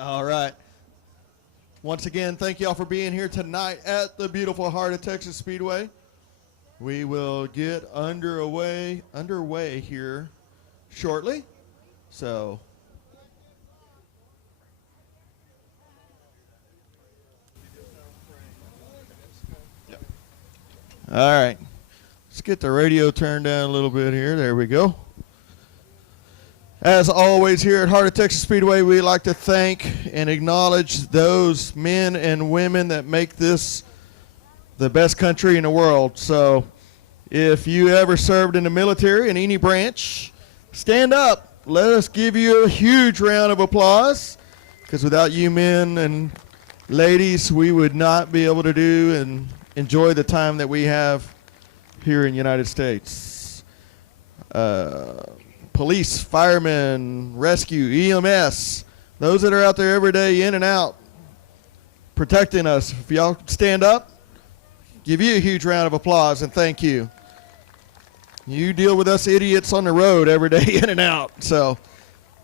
All right. Once again, thank you all for being here tonight at the beautiful heart of Texas Speedway. We will get underway here shortly. So, all right. Let's get the radio turned down a little bit here. There we go. As always, here at Heart of Texas Speedway, we like to thank and acknowledge those men and women that make this the best country in the world. So if you ever served in the military in any branch, stand up. Let us give you a huge round of applause, because without you men and ladies, we would not be able to do and enjoy the time that we have here in the United States. Police, firemen, rescue, EMS, those that are out there every day in and out protecting us. If y'all stand up, give you a huge round of applause and thank you. You deal with us idiots on the road every day in and out, so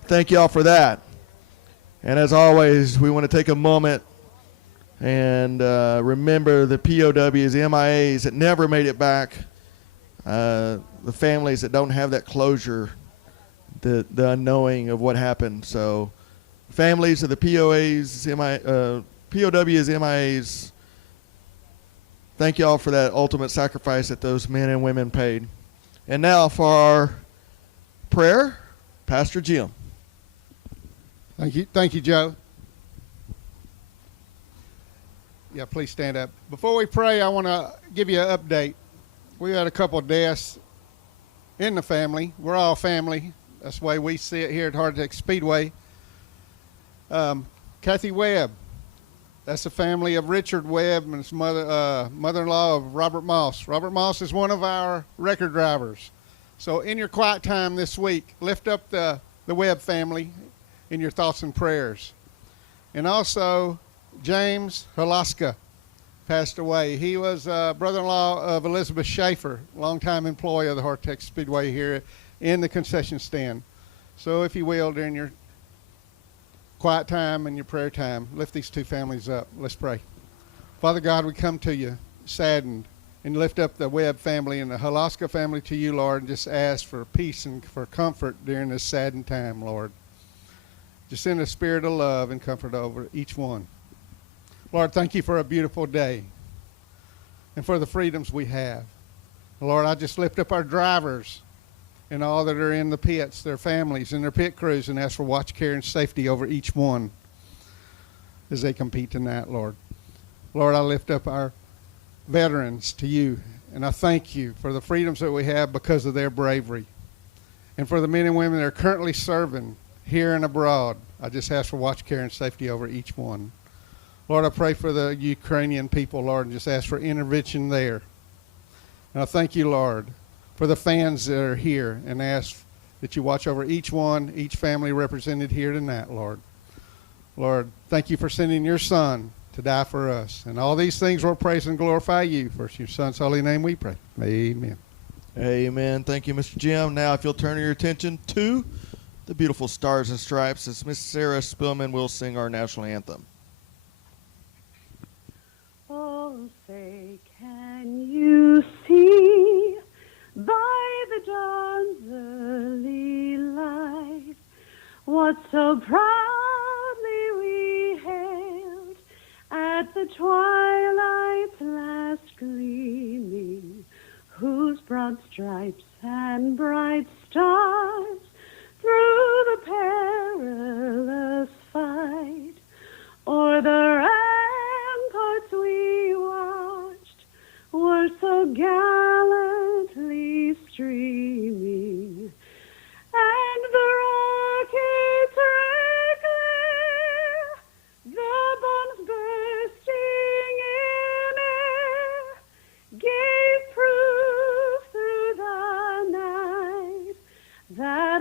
thank y'all for that. And as always, we want to take a moment and remember the POWs, the MIAs that never made it back, the families that don't have that closure, the unknowing of what happened. So families of the POWs, MIAs, thank you all for that ultimate sacrifice that those men and women paid. And now for our prayer, Pastor Jim. Thank you, Joe. Yeah, please stand up. Before we pray, I want to give you an update. We had a couple of deaths in the family. We're all family. That's the way we see it here at Heart of Texas Speedway. Kathy Webb, that's the family of Richard Webb and his mother-in-law of Robert Moss. Robert Moss is one of our record drivers. So in your quiet time this week, lift up the Webb family in your thoughts and prayers. And also, James Halaska passed away. He was brother-in-law of Elizabeth Schaefer, longtime employee of the Heart of Texas Speedway here in the concession stand. So if you will, during your quiet time and your prayer time, lift these two families up. Let's pray. Father God, we come to you saddened and lift up the Webb family and the Halaska family to you, Lord, and just ask for peace and for comfort during this saddened time, Lord. Just send a spirit of love and comfort over each one. Lord, thank you for a beautiful day and for the freedoms we have. Lord, I just lift up our drivers and all that are in the pits, their families and their pit crews, and ask for watch, care, and safety over each one as they compete tonight, Lord. Lord, I lift up our veterans to you, and I thank you for the freedoms that we have because of their bravery. And for the men and women that are currently serving here and abroad, I just ask for watch, care, and safety over each one. Lord, I pray for the Ukrainian people, Lord, and just ask for intervention there. And I thank you, Lord, for the fans that are here, and ask that you watch over each one, each family represented here tonight, Lord. Lord, thank you for sending your Son to die for us. And all these things we'll praise and glorify you. For your Son's holy name we pray. Amen. Amen. Thank you, Mr. Jim. Now, if you'll turn your attention to the beautiful Stars and Stripes, as Miss Sarah Spillman will sing our national anthem. Oh, say, can you see by the dawn's early light what so proudly we hailed at the twilight's last gleaming, whose broad stripes and bright stars through the perilous fight o'er the ramparts we watched were so gallantly streaming, and the rockets regular, the bombs bursting in air, gave proof through the night that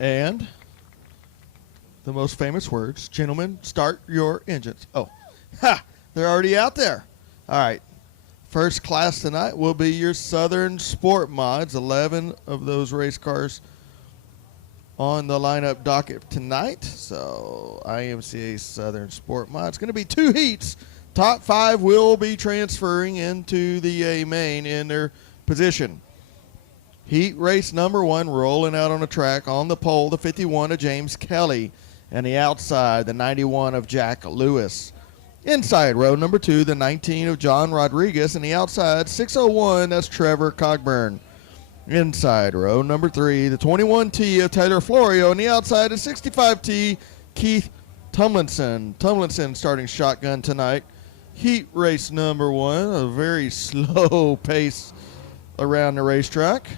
And the most famous words, gentlemen, start your engines. Oh, ha, they're already out there. All right. First class tonight will be your Southern Sport Mods. 11 of those race cars on the lineup docket tonight. So IMCA Southern Sport Mods. It's going to be 2 heats. Top 5 will be transferring into the A main in their position. Heat race number 1 rolling out on the track. On the pole, the 51 of James Kelly. And the outside, the 91 of Jack Lewis. Inside row number 2, the 19 of John Rodriguez, and the outside 601, that's Trevor Cogburn. Inside row number 3, the 21T of Taylor Florio, and the outside is 65T Keith Tomlinson. Tomlinson starting shotgun tonight. Heat race number 1, a very slow pace around the racetrack.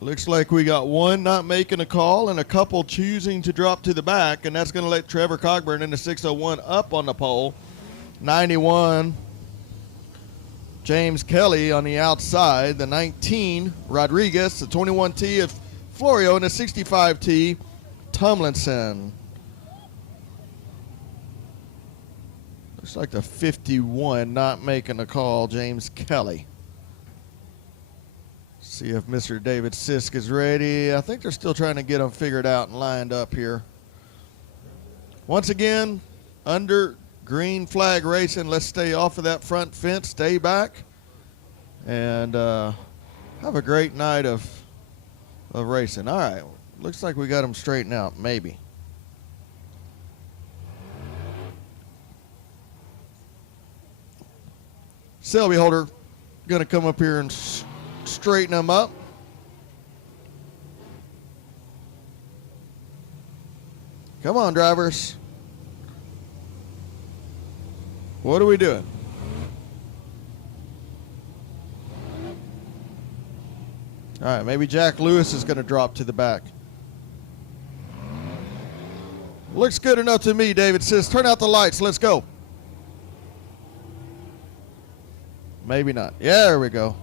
Looks like we got one not making a call and a couple choosing to drop to the back, and that's going to let Trevor Cogburn in the 601 up on the pole. 91, James Kelly on the outside. The 19, Rodriguez. The 21T of Florio, and the 65T, Tomlinson. Looks like the 51 not making a call, James Kelly. See if Mr. David Sisk is ready. I think they're still trying to get them figured out and lined up here. Once again, under green flag racing. Let's stay off of that front fence, stay back, and have a great night of racing. All right, looks like we got them straightened out, maybe. Selby holder going to come up here and straighten them up. Come on, drivers. What are we doing? All right, maybe Jack Lewis is going to drop to the back. Looks good enough to me, David says. Turn out the lights. Let's go. Maybe not. Yeah, there we go.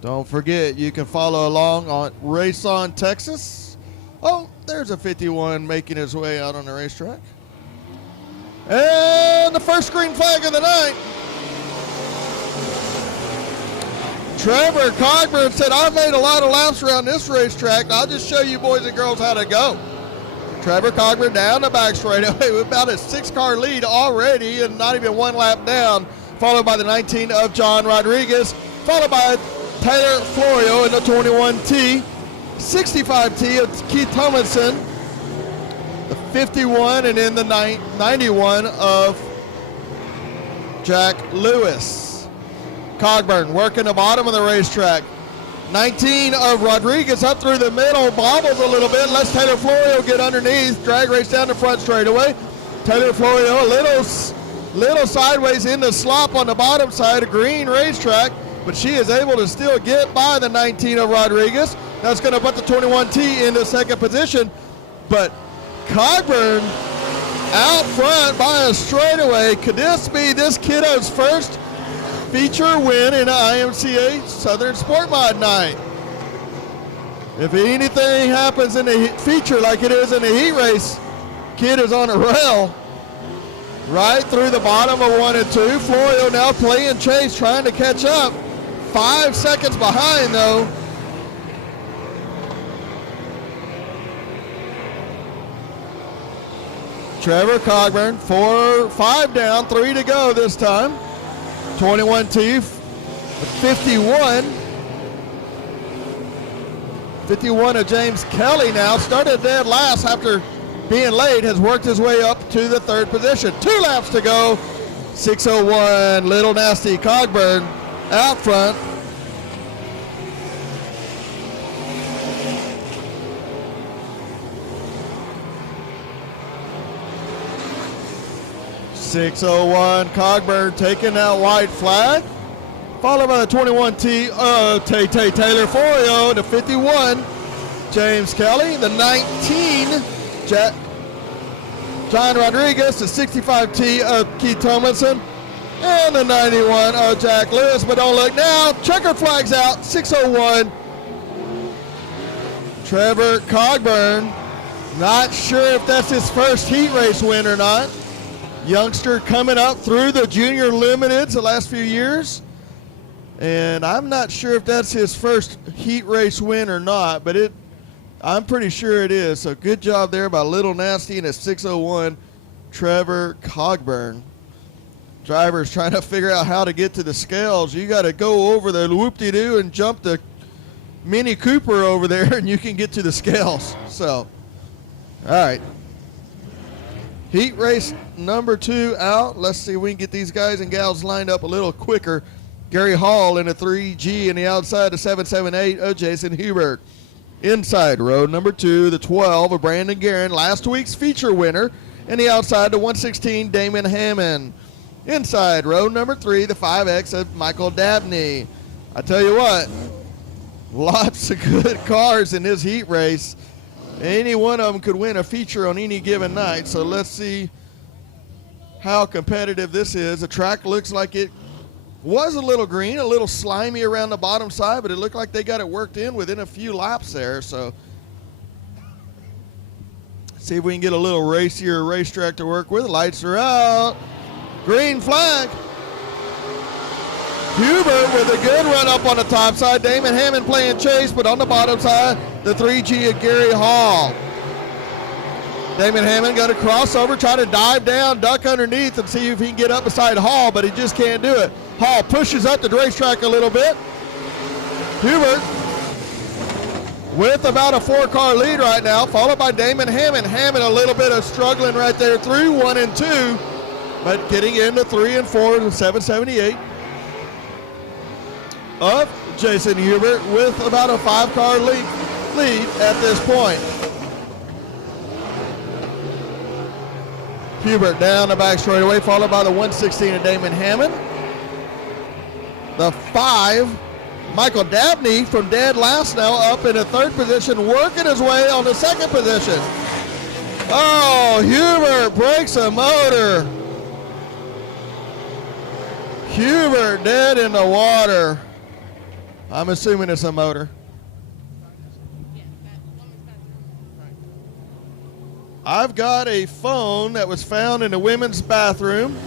Don't forget, you can follow along on Race On Texas. Oh, there's a 51 making his way out on the racetrack. And the first green flag of the night. Trevor Cogburn said, I've made a lot of laps around this racetrack. I'll just show you boys and girls how to go. Trevor Cogburn down the back straightaway with about a 6-car lead already and not even 1 lap down, followed by the 19 of John Rodriguez, followed by Taylor Florio in the 21T, 65T of Keith Tomlinson, the 51, and in the 91 of Jack Lewis. Cogburn working the bottom of the racetrack. 19 of Rodriguez up through the middle, bobbles a little bit, lets Taylor Florio get underneath, drag race down the front straightaway. Taylor Florio a little sideways in the slop on the bottom side, a green racetrack, but she is able to still get by the 19 of Rodriguez. That's going to put the 21T into second position, but Cogburn out front by a straightaway. Could this be this kiddo's first feature win in IMCA Southern Sport Mod night? If anything happens in the feature like it is in the heat race, kid is on a rail right through the bottom of 1 and 2. Florio now playing chase, trying to catch up. 5 seconds behind though. Trevor Cogburn, 5 down, 3 to go this time. 21T, 51 of James Kelly now. Started dead last after being late, has worked his way up to the 3rd position. 2 laps to go. 601, Little Nasty Cogburn out front. .601 Cogburn taking that white flag, followed by the 21T Taylor Florio, the 51 James Kelly, the 19 John Rodriguez, the 65T of Keith Tomlinson, And the 91 of Jack Lewis, but don't look now. Checker flag's out, 6:01. Trevor Cogburn, not sure if that's his first heat race win or not. Youngster coming up through the junior limiteds the last few years. And I'm not sure if that's his first heat race win or not, but I'm pretty sure it is. So good job there by Little Nasty and a 6:01 Trevor Cogburn. Drivers trying to figure out how to get to the scales. You got to go over the whoop-de-doo and jump the Mini Cooper over there, and you can get to the scales. So, all right. Heat race number 2 out. Let's see if we can get these guys and gals lined up a little quicker. Gary Hall in a 3G, and the outside of 778 of Jason Hubert. Inside row number 2, the 12 of Brandon Guerin, last week's feature winner, and the outside to 116 Damon Hammond. Inside row number 3, the 5X of Michael Dabney. I tell you what, lots of good cars in this heat race. Any one of them could win a feature on any given night. So let's see how competitive this is. The track looks like it was a little green, a little slimy around the bottom side, but it looked like they got it worked in within a few laps there. So see if we can get a little racier racetrack to work with. Lights are out. Green flag. Hubert with a good run up on the top side. Damon Hammond playing chase, but on the bottom side, the 3G of Gary Hall. Damon Hammond got a crossover, try to dive down, duck underneath, and see if he can get up beside Hall, but he just can't do it. Hall pushes up the racetrack a little bit. Hubert with about a 4-car lead right now, followed by Damon Hammond. Hammond a little bit of struggling right there through 1 and 2, but getting into 3 and 4 to 778 of Jason Hubert with about a 5-car lead at this point. Hubert down the back straightaway, followed by the 116 of Damon Hammond. The 5, Michael Dabney from dead last now up in the 3rd position, working his way on the 2nd position. Oh, Hubert breaks a motor. Hubert dead in the water. I'm assuming it's a motor. I've got a phone that was found in the women's bathroom.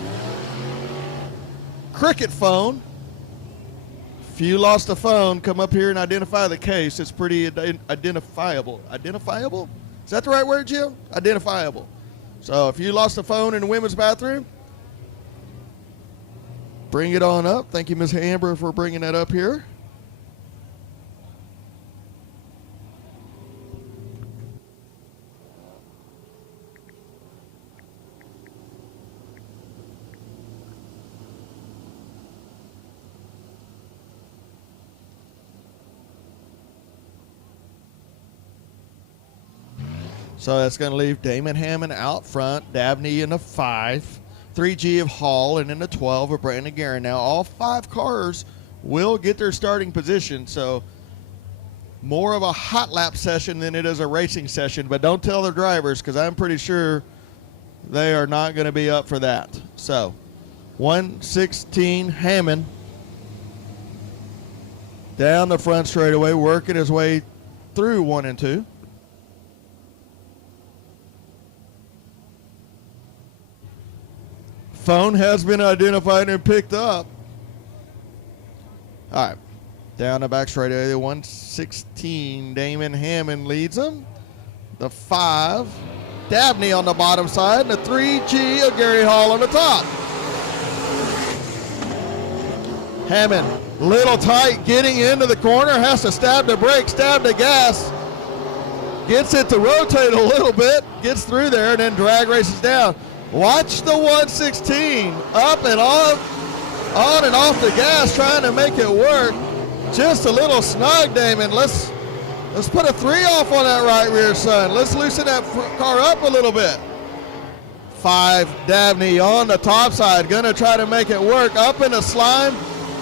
Cricket phone. If you lost a phone, come up here and identify the case. It's pretty identifiable. Identifiable? Is that the right word, Jim? Identifiable. So if you lost a phone in the women's bathroom, bring it on up. Thank you, Ms. Amber, for bringing that up here. So that's going to leave Damon Hammond out front, Dabney in the 5, 3G of Hall, and in the 12 of Brandon Guerin. Now all 5 cars will get their starting position, so more of a hot lap session than it is a racing session, but don't tell the drivers because I'm pretty sure they are not going to be up for that. So 116 Hammond down the front straightaway, working his way through 1 and 2. Phone has been identified and picked up. All right. Down the back straightaway, the 116, Damon Hammond leads them. The 5, Dabney on the bottom side, and the 3G of Gary Hall on the top. Hammond, little tight, getting into the corner, has to stab the brake, stab the gas. Gets it to rotate a little bit, gets through there, and then drag races down. Watch the 116 up and on and off the gas, trying to make it work. Just a little snug, Damon. Let's put a 3 off on that right rear, son. Let's loosen that car up a little bit. 5, Dabney on the top side, gonna try to make it work. Up in the slime,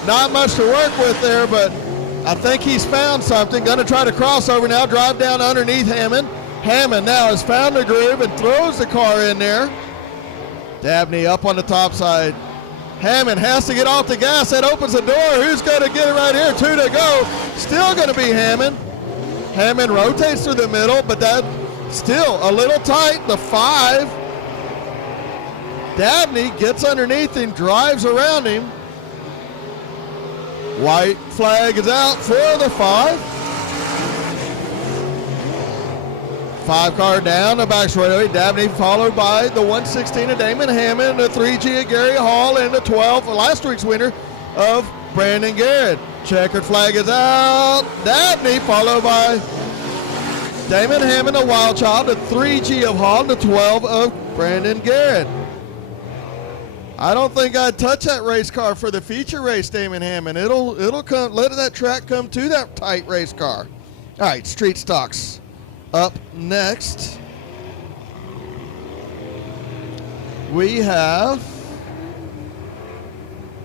not much to work with there, but I think he's found something. Gonna try to cross over now, drive down underneath Hammond. Hammond now has found the groove and throws the car in there. Dabney up on the top side, Hammond has to get off the gas. That opens the door. Who's going to get it right here? 2 to go. Still going to be Hammond. Hammond rotates through the middle, but that still a little tight. The 5. Dabney gets underneath him, drives around him. White flag is out for the 5. 5 car down the back straightaway. Dabney followed by the 116 of Damon Hammond, the 3G of Gary Hall, and the 12 last week's winner of Brandon Garrett. Checkered flag is out. Dabney followed by Damon Hammond, the Wild Child, the 3G of Hall, and the 12 of Brandon Garrett. I don't think I'd touch that race car for the feature race, Damon Hammond. It'll come. Let that track come to that tight race car. All right, street stocks. Up next, we have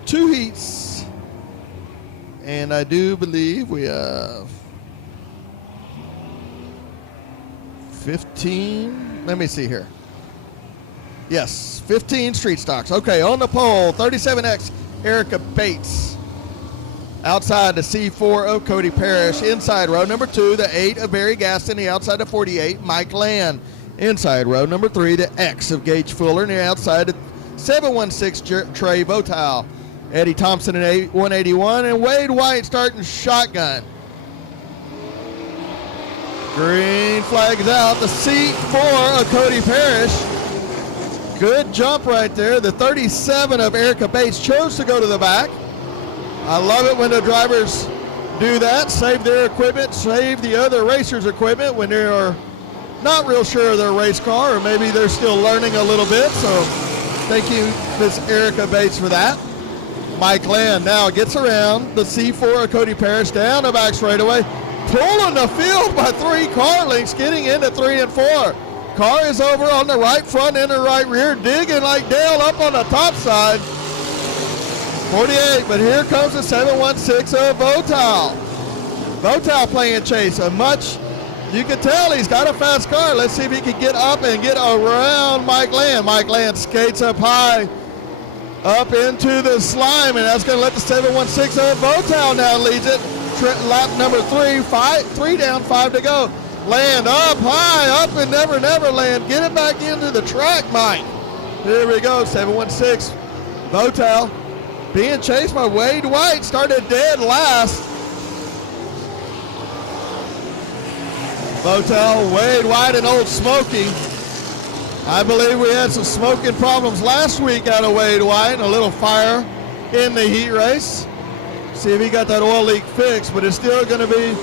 2 heats, and I do believe we have 15. Let me see here. Yes, 15 street stocks. Okay, on the pole, 37X, Erica Bates. Outside the C4 of Cody Parrish. Inside row number 2, the 8 of Barry Gaston. The outside of 48, Mike Land. Inside row number 3, the X of Gage Fuller. And the outside of 716, Trey Votal. Eddie Thompson in 181. And Wade White starting shotgun. Green flag is out. The C4 of Cody Parrish. Good jump right there. The 37 of Erica Bates chose to go to the back. I love it when the drivers do that, save their equipment, save the other racers' equipment when they are not real sure of their race car, or maybe they're still learning a little bit. So thank you, Miss Erica Bates, for that. Mike Land now gets around the C4 of Cody Parrish down the back straightaway, pulling the field by 3 car lengths, getting into 3 and 4. Car is over on the right front and the right rear, digging like Dale up on the top side. 48, but here comes the 716 of Votal. Votal playing chase. You can tell he's got a fast car. Let's see if he can get up and get around Mike Land. Mike Land skates up high, up into the slime, and that's going to let the 716 of Votal now leads it. Lap number 3, 3 down, 5 to go. Land up high, up and never land. Get it back into the track, Mike. Here we go, 716 Votal. Being chased by Wade White, started dead last. Votel, Wade White, and Old Smoky. I believe we had some smoking problems last week out of Wade White. A little fire in the heat race. See if he got that oil leak fixed, but it's still going to be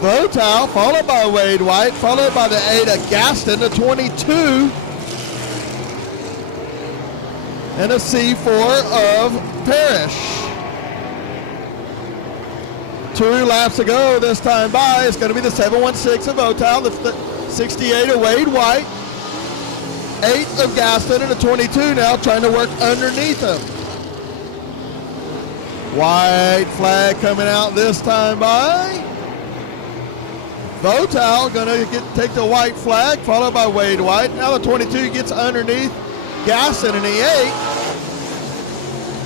Votel, followed by Wade White, followed by the 8 of Gaston, the 22. And a C4 of Parrish. 2 laps to go this time by. It's going to be the 716 of Votal, the 68 of Wade White, 8 of Gaston, and a 22 now trying to work underneath him. White flag coming out this time by. Votal going to take the white flag, followed by Wade White. Now the 22 gets underneath Gaston in the 8.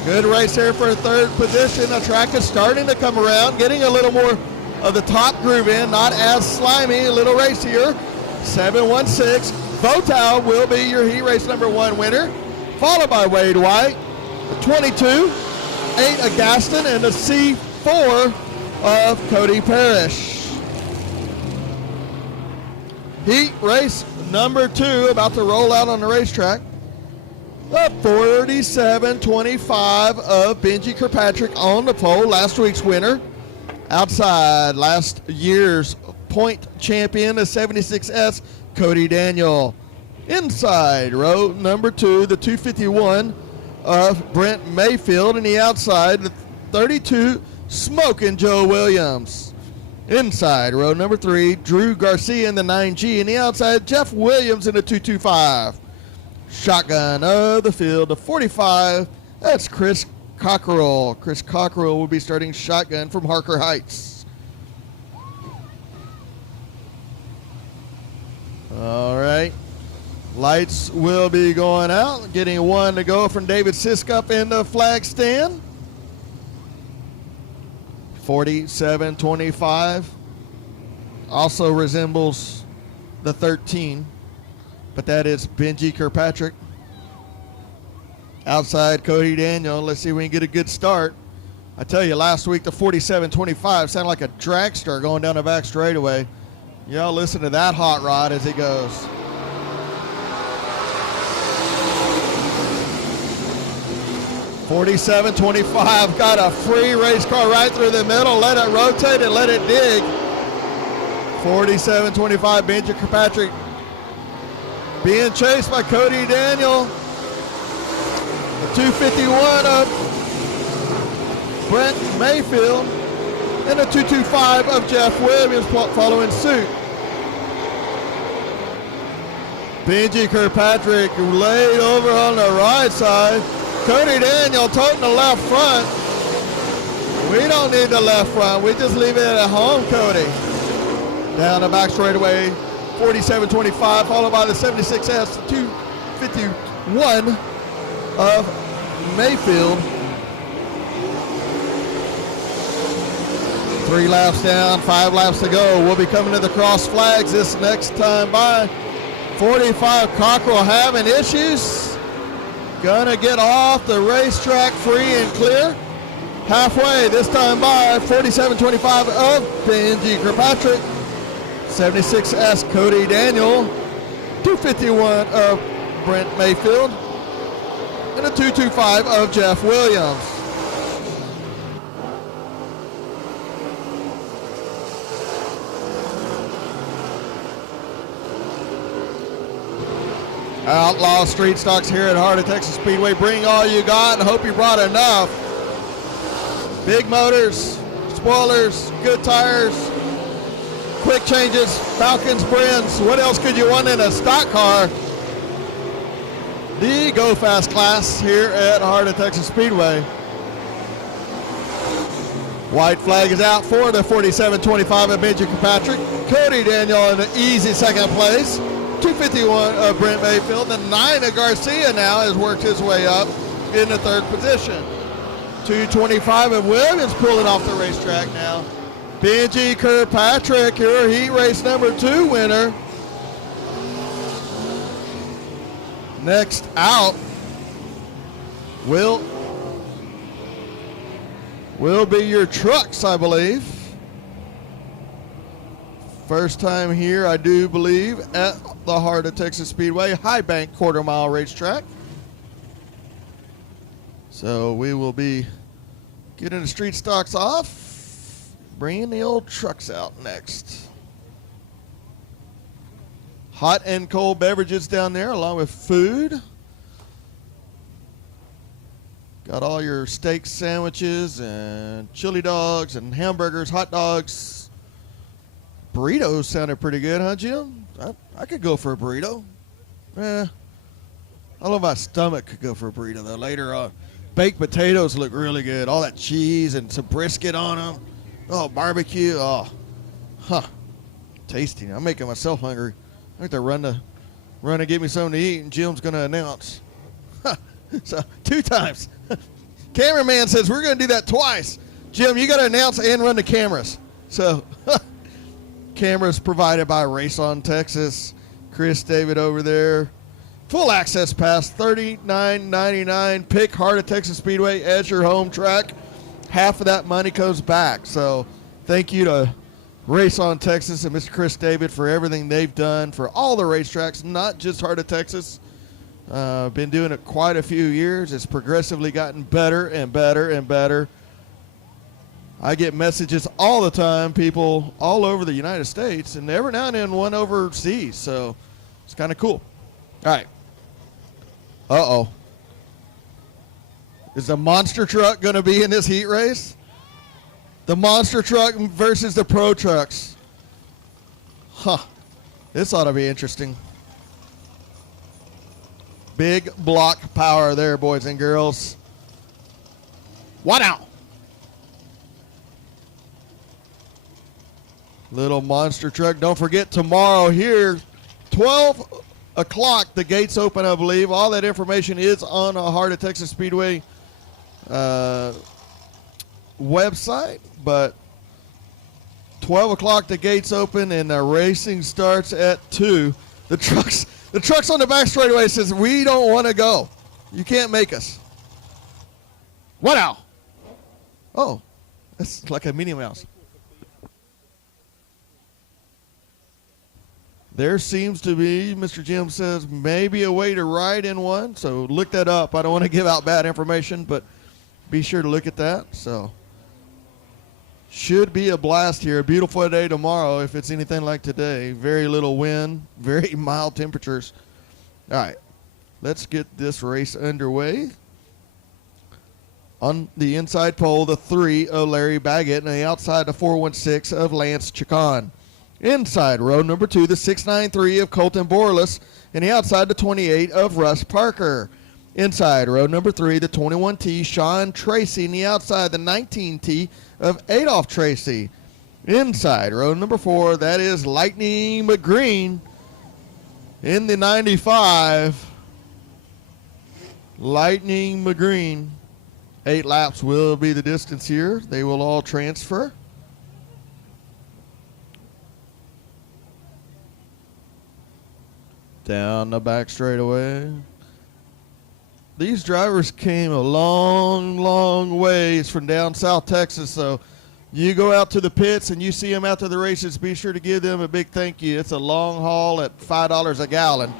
Good race here for a 3rd position. The track is starting to come around, getting a little more of the top groove in, not as slimy, a little racier. 716. Votal will be your heat race number 1 winner, followed by Wade White, the 22, 8 of Gaston, and the C4 of Cody Parrish. Heat race number 2 about to roll out on the racetrack. The 47-25 of Benji Kirkpatrick on the pole, last week's winner. Outside, last year's point champion, the 76S, Cody Daniel. Inside, row number 2, the 251 of Brent Mayfield. And the outside, the 32, Smokin' Joe Williams. Inside, row number 3, Drew Garcia in the 9G. And the outside, Jeff Williams in the 225. Shotgun of the field, the 45, that's Chris Cockrell. Chris Cockrell will be starting shotgun from Harker Heights. All right. Lights will be going out. Getting one to go from David Siskup in the flag stand. 47-25. Also resembles the 13, but that is Benji Kirkpatrick. Outside Cody Daniel. Let's see if we can get a good start. I tell you, last week the 47-25 sounded like a dragster going down the back straightaway. Y'all listen to that hot rod as it goes. (47-25) got a free race car right through the middle. Let it rotate and let it dig. 47-25, Benji Kirkpatrick being chased by Cody Daniel. The 251 of Brent Mayfield and a 225 of Jeff Williams following suit. Benji Kirkpatrick laid over on the right side. Cody Daniel toting the left front. We don't need the left front. We just leave it at home, Cody. Down the back straightaway, 47-25, followed by the 76S 251 of Mayfield. 3 laps down, 5 laps to go. We'll be coming to the cross flags this next time by. 45 Cockrell having issues. Gonna get off the racetrack free and clear. Halfway this time by, 47-25 of Benji Kirkpatrick. 76S Cody Daniel. 251 of Brent Mayfield. And a 225 of Jeff Williams. Outlaw Street Stocks here at Heart of Texas Speedway. Bring all you got and hope you brought enough. Big motors, spoilers, good tires, quick changes, Falcons, Brins. What else could you want in a stock car? The Go Fast class here at Heart of Texas Speedway. White flag is out for the 47-25 of Benji Kirkpatrick. Cody Daniel in the easy second place. 251 of Brent Mayfield. And Nina Garcia now has worked his way up in the third position. 225 of Williams pulling off the racetrack now. Benji Kirkpatrick, your heat race number 2 winner. Next out will be your trucks, I believe. First time here, I do believe, at the Heart of Texas Speedway, High Bank quarter mile racetrack. So we will be getting the street stocks off, bringing the old trucks out next. Hot and cold beverages down there along with food. Got all your steak sandwiches and chili dogs and hamburgers, hot dogs. Burritos sounded pretty good, huh, Jim? I could go for a burrito. I don't know if my stomach could go for a burrito, though. Later on, baked potatoes look really good. All that cheese and some brisket on them. Oh, barbecue. Oh, tasty. I'm making myself hungry. I have to run and get me something to eat, and Jim's going to announce. So 2 times. Cameraman says we're going to do that twice. Jim, you got to announce and run the cameras. So cameras provided by Race on Texas. Chris David over there. Full access pass, $39.99. Pick Heart of Texas Speedway as your home track. Half of that money goes back. So thank you to Race on Texas and Mr. Chris David for everything they've done for all the racetracks, not just Heart of Texas. Been doing it quite a few years. It's progressively gotten better and better and better. I get messages all the time, people all over the United States, and every now and then one overseas. So it's kind of cool. All right. Uh-oh. Is the monster truck going to be in this heat race? The monster truck versus the pro trucks. This ought to be interesting. Big block power there, boys and girls. What out? Little monster truck. Don't forget tomorrow here, 12 o'clock, the gates open, I believe. All that information is on the Heart of Texas Speedway website, but 12 o'clock the gates open and the racing starts at 2. The trucks on the back straightaway says, we don't want to go. You can't make us. What now? Oh, that's like a Minnie Mouse. There seems to be, Mr. Jim says, maybe a way to ride in one. So look that up. I don't want to give out bad information, but be sure to look at that. So should be a blast here. A beautiful day tomorrow if it's anything like today. Very little wind, very mild temperatures. All right, let's get this race underway. On the inside pole, the 3 of Larry Baggett, and the outside, the 416 of Lance Chacon. Inside row number 2, the 693 of Colton Borlas, and the outside, the 28 of Russ Parker. Inside row number 3, the 21T, Sean Tracy, and the outside, the 19T of Adolph Tracy. Inside row number 4, that is Lightning McGreen in the 95. Lightning McGreen. 8 laps will be the distance here. They will all transfer. Down the back straightaway. These drivers came a long, long ways from down South Texas, so you go out to the pits and you see them after the races, be sure to give them a big thank you. It's a long haul at $5 a gallon.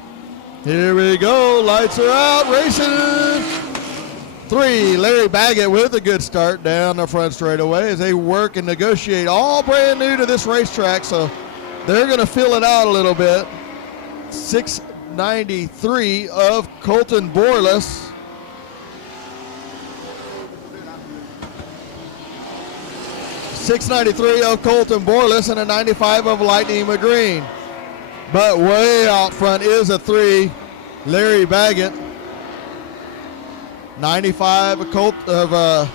Here we go. Lights are out. Racing. 3, Larry Baggett with a good start down the front straightaway as they work and negotiate. All brand new to this racetrack, so they're going to fill it out a little bit. 693 of Colton Borlas. .693 of Colton Borlas and a 95 of Lightning McGreen. But way out front is a 3, Larry Baggett. 95 of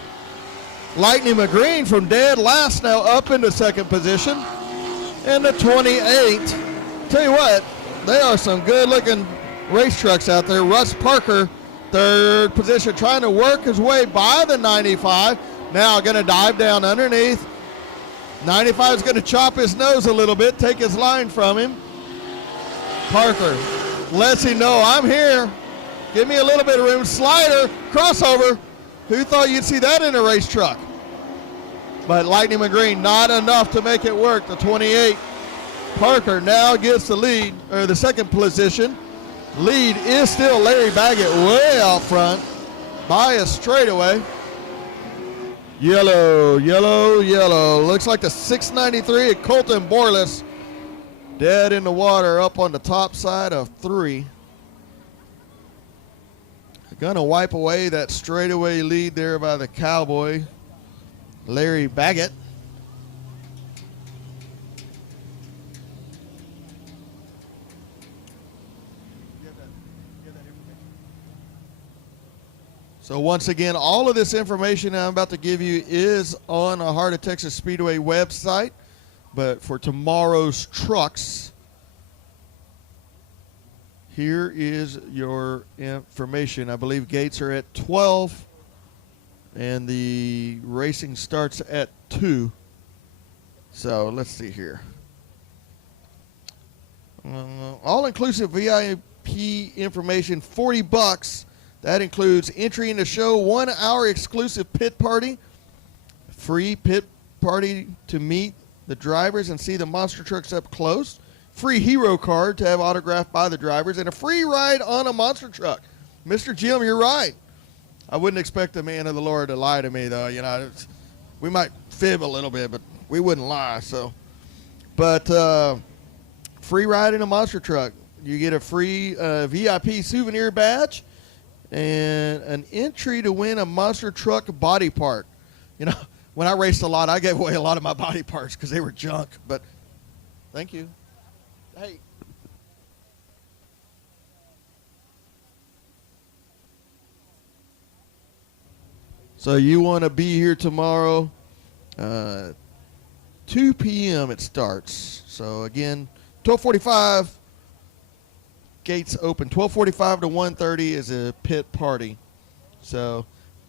Lightning McGreen from dead last, now up into second position. And the 28. Tell you what, they are some good-looking race trucks out there. Russ Parker, third position, trying to work his way by the 95. Now going to dive down underneath. 95 is going to chop his nose a little bit, take his line from him. Parker lets him know, I'm here. Give me a little bit of room. Slider, crossover. Who thought you'd see that in a race truck? But Lightning McGreen, not enough to make it work. The 28. Parker now gets the lead, or the second position. Lead is still Larry Baggett way out front by a straightaway. Yellow, yellow, yellow. Looks like the 693 of Colton Borlas dead in the water up on the top side of 3. Gonna wipe away that straightaway lead there by the Cowboy, Larry Baggett. So once again, all of this information I'm about to give you is on the Heart of Texas Speedway website. But for tomorrow's trucks, here is your information. I believe gates are at 12, and the racing starts at 2. So let's see here. All-inclusive VIP information, $40. That includes entry in the show, 1 hour exclusive pit party, free pit party to meet the drivers and see the monster trucks up close, free hero card to have autographed by the drivers, and a free ride on a monster truck. Mr. Jim, you're right. I wouldn't expect a man of the Lord to lie to me, though. You know, we might fib a little bit, but we wouldn't lie. So, but free ride in a monster truck. You get a free VIP souvenir badge and an entry to win a monster truck body part. You know, when I raced a lot, I gave away a lot of my body parts because they were junk. But thank you. Hey. So you want to be here tomorrow, 2 p.m. it starts. So again, 12:45 gates open. 12:45 to 1:30 is a pit party. So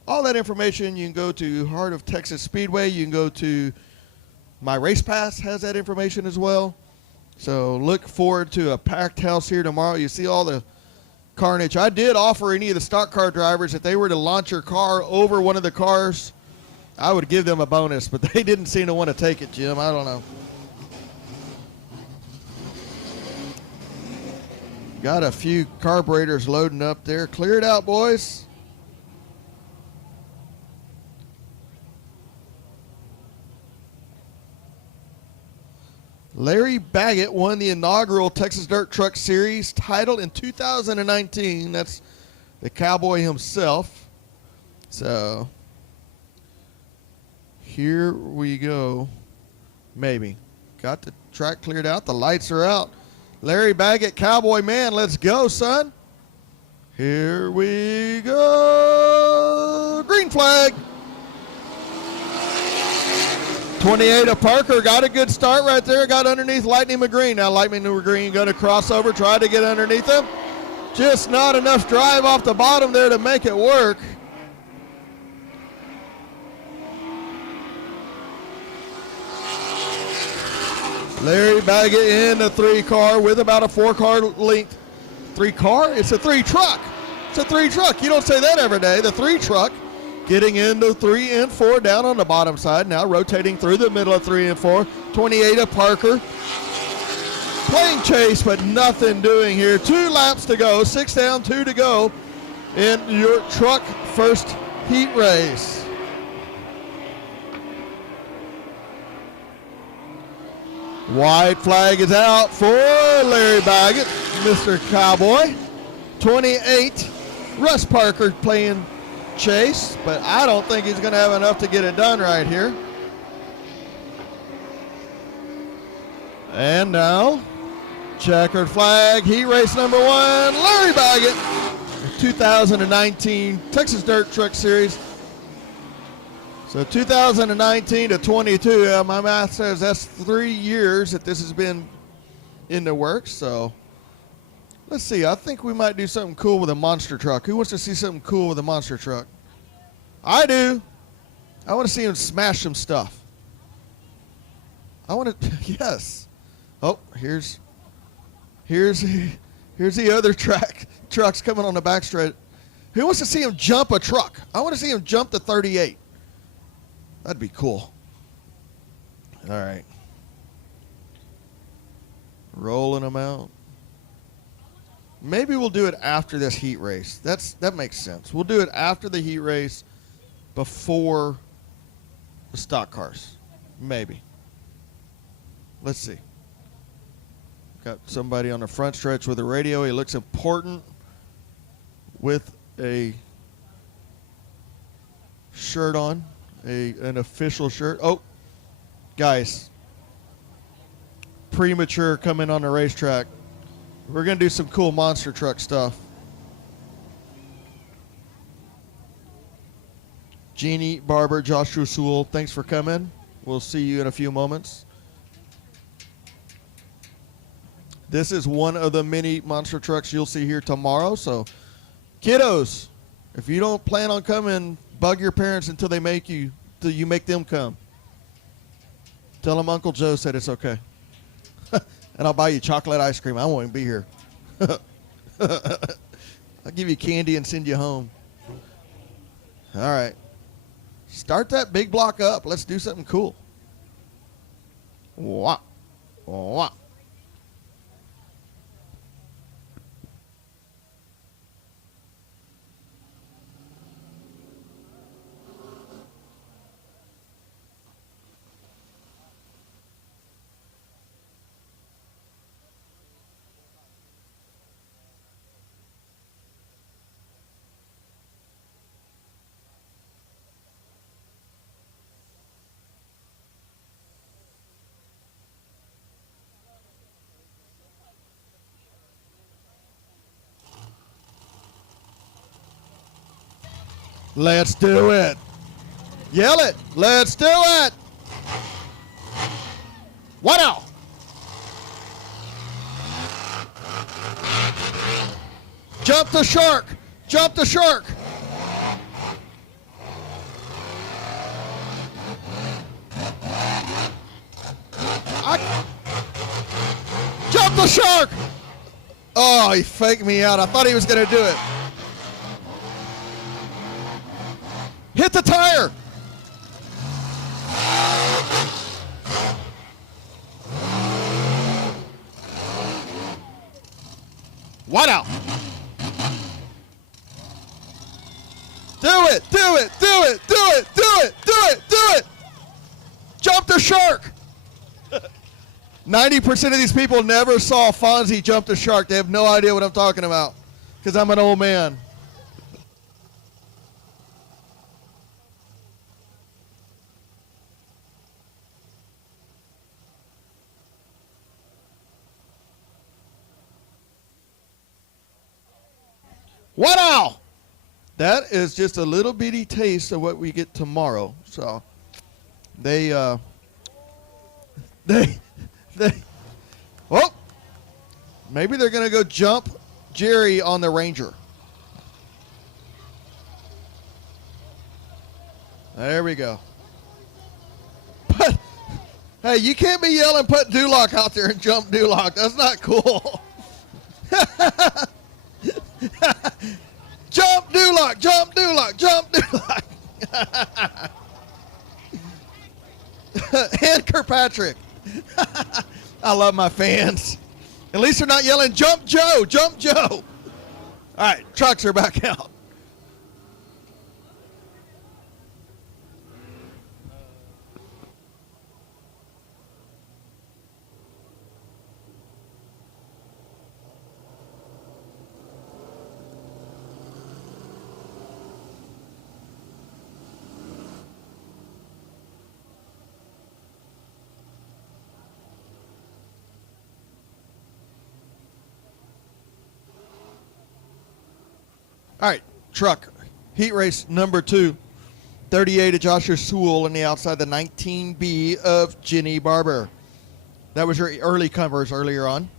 all that information, you can go to Heart of Texas Speedway. You can go to My Race Pass has that information as well. So look forward to a packed house here tomorrow. You see all the carnage. I did offer any of the stock car drivers, if they were to launch your car over one of the cars, I would give them a bonus, but they didn't seem to want to take it, Jim. I don't know. Got a few carburetors loading up there. Clear it out, boys. Larry Baggett won the inaugural Texas Dirt Truck Series title in 2019. That's the cowboy himself. So here we go. Maybe. Got the track cleared out. The lights are out. Larry Baggett, cowboy man, let's go, son. Here we go. Green flag. 28 of Parker got a good start right there. Got underneath Lightning McGreen. Now Lightning McGreen going to cross over, try to get underneath him. Just not enough drive off the bottom there to make it work. Larry Baggett in the 3-car with about a 4-car length. 3-car? It's a 3-truck. It's a 3-truck. You don't say that every day. The 3-truck. Getting into 3 and 4 down on the bottom side. Now rotating through the middle of 3 and 4. 28 of Parker. Playing chase, but nothing doing here. 2 laps to go. 6 down, 2 to go in your truck first heat race. White flag is out for Larry Baggett, Mr. Cowboy. 28, Russ Parker playing chase, but I don't think he's going to have enough to get it done right here. And now, checkered flag, heat race number 1, Larry Baggett, 2019 Texas Dirt Truck Series. So 2019 to 22, my math says that's 3 years that this has been in the works. So let's see. I think we might do something cool with a monster truck. Who wants to see something cool with a monster truck? I do. I want to see him smash some stuff. I want to, yes. Oh, here's the other trucks coming on the back straight. Who wants to see him jump a truck? I want to see him jump the 38. That'd be cool. All right. Rolling them out. Maybe we'll do it after this heat race. That makes sense. We'll do it after the heat race, before the stock cars. Maybe. Let's see. Got somebody on the front stretch with a radio. He looks important with a shirt on. An official shirt. Oh, guys, premature coming on the racetrack. We're going to do some cool monster truck stuff. Jeannie Barber, Joshua Sewell, thanks for coming. We'll see you in a few moments. This is one of the many monster trucks you'll see here tomorrow. So, kiddos, if you don't plan on coming, bug your parents until you make them come. Tell them Uncle Joe said it's okay. And I'll buy you chocolate ice cream. I won't even be here. I'll give you candy and send you home. All right. Start that big block up. Let's do something cool. Wah. Wah. Let's do it. Yell it. Let's do it. What now? Jump the shark. Jump the shark. Jump the shark. Oh, he faked me out. I thought he was going to do it. Hit the tire. What out? Do it, do it, do it, do it, do it, do it, do it. Jump the shark. 90% of these people never saw Fonzie jump the shark. They have no idea what I'm talking about because I'm an old man. What now? That is just a little bitty taste of what we get tomorrow. So they oh, maybe they're going to go jump Jerry on the Ranger. There we go. But, hey, you can't be yelling, put Duloc out there and jump Duloc. That's not cool. Jump Duloc, jump Duloc, jump Duloc. And Kirkpatrick. I love my fans. At least they're not yelling, jump Joe, jump Joe. All right, trucks are back out. All right, truck, heat race number 2, 38 of Joshua Sewell on the outside, the 19B of Jenny Barber. That was your early covers earlier on.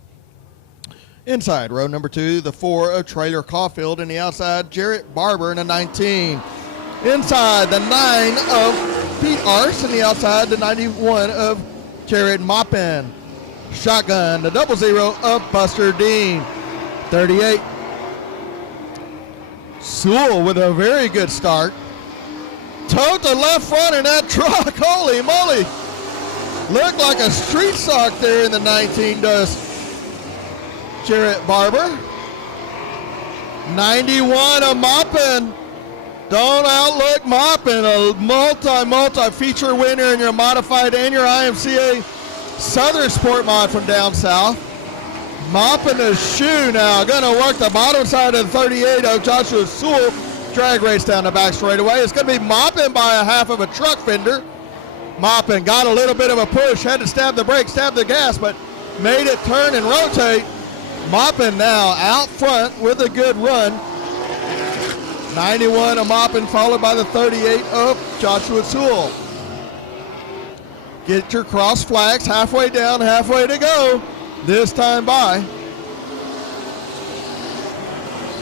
Inside, row number 2, the 4 of Trailer Caulfield, and the outside, Jarrett Barber in the 19. Inside, the 9 of Pete Arce, and the outside, the 91 of Jared Maupin. Shotgun, the 00 of Buster Dean. 38. Sewell with a very good start. Towed the left front in that truck. Holy moly. Looked like a street sock there in the 19 does Jarrett Barber. 91 of Maupin. Don't outlook Maupin, a multi-feature winner in your modified and your IMCA Southern Sport Mod from down south. Mopping the shoe now. Going to work the bottom side of the 38 of Joshua Sewell. Drag race down the back straightaway. It's going to be Mopping by a half of a truck fender. Mopping got a little bit of a push. Had to stab the brake, stab the gas, but made it turn and rotate. Mopping now out front with a good run. 91 of Mopping followed by the 38 of Joshua Sewell. Get your cross flags halfway down, halfway to go. This time by.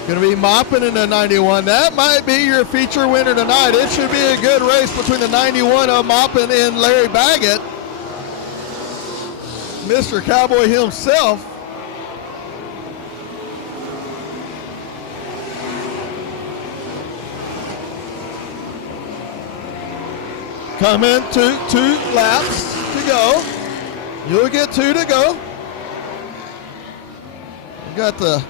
Going to be Mopping in the 91. That might be your feature winner tonight. It should be a good race between the 91 of Mopping and Larry Baggett. Mr. Cowboy himself. Coming to 2 laps to go. You'll get 2 to go. Got the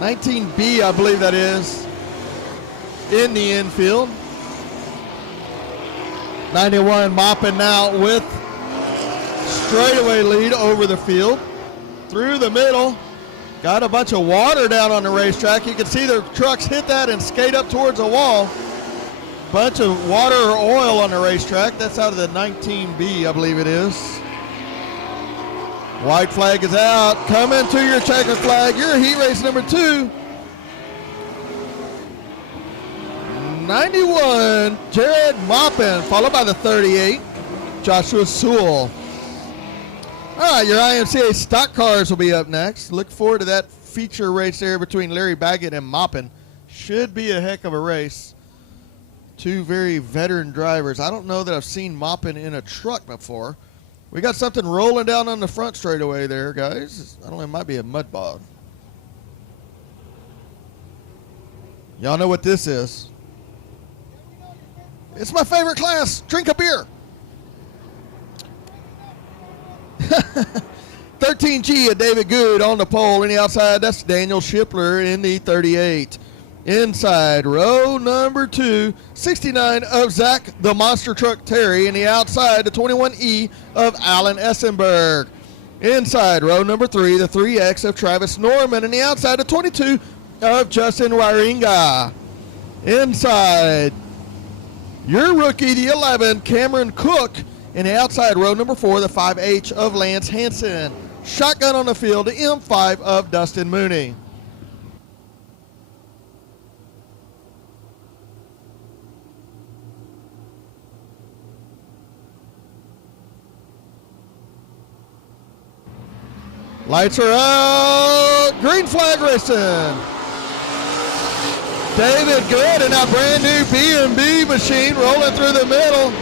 19B, I believe that is, in the infield. 91 Mopping now with straightaway lead over the field. Through the middle. Got a bunch of water down on the racetrack. You can see the trucks hit that and skate up towards a wall. Bunch of water or oil on the racetrack. That's out of the 19B, I believe it is. White flag is out. Coming to your checker flag. Your heat race number 2. 91, Jared Maupin, followed by the 38, Joshua Sewell. All right, your IMCA stock cars will be up next. Look forward to that feature race there between Larry Baggett and Moppin. Should be a heck of a race. Two very veteran drivers. I don't know that I've seen Moppin in a truck before. We got something rolling down on the front straightaway there, guys. I don't know, it might be a mud bog. Y'all know what this is. It's my favorite class. Drink a beer. 13G of David Good on the pole. On the outside, that's Daniel Shipler in the 38. Inside, row number 2, 69 of Zach the Monster Truck Terry. In the outside, the 21E of Alan Essenberg. Inside, row number 3, the 3X of Travis Norman. In the outside, the 22 of Justin Waringa. Inside, your rookie, the 11, Cameron Cook. In the outside, row number 4, the 5H of Lance Hansen. Shotgun on the field, the M5 of Dustin Mooney. Lights are out. Green flag racing. David Good in that brand new B&B machine rolling through the middle.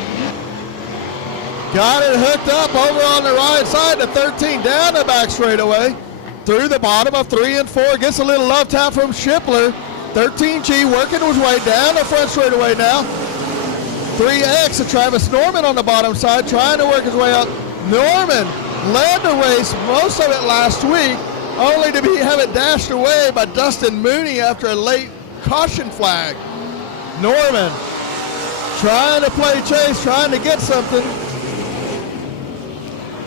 Got it hooked up over on the right side to 13 down the back straightaway. Through the bottom of 3 and 4. Gets a little love tap from Shipler. 13G working his way down the front straightaway now. 3X of Travis Norman on the bottom side trying to work his way up. Norman led the race most of it last week, only to have it dashed away by Dustin Mooney after a late caution flag. Norman trying to play chase, trying to get something.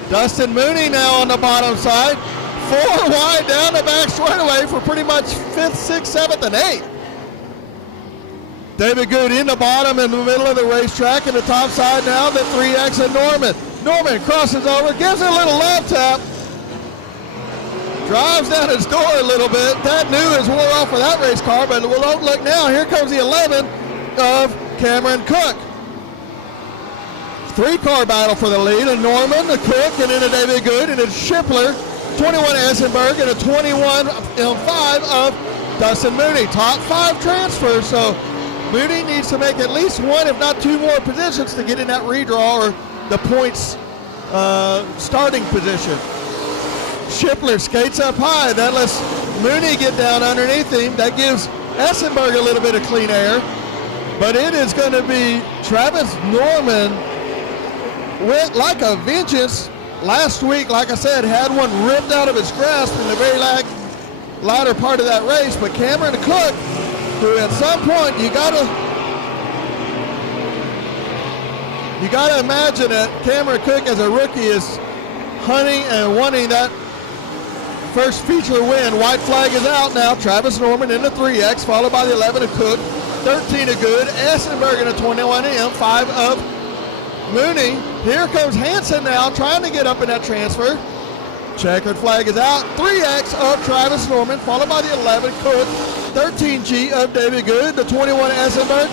Dustin Mooney now on the bottom side. 4 wide down the back straightaway for pretty much 5th, 6th, 7th, and 8th. David Good in the bottom in the middle of the racetrack, and the top side now, the 3X of Norman. Norman crosses over, gives it a little love tap. Drives down his door a little bit. That knew his wore off for that race car, but we'll look now. Here comes the 11 of Cameron Cook. 3-car battle for the lead, and Norman, the Cook, and then a David Good, and it's Shipler, 21 Essenberg, and a 21 M5 of Dustin Mooney. Top 5 transfers, so Mooney needs to make at least 1, if not 2 more positions to get in that redraw or the points starting position. Shipler skates up high. That lets Mooney get down underneath him. That gives Essenberg a little bit of clean air. But it is going to be Travis Norman went like a vengeance last week. Like I said, had one ripped out of his grasp in the very latter part of that race. But Cameron Cook, who at some point you gotta imagine that Cameron Cook as a rookie is hunting and wanting that first feature win. White flag is out now. Travis Norman in the 3X, followed by the 11 of Cook, 13 of Good, Essenberg in the 21 M, 5 of Mooney. Here comes Hansen now, trying to get up in that transfer. Checkered flag is out. 3X of Travis Norman, followed by the 11 Cook, 13G of David Good, the 21 Essenberg,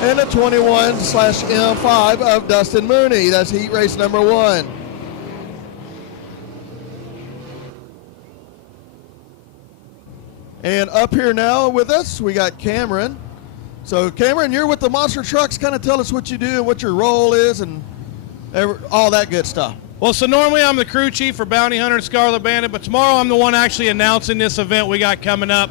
and the 21/M5 of Dustin Mooney. That's heat race number 1. And up here now with us, we got Cameron. So Cameron, you're with the Monster Trucks. Kind of tell us what you do and what your role is and all that good stuff. Well, so normally I'm the crew chief for Bounty Hunter and Scarlet Bandit, but tomorrow I'm the one actually announcing this event we got coming up.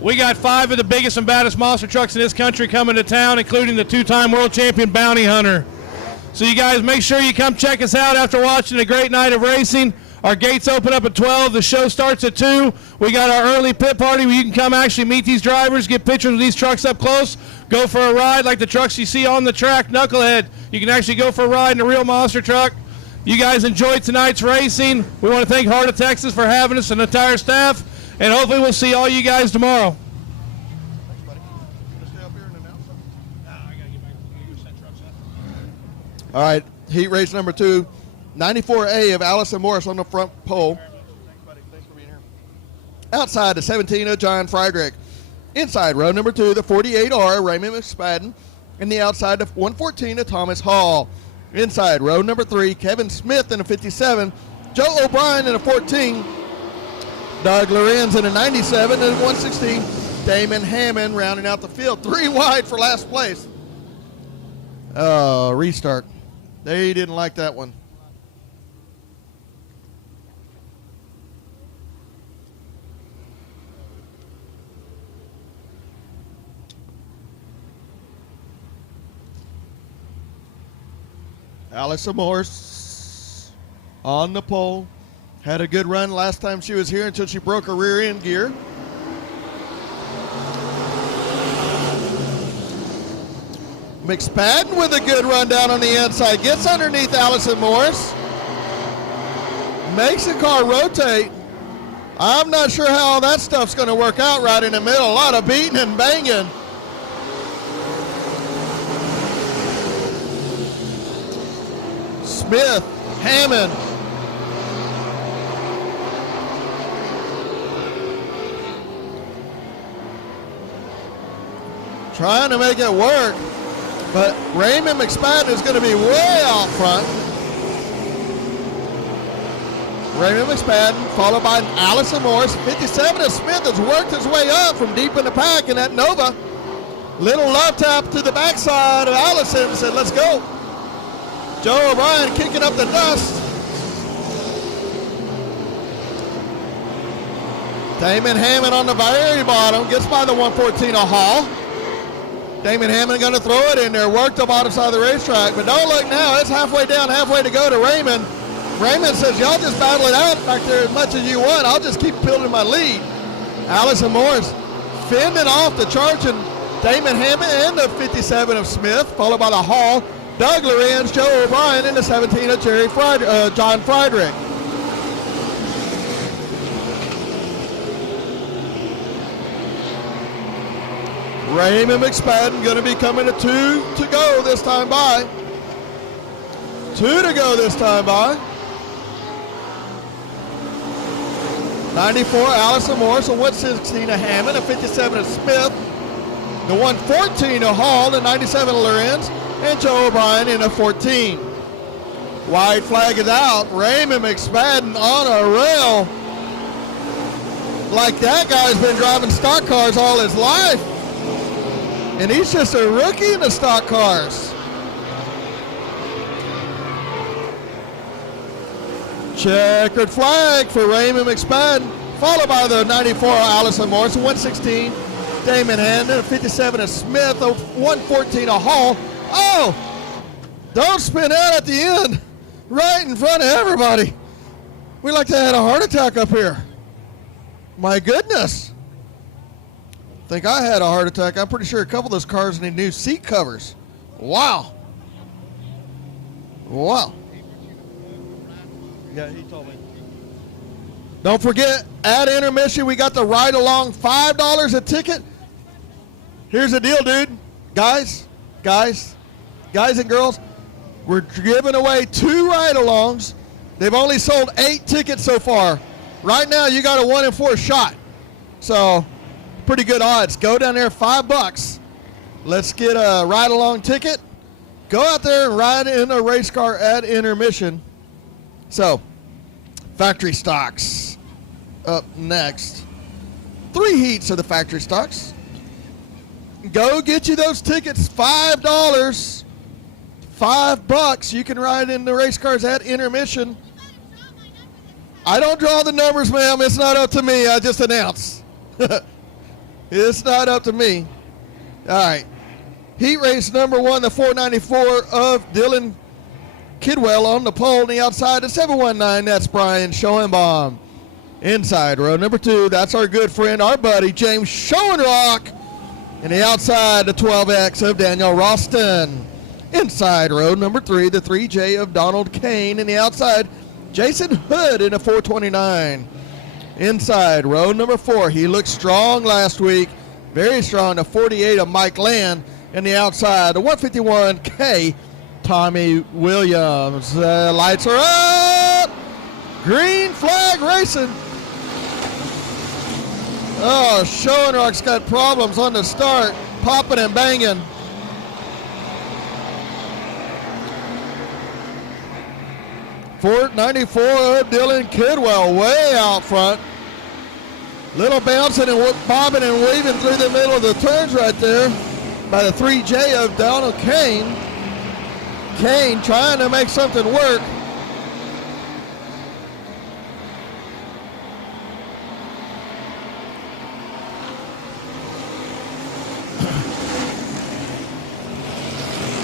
We got 5 of the biggest and baddest monster trucks in this country coming to town, including the 2-time world champion Bounty Hunter. So you guys make sure you come check us out after watching a great night of racing. Our gates open up at 12. The show starts at 2. We got our early pit party where you can come actually meet these drivers, get pictures of these trucks up close, go for a ride like the trucks you see on the track, Knucklehead. You can actually go for a ride in a real monster truck. You guys enjoyed tonight's racing. We want to thank Heart of Texas for having us and the entire staff, and hopefully we'll see all you guys tomorrow. Thanks, buddy. You want to stay up here and announce something? I got to get back to the set trucks. All right, heat race number 2. 94A of Allison Morris on the front pole. Thanks, buddy. Thanks for being here. Outside, the 17 of John Friedrich. Inside, row number 2, the 48R, Raymond McSpadden. And the outside, the 114 of Thomas Hall. Inside, row number 3, Kevin Smith in the 57, Joe O'Brien in a 14. Doug Lorenz in a 97 and 116. Damon Hammond rounding out the field. 3 wide for last place. Restart. They didn't like that one. Allison Morse on the pole. Had a good run last time she was here until she broke her rear end gear. McSpadden with a good run down on the inside. Gets underneath Allison Morse. Makes the car rotate. I'm not sure how all that stuff's going to work out right in the middle. A lot of beating and banging. Smith, Hammond. Trying to make it work, but Raymond McSpadden is going to be way out front. Raymond McSpadden, followed by Allison Morse. 57 of Smith has worked his way up from deep in the pack in that Nova. Little love tap to the backside of Allison, said, let's go. Joe O'Brien kicking up the dust. Damon Hammond on the very bottom, gets by the 114 of Hall. Damon Hammond going to throw it in there, work the bottom side of the racetrack, but don't look now, it's halfway down, halfway to go to Raymond. Raymond says, y'all just battle it out back there as much as you want, I'll just keep building my lead. Allison Morris fending off the charging Damon Hammond and the 57 of Smith, followed by the Hall. Doug Lorenz, Joe O'Brien, and the 17 of John Friedrich. Raymond McSpadden going to be coming to 2 to go this time by. 2 to go this time by. 94, Allison Morris, a 116 of Hammond, a 57 of Smith, the 114 of Hall, the 97 of Lorenz, and Joe O'Brien in a 14. White flag is out. Raymond McSpadden on a rail. Like that guy's been driving stock cars all his life. And he's just a rookie in the stock cars. Checkered flag for Raymond McSpadden, followed by the 94 Allison Morris, 116 Damon Hammond, 57 of Smith, 114 of Hall. Oh, don't spin out at the end, right in front of everybody. We like to have a heart attack up here. My goodness. I think I had a heart attack. I'm pretty sure a couple of those cars need new seat covers. Wow. Wow. Yeah, he told me. Don't forget, at intermission, we got the ride along, $5 a ticket. Here's the deal, dude. Guys and girls, we're giving away 2 ride-alongs. They've only sold 8 tickets so far. Right now, you got a 1 in 4 shot. So, pretty good odds. Go down there, $5. Let's get a ride-along ticket. Go out there and ride in a race car at intermission. So, factory stocks up next. 3 heats of the factory stocks. Go get you those tickets, $5. $5. You can ride in the race cars at intermission. I don't draw the numbers, ma'am. It's not up to me. I just announce. It's not up to me. All right. Heat race number 1, the 494 of Dylan Kidwell on the pole on the outside. The 719, that's Brian Schoenbaum. Inside row number 2, that's our good friend, our buddy, James Schoenrock. And the outside, the 12X of Daniel Ralston. Inside row number 3, the 3J of Donald Kane. And the outside, Jason Hood in a 429. Inside row number 4, he looked strong last week. Very strong, the 48 of Mike Land. And the outside, the 151K, Tommy Williams. Lights are up. Green flag racing. Oh, Schoenrock's got problems on the start. Popping and banging. 494 of Dylan Kidwell way out front. Little bouncing and bobbing and weaving through the middle of the turns right there by the 3J of Donald Kane. Kane trying to make something work.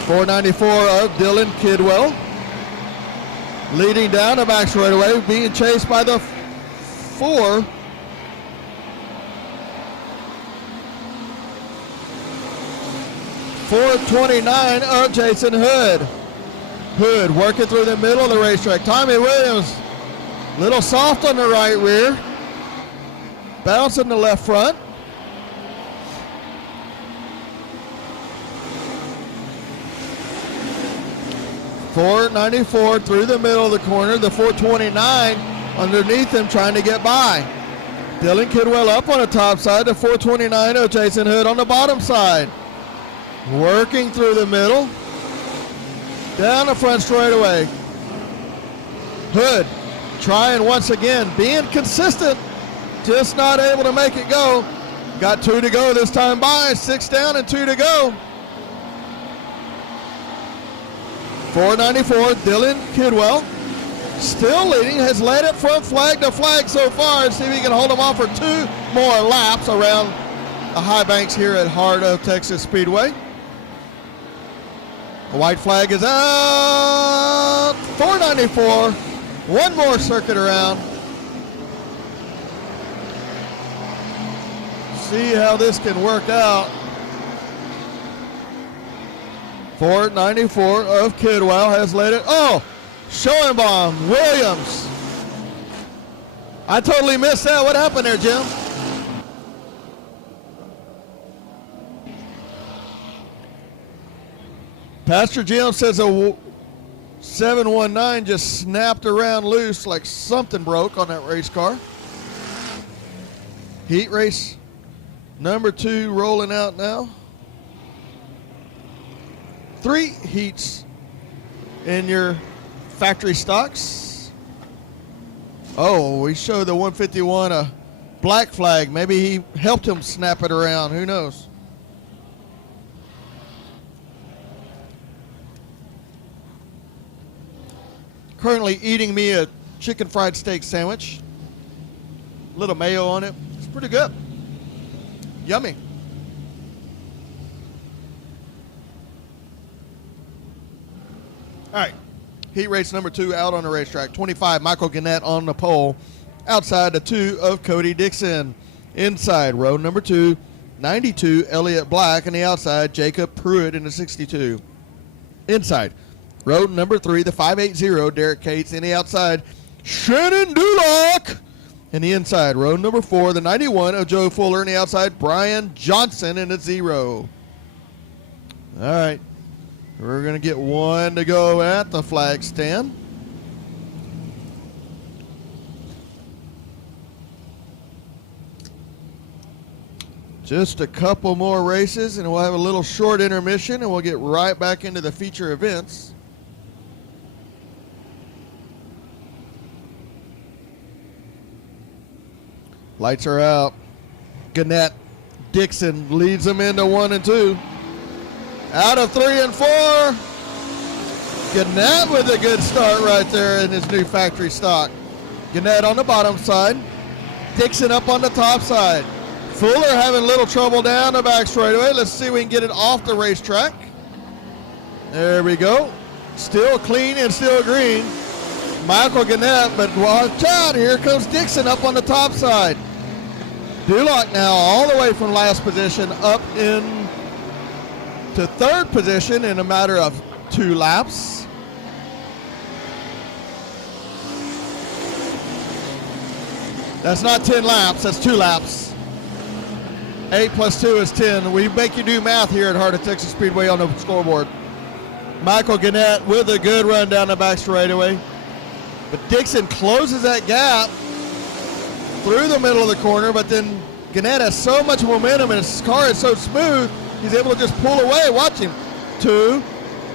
.494 of Dylan Kidwell. Leading down the back straightaway, being chased by the 4. .429 of Jason Hood. Hood working through the middle of the racetrack. Tommy Williams, little soft on the right rear. Bouncing the left front. .494 through the middle of the corner. The 429 underneath him trying to get by. Dylan Kidwell up on the top side. The 429 of Jason Hood on the bottom side. Working through the middle. Down the front straightaway. Hood trying once again. Being consistent. Just not able to make it go. Got 2 to go this time by. 6 down and 2 to go. .494, Dylan Kidwell, still leading, has led it from flag to flag so far. See if he can hold them off for 2 more laps around the high banks here at Heart of Texas Speedway. The white flag is out. .494, 1 more circuit around. See how this can work out. .494 of Kidwell has led it. Oh, Schoenbaum, Williams. I totally missed that. What happened there, Jim? Pastor Jim says a 719 just snapped around loose like something broke on that race car. Heat race number 2 rolling out now. 3 heats in your factory stocks. Oh, we showed the 151 a black flag. Maybe he helped him snap it around. Who knows? Currently eating me a chicken fried steak sandwich. A little mayo on it. It's pretty good. Yummy. All right, heat race number 2 out on the racetrack. 25, Michael Gannett on the pole. Outside the 2 of Cody Dixon. Inside, row number 2, 92, Elliott Black. And the outside, Jacob Pruitt in the 62. Inside, row number 3, the 580, Derek Cates. In the outside, Shannon Dulock. In the inside, row number 4, the 91 of Joe Fuller. In the outside, Brian Johnson in the 0. All right. We're going to get 1 to go at the flag stand. Just a couple more races, and we'll have a little short intermission, and we'll get right back into the feature events. Lights are out. Gannett Dixon leads them into 1 and 2. Out of 3 and 4. Gannett with a good start right there in his new factory stock. Gannett on the bottom side. Dixon up on the top side. Fuller having a little trouble down the back straightaway. Let's see if we can get it off the racetrack. There we go. Still clean and still green. Michael Gannett, but watch out. Here comes Dixon up on the top side. Dulock now all the way from last position up in to 3rd position in a matter of 2 laps. That's not 10 laps, that's 2 laps. 8 plus 2 is 10. We make you do math here at Heart of Texas Speedway on the scoreboard. Michael Gannett with a good run down the back straightaway. But Dixon closes that gap through the middle of the corner, but then Gannett has so much momentum and his car is so smooth, he's able to just pull away. Watch him. 2,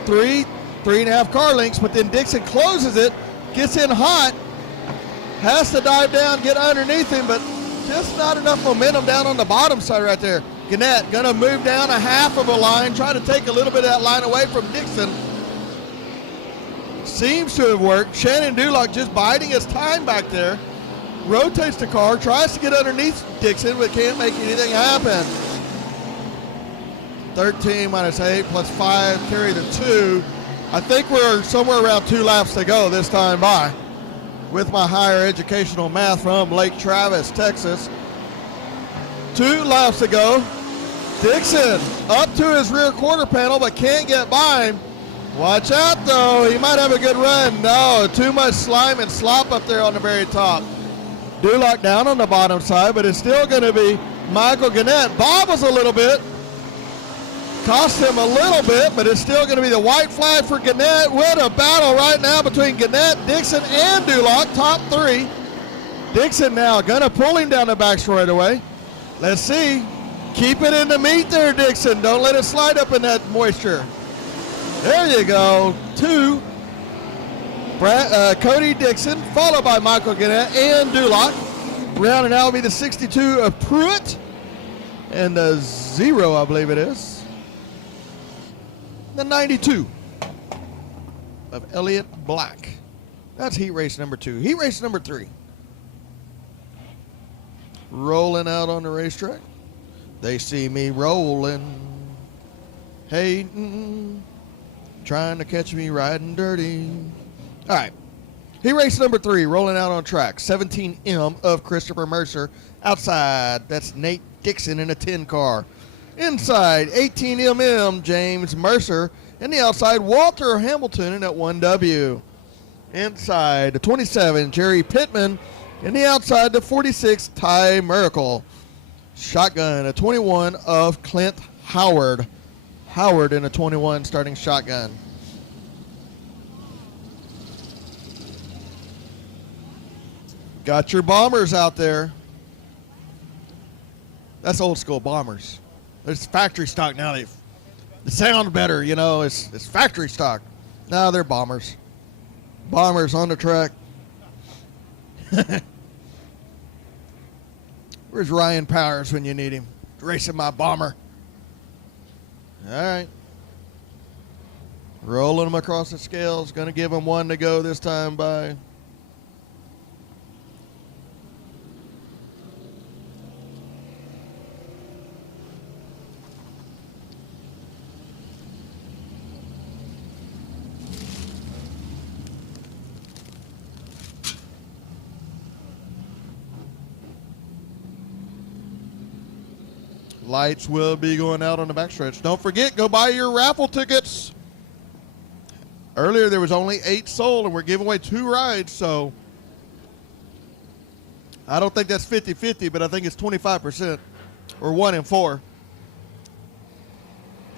3, 3.5 car lengths, but then Dixon closes it, gets in hot, has to dive down, get underneath him, but just not enough momentum down on the bottom side right there. Gannett gonna move down a half of a line, try to take a little bit of that line away from Dixon. Seems to have worked. Shannon Dulock just biding his time back there. Rotates the car, tries to get underneath Dixon, but can't make anything happen. 13 minus 8 plus 5, carry the 2. I think we're somewhere around 2 laps to go this time by with my higher educational math from Lake Travis, Texas. 2 laps to go. Dixon up to his rear quarter panel, but can't get by him. Watch out, though. He might have a good run. No, too much slime and slop up there on the very top. Dulock down on the bottom side, but it's still going to be Michael Gannett. Bobbles a little bit. Cost him a little bit, but it's still going to be the white flag for Gannett. What a battle right now between Gannett, Dixon, and Dulock, top 3. Dixon now going to pull him down the back straightaway. Let's see. Keep it in the meat there, Dixon. Don't let it slide up in that moisture. There you go. 2. Cody Dixon, followed by Michael Gannett and Dulock. Rounding out will be the 62 of Pruitt. And the 0, I believe it is, the 92 of Elliott Black. That's heat race number 2. Heat race number 3. Rolling out on the racetrack. They see me rolling, hating, trying to catch me riding dirty. All right. Heat race number 3, rolling out on track. 17M of Christopher Mercer. Outside, that's Nate Dixon in a 10 car. Inside, 18MM, James Mercer. And the outside, Walter Hamilton in at 1W. Inside, the 27, Jerry Pittman. And the outside, the 46, Ty Miracle. Shotgun, a 21 of Clint Howard. Howard in a 21 starting shotgun. Got your bombers out there. That's old school bombers. It's factory stock now. They sound better, you know. It's factory stock. No, they're bombers. Bombers on the track. Where's Ryan Powers when you need him? Racing my bomber. All right. Rolling them across the scales. Going to give them 1 to go this time by. Lights will be going out on the backstretch. Don't forget, go buy your raffle tickets. Earlier, there was only 8 sold, and we're giving away 2 rides, so I don't think that's 50-50, but I think it's 25%, or 1 in 4.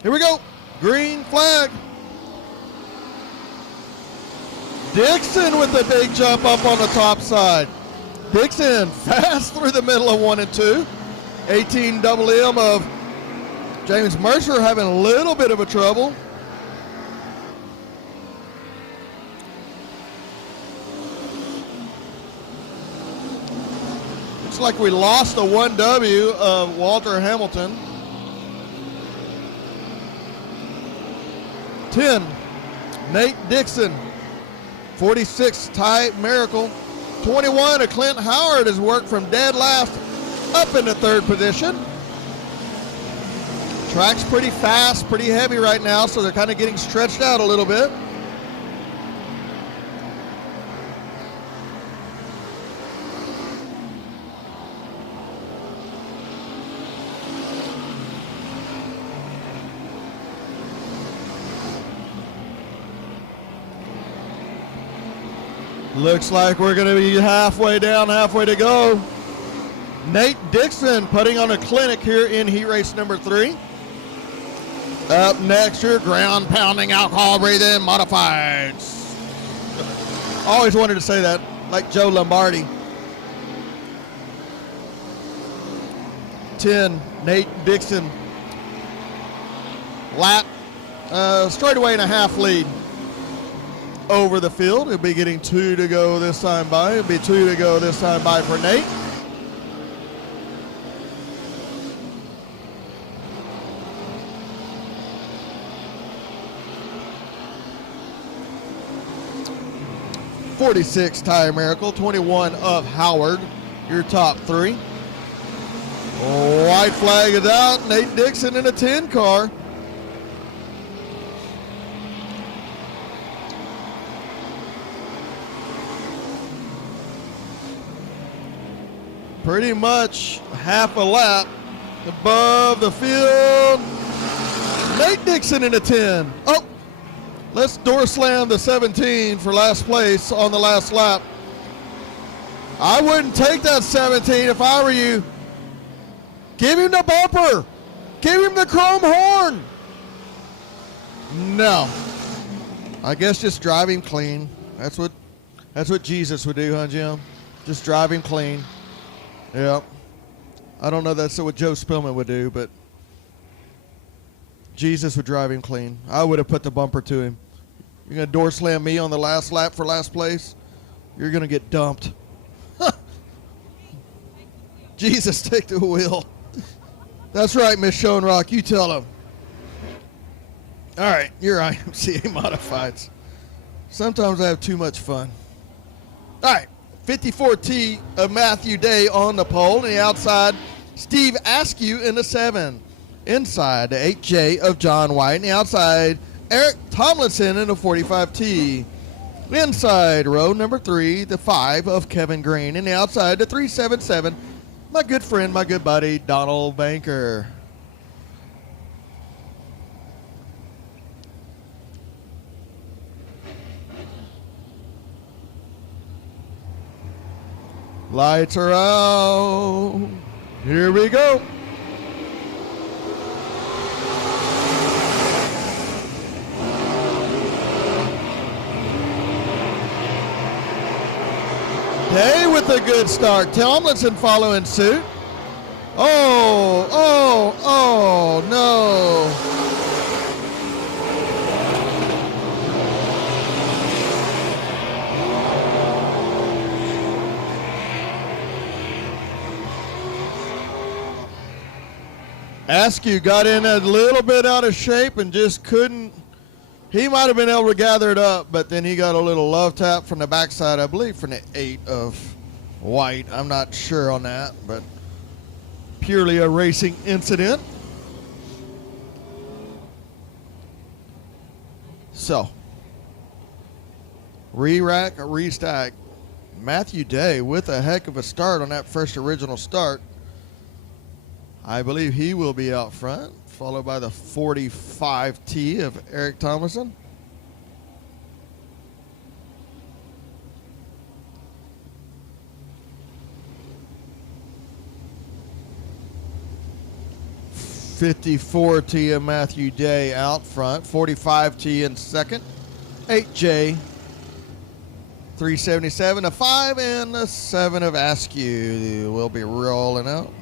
Here we go. Green flag. Dixon with the big jump up on the top side. Dixon fast through the middle of 1 and 2. 18 double M of James Mercer having a little bit of a trouble. Looks like we lost a 1W of Walter Hamilton. 10, Nate Dixon. 46, Ty Miracle. 21 of Clint Howard has worked from dead last up into 3rd position. Track's pretty fast, pretty heavy right now, so they're kind of getting stretched out a little bit. Looks like we're going to be halfway down, halfway to go. Nate Dixon putting on a clinic here in heat race number 3. Up next, your ground pounding alcohol breathing modifieds. Always wanted to say that, like Joe Lombardi. 10, Nate Dixon. Lap, straightaway and a half lead. over the field. He'll be getting 2 to go this time by. It'll be 2 to go this time by for Nate. '46 Tire Miracle, 21 of Howard, your top 3. White flag is out. Nate Dixon in a 10 car. Pretty much half a lap above the field. Nate Dixon in a 10. Oh, let's door slam the 17 for last place on the last lap. I wouldn't take that 17 if I were you. Give him the bumper. Give him the chrome horn. No. I guess just drive him clean. That's what Jesus would do, huh, Jim? Just drive him clean. Yeah. I don't know that's what Joe Spillman would do, but Jesus would drive him clean. I would have put the bumper to him. You're going to door slam me on the last lap for last place? You're going to get dumped. Jesus, take the wheel. That's right, Miss Schoenrock. You tell him. All right, your IMCA modifieds. Sometimes I have too much fun. All right, 54T of Matthew Day on the pole. And the outside, Steve Askew in the 7. Inside, the 8J of John White. And the outside, Eric Tomlinson in the 45T. Inside, row number 3, the 5 of Kevin Green. And the outside, the 377, my good friend, my good buddy, Donald Banker. Lights are out. Here we go. Day with a good start. Tomlinson following suit. Oh, no. Askew got in a little bit out of shape and just couldn't. He might have been able to gather it up, but then he got a little love tap from the backside, I believe, from the 8 of White. I'm not sure on that, but purely a racing incident. So, re-rack, restack. Matthew Day with a heck of a start on that first original start. I believe he will be out front, followed by the 45T of Eric Thomason. $54T of Matthew Day out front, 45T in second, 8J, 377, a 5, and a 7 of Askew will be rolling out.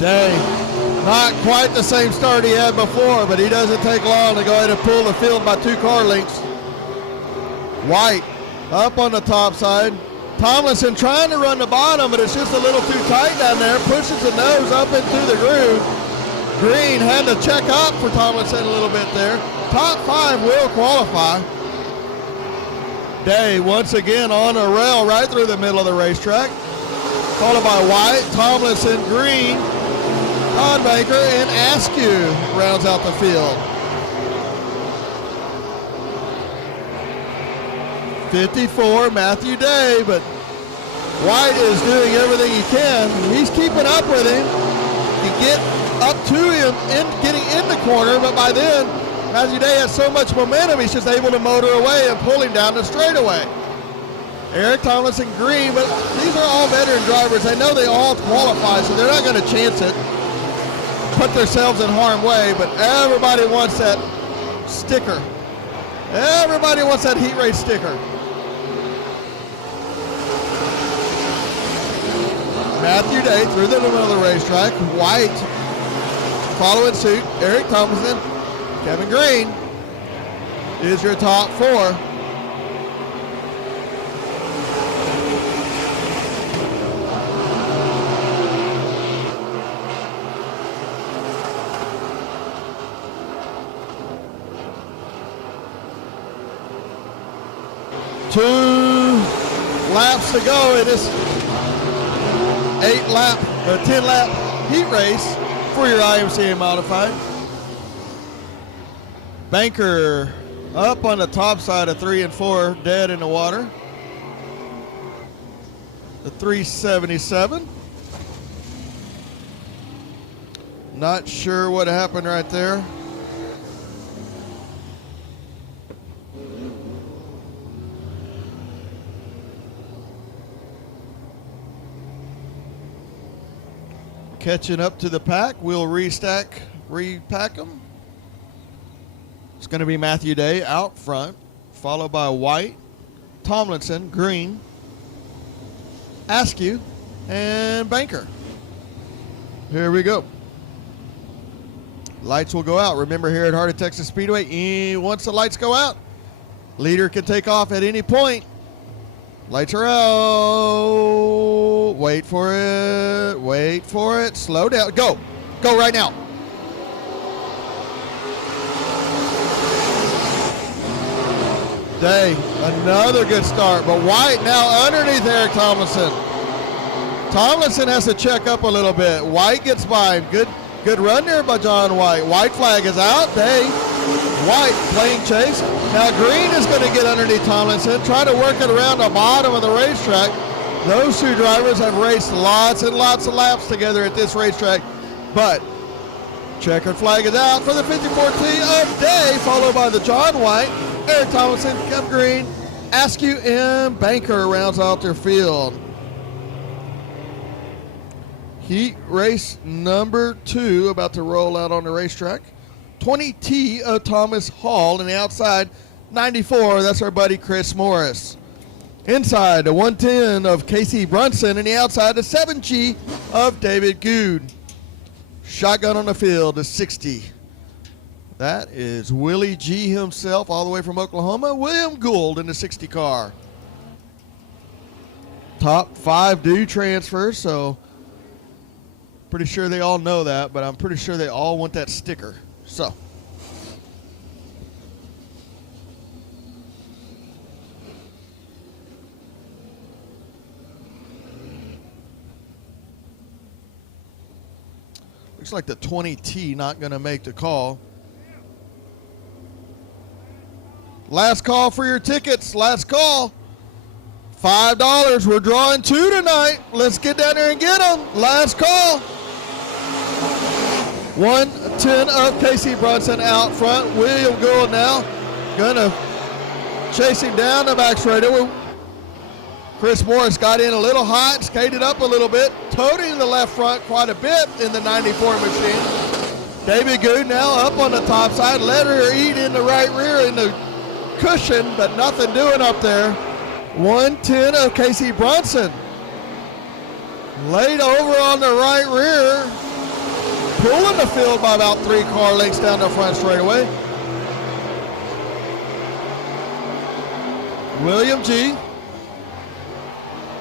Day, not quite the same start he had before, but he doesn't take long to go ahead and pull the field by 2 car lengths. White up on the top side. Tomlinson trying to run the bottom, but it's just a little too tight down there. Pushes the nose up into the groove. Green had to check up for Tomlinson a little bit there. Top 5 will qualify. Day once again on a rail right through the middle of the racetrack. Followed by White, Tomlinson, Green, Don Baker, and Askew rounds out the field. 54, Matthew Day, but White is doing everything he can. He's keeping up with him. You get up to him and getting in the corner, but by then, Matthew Day has so much momentum, he's just able to motor away and pull him down the straightaway. Eric Tomlinson, Green, but these are all veteran drivers. They know they all qualify, so they're not going to chance it, put themselves in harm's way, but everybody wants that sticker. Everybody wants that heat race sticker. Matthew Day through the middle of the racetrack. White following suit. Eric Thompson, Kevin Green is your top four. Two laps to go in this 10 lap heat race for your IMCA modified. Banker up on the top side of 3 and 4, dead in the water. The 377. Not sure what happened right there. Catching up to the pack. We'll repack them. It's going to be Matthew Day out front, followed by White, Tomlinson, Green, Askew, and Banker. Here we go. Lights will go out. Remember, here at Heart of Texas Speedway, once the lights go out, leader can take off at any point. Lights are out. Wait for it. Wait for it. Slow down. Go. Go right now. Day. Another good start. But White now underneath Eric Tomlinson. Tomlinson has to check up a little bit. White gets by him. Good run there by John White. White flag is out. Day. White playing chase. Now Green is going to get underneath Tomlinson, try to work it around the bottom of the racetrack. Those two drivers have raced lots and lots of laps together at this racetrack, but checkered flag is out for the 54T of Day, followed by the John White, Eric Tomlinson, Kevin Green, Askew, and Banker rounds out their field. Heat race number 2 about to roll out on the racetrack. 20T of Thomas Hall in the outside, 94, that's our buddy Chris Morris. Inside, the 110 of Casey Brunson, and the outside, the 7G of David Good. Shotgun on the field, the 60. That is Willie G himself, all the way from Oklahoma. William Gould in the 60 car. Top 5 do transfer, so pretty sure they all know that, but I'm pretty sure they all want that sticker. So, looks like the 20T not going to make the call. Last call for your tickets. Last call. $5. We're drawing 2 tonight. Let's get down there and get them. Last call. 110 of Casey Brunson out front. William Gould now going to chase him down the back straightaway. Chris Morris got in a little hot, skated up a little bit, toting the left front quite a bit in the 94 machine. David Good now up on the top side, let her eat in the right rear in the cushion, but nothing doing up there. 110 of Casey Brunson. Laid over on the right rear, pulling the field by about 3 car lengths down the front straightaway. William G.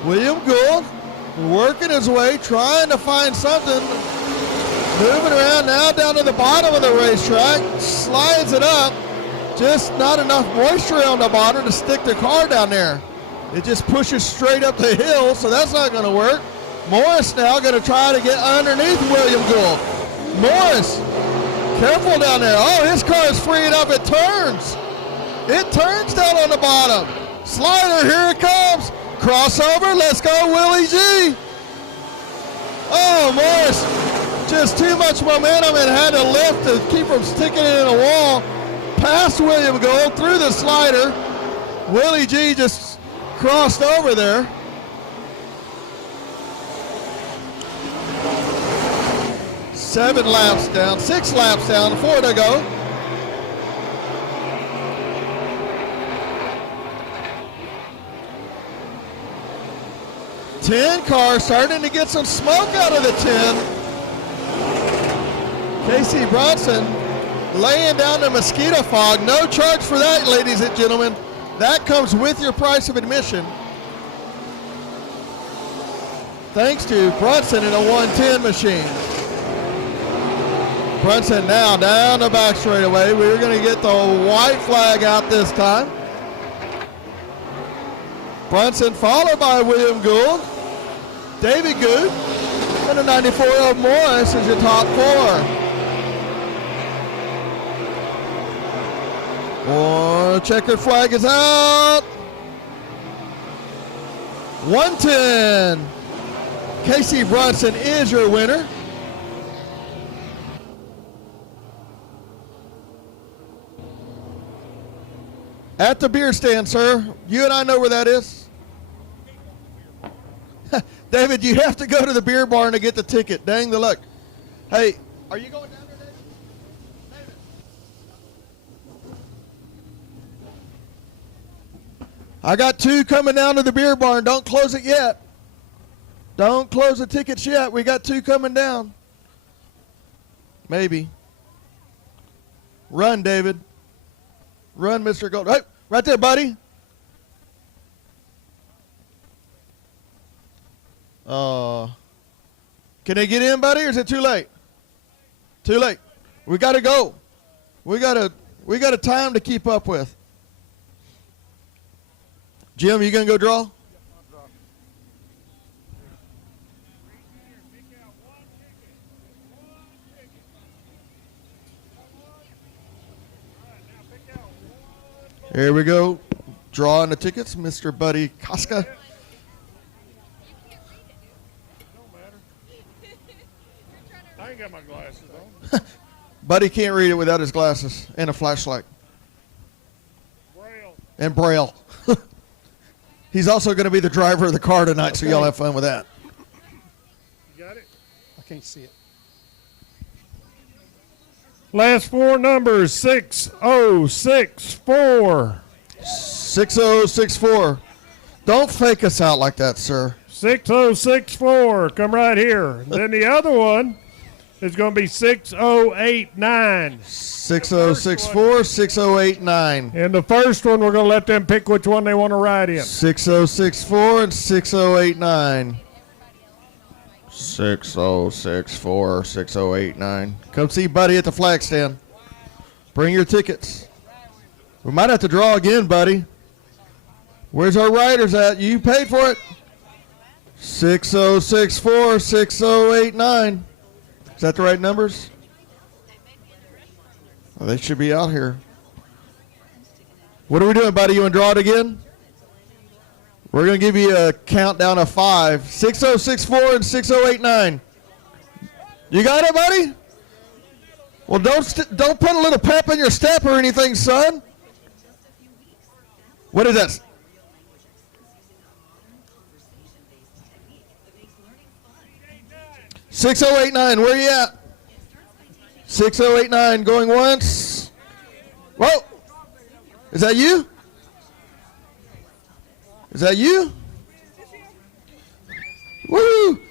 William Gould working his way, trying to find something. Moving around now down to the bottom of the racetrack. Slides it up. Just not enough moisture on the bottom to stick the car down there. It just pushes straight up the hill, so that's not going to work. Morris now going to try to get underneath William Gould. Morris, careful down there. Oh, his car is freeing up. It turns. It turns down on the bottom. Slider, here it comes. Crossover, let's go Willie G. Oh, Morris, just too much momentum and had to lift to keep from sticking it in a wall. Past William Gould, through the slider. Willie G just crossed over there. Six laps down, 4 to go. 10 car starting to get some smoke out of the 10. Casey Bronson laying down the mosquito fog. No charge for that, ladies and gentlemen. That comes with your price of admission. Thanks to Brunson in a 110 machine. Brunson now down the back straightaway. We're going to get the white flag out this time. Brunson followed by William Gould, David Good, and a 94 of Morris is your top four. Checkered flag is out. 110. Casey Brunson is your winner. At the beer stand, sir. You and I know where that is. David, you have to go to the beer barn to get the ticket. Dang the luck. Hey, are you going down there, David? I got 2 coming down to the beer barn. Don't close it yet. Don't close the tickets yet. We got 2 coming down. Maybe. Run, David. Run, Mr. Gold. Hey, right there, buddy. Can they get in, buddy, or is it too late? Too late. We got to go. We got a time to keep up with. Jim, you going to go draw? Here we go. Drawing the tickets, Mr. Buddy Koska. I ain't got my glasses on. Buddy can't read it without his glasses and a flashlight. Braille. And Braille. He's also going to be the driver of the car tonight, so y'all have fun with that. You got it? I can't see it. Last 4 numbers, 6064. 6064. Don't fake us out like that, sir. 6064. Come right here. Then the other one is going to be 6089. 6064, 6089. And the first one, we're going to let them pick which one they want to ride in. 6064 and 6089. 6064, 6089. Come see Buddy at the flag stand. Bring your tickets. We might have to draw again, Buddy. Where's our riders at? You paid for it. 6064, 6089. Is that the right numbers? Oh, they should be out here. What are we doing, Buddy? You want to draw it again? We're going to give you a countdown of 5. 6064 and 6089. You got it, buddy? Well, don't put a little pep in your step or anything, son. What is that? $6089, where you at? 6089 going once. Whoa. Is that you? Is that you? Woo!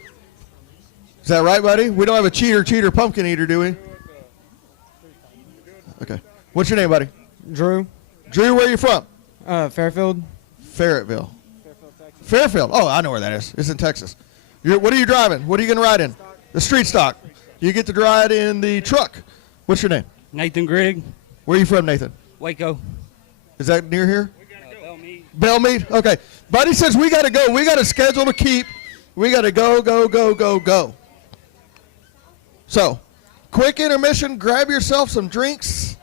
Is that right, buddy? We don't have a cheater pumpkin eater, do we? Okay. What's your name, buddy? Drew, Drew, where are you from? Fairfield. Fayetteville. Fairfield. Oh, I know where that is. It's in Texas. What are you driving? What are you going to ride in? The street stock. You get to ride in the truck. What's your name? Nathan Grigg, Where are you from, Nathan? Waco. Is that near here? Bellmead. Bellmead? Okay. Buddy says we got to go. We got a schedule to keep. We got to go. So, quick intermission. Grab yourself some drinks.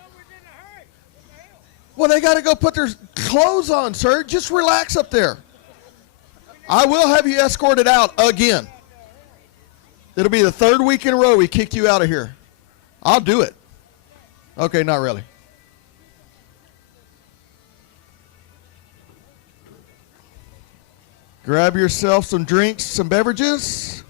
Well, they got to go put their clothes on, sir. Just relax up there. I will have you escorted out again. It'll be the 3rd week in a row we kicked you out of here. I'll do it. Okay, not really. Grab yourself some drinks, some beverages.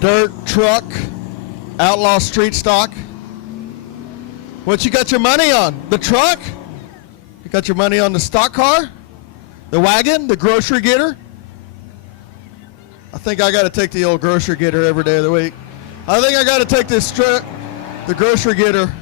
dirt truck, outlaw street stock. What you got your money on? The truck? You got your money on the stock car? The wagon? The grocery getter? I think I got to take the old grocery getter every day of the week. I think I got to take this truck, the grocery getter.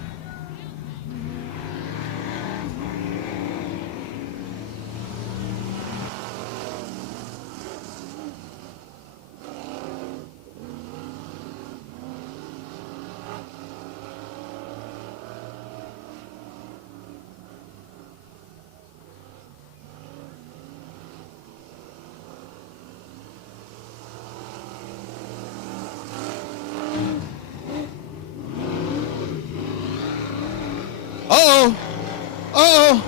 Uh-oh. Uh-oh.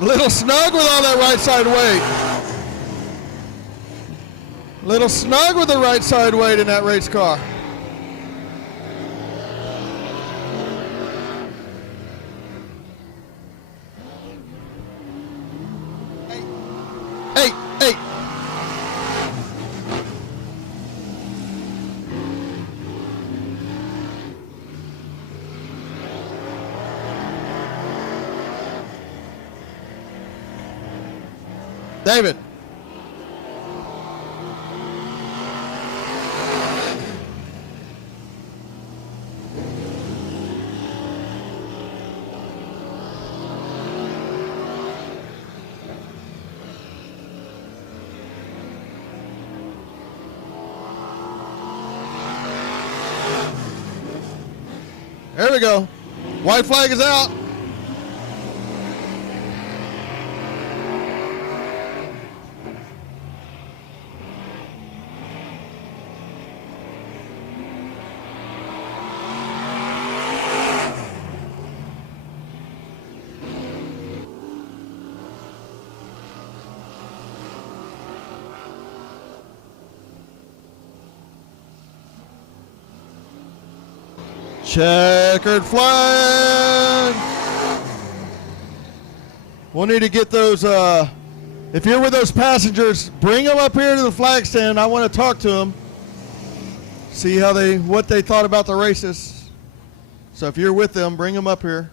A little snug with all that right side weight. A little snug with the right side weight in that race car. Hey, hey. David. There we go. White flag is out. Checkered flag. We'll need to get those, if you're with those passengers, bring them up here to the flag stand. I want to talk to them. See how what they thought about the races. So if you're with them, bring them up here.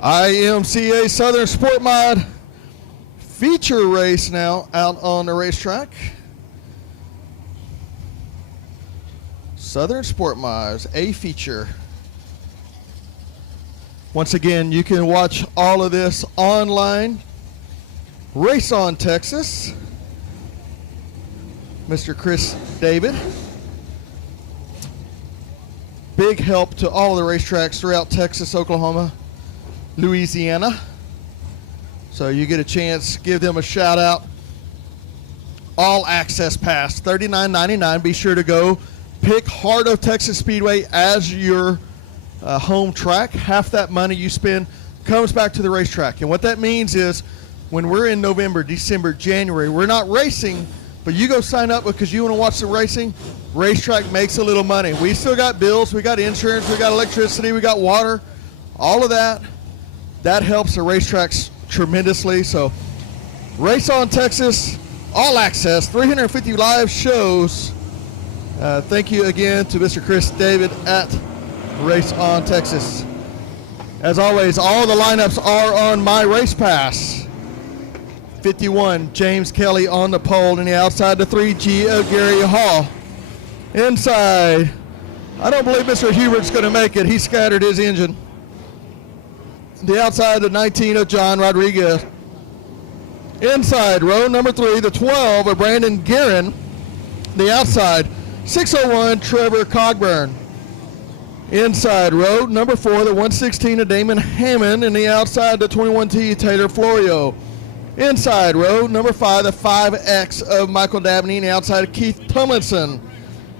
IMCA Southern Sport Mod feature race now out on the racetrack. Southern Sport Mods, a feature. Once again, you can watch all of this online. Race On Texas. Mr. Chris David. Big help to all the racetracks throughout Texas, Oklahoma, Louisiana. So you get a chance, give them a shout out. All access pass, $39.99. Be sure to go pick Heart of Texas Speedway as your home track. Half that money you spend comes back to the racetrack. And what that means is when we're in November, December, January, we're not racing, but you go sign up because you want to watch the racing. Racetrack makes a little money. We still got bills, we got insurance, we got electricity, we got water, all of that. That helps the racetracks tremendously. So Race On Texas, all access, 350 live shows. Thank you again to Mr. Chris David at Race On Texas. As always, all the lineups are on my race pass. 51, James Kelly on the pole, and the outside, the 3G of Gary Hall. Inside, I don't believe Mr. Hubert's going to make it. He scattered his engine. The outside, the 19 of John Rodriguez. Inside, row number 3, the 12 of Brandon Guerin. The outside, 601 Trevor Cogburn. Inside, row number 4, the 116 of Damon Hammond. And the outside, the 21T Taylor Florio. Inside, row number 5, the 5X of Michael Dabney. And the outside, of Keith Tomlinson.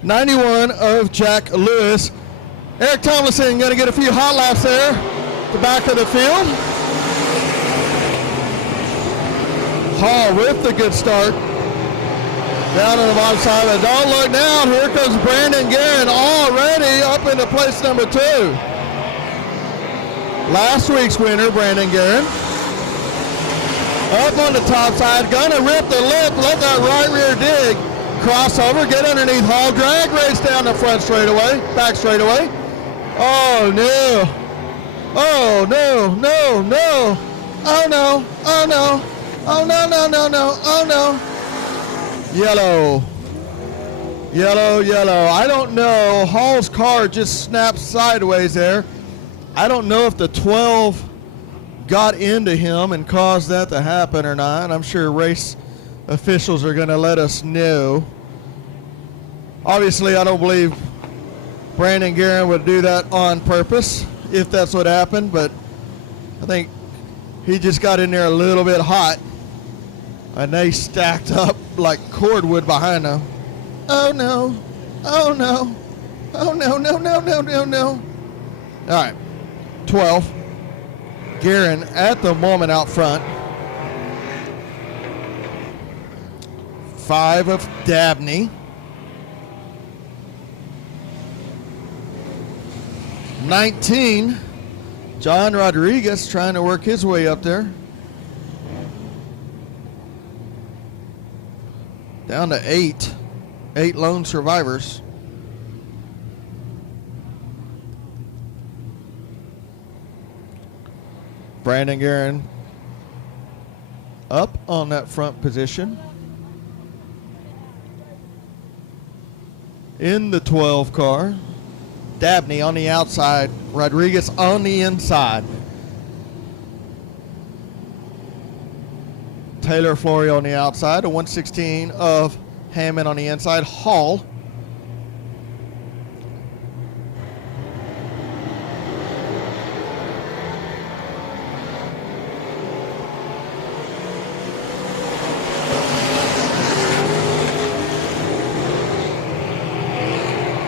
91 of Jack Lewis. Eric Tomlinson going to get a few hot laps there. The back of the field. Hall with the good start. Down on the bottom side, but don't look down. Here comes Brandon Guerin already up into place number 2. Last week's winner, Brandon Guerin. Up on the top side, gonna rip the lip, let that right rear dig. Crossover, get underneath Hall, drag race down the front straightaway, back straightaway. Oh no. Oh no, no, no. Oh no, oh no. Oh no, no, no, no, oh no. Yellow. Yellow, yellow. I don't know. Hall's car just snapped sideways there. I don't know if the 12 got into him and caused that to happen or not. I'm sure race officials are going to let us know. Obviously, I don't believe Brandon Guerin would do that on purpose if that's what happened, but I think he just got in there a little bit hot, and they stacked up like cordwood behind him. Oh no, oh no, oh no, no, no, no, no, no. All right, 12. Guerin at the moment out front. 5 of Dabney. 19, John Rodriguez trying to work his way up there. Down to 8 lone survivors. Brandon Guerin up on that front position. In the 12 car. Dabney on the outside, Rodriguez on the inside. Taylor Florio on the outside, a 116 of Hammond on the inside. Hall.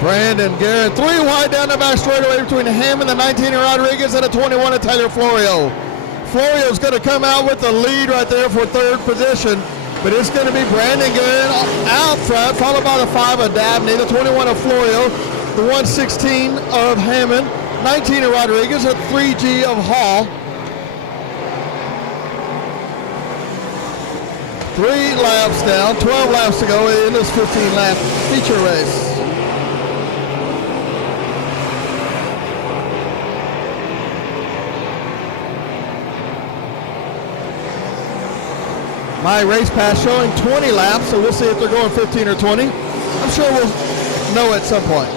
Brandon Guerin, 3 wide down the back straightaway between Hammond, the 19 of Rodriguez, and the 21 of Taylor Florio. Florio's going to come out with the lead right there for 3rd position, but it's going to be Brandon Guerin out front, followed by the 5 of Dabney, the 21 of Florio, the 116 of Hammond, 19 of Rodriguez, and 3G of Hall. 3 laps down, 12 laps to go in this 15-lap feature race. My race pass showing 20 laps, so we'll see if they're going 15 or 20. I'm sure we'll know at some point.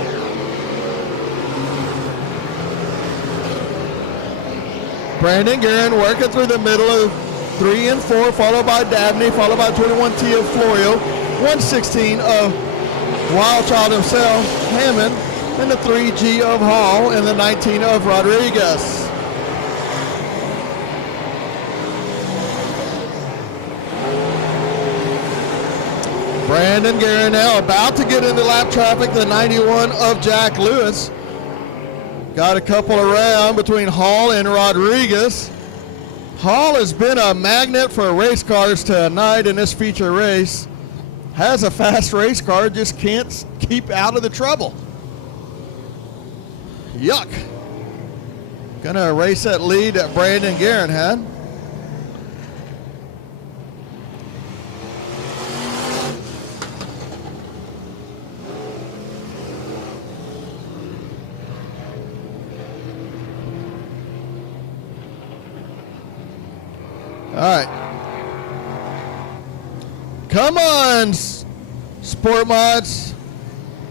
Brandon Guerin working through the middle of 3 and 4, followed by Dabney, followed by 21T of Florio, 116 of Wild Child himself, Hammond, and the 3G of Hall, and the 19 of Rodriguez. Brandon Guerin now about to get into lap traffic, the 91 of Jack Lewis. Got a couple around between Hall and Rodriguez. Hall has been a magnet for race cars tonight in this feature race. Has a fast race car, just can't keep out of the trouble. Yuck. Gonna erase that lead that Brandon Guerin had. All right. Come on, Sport Mods.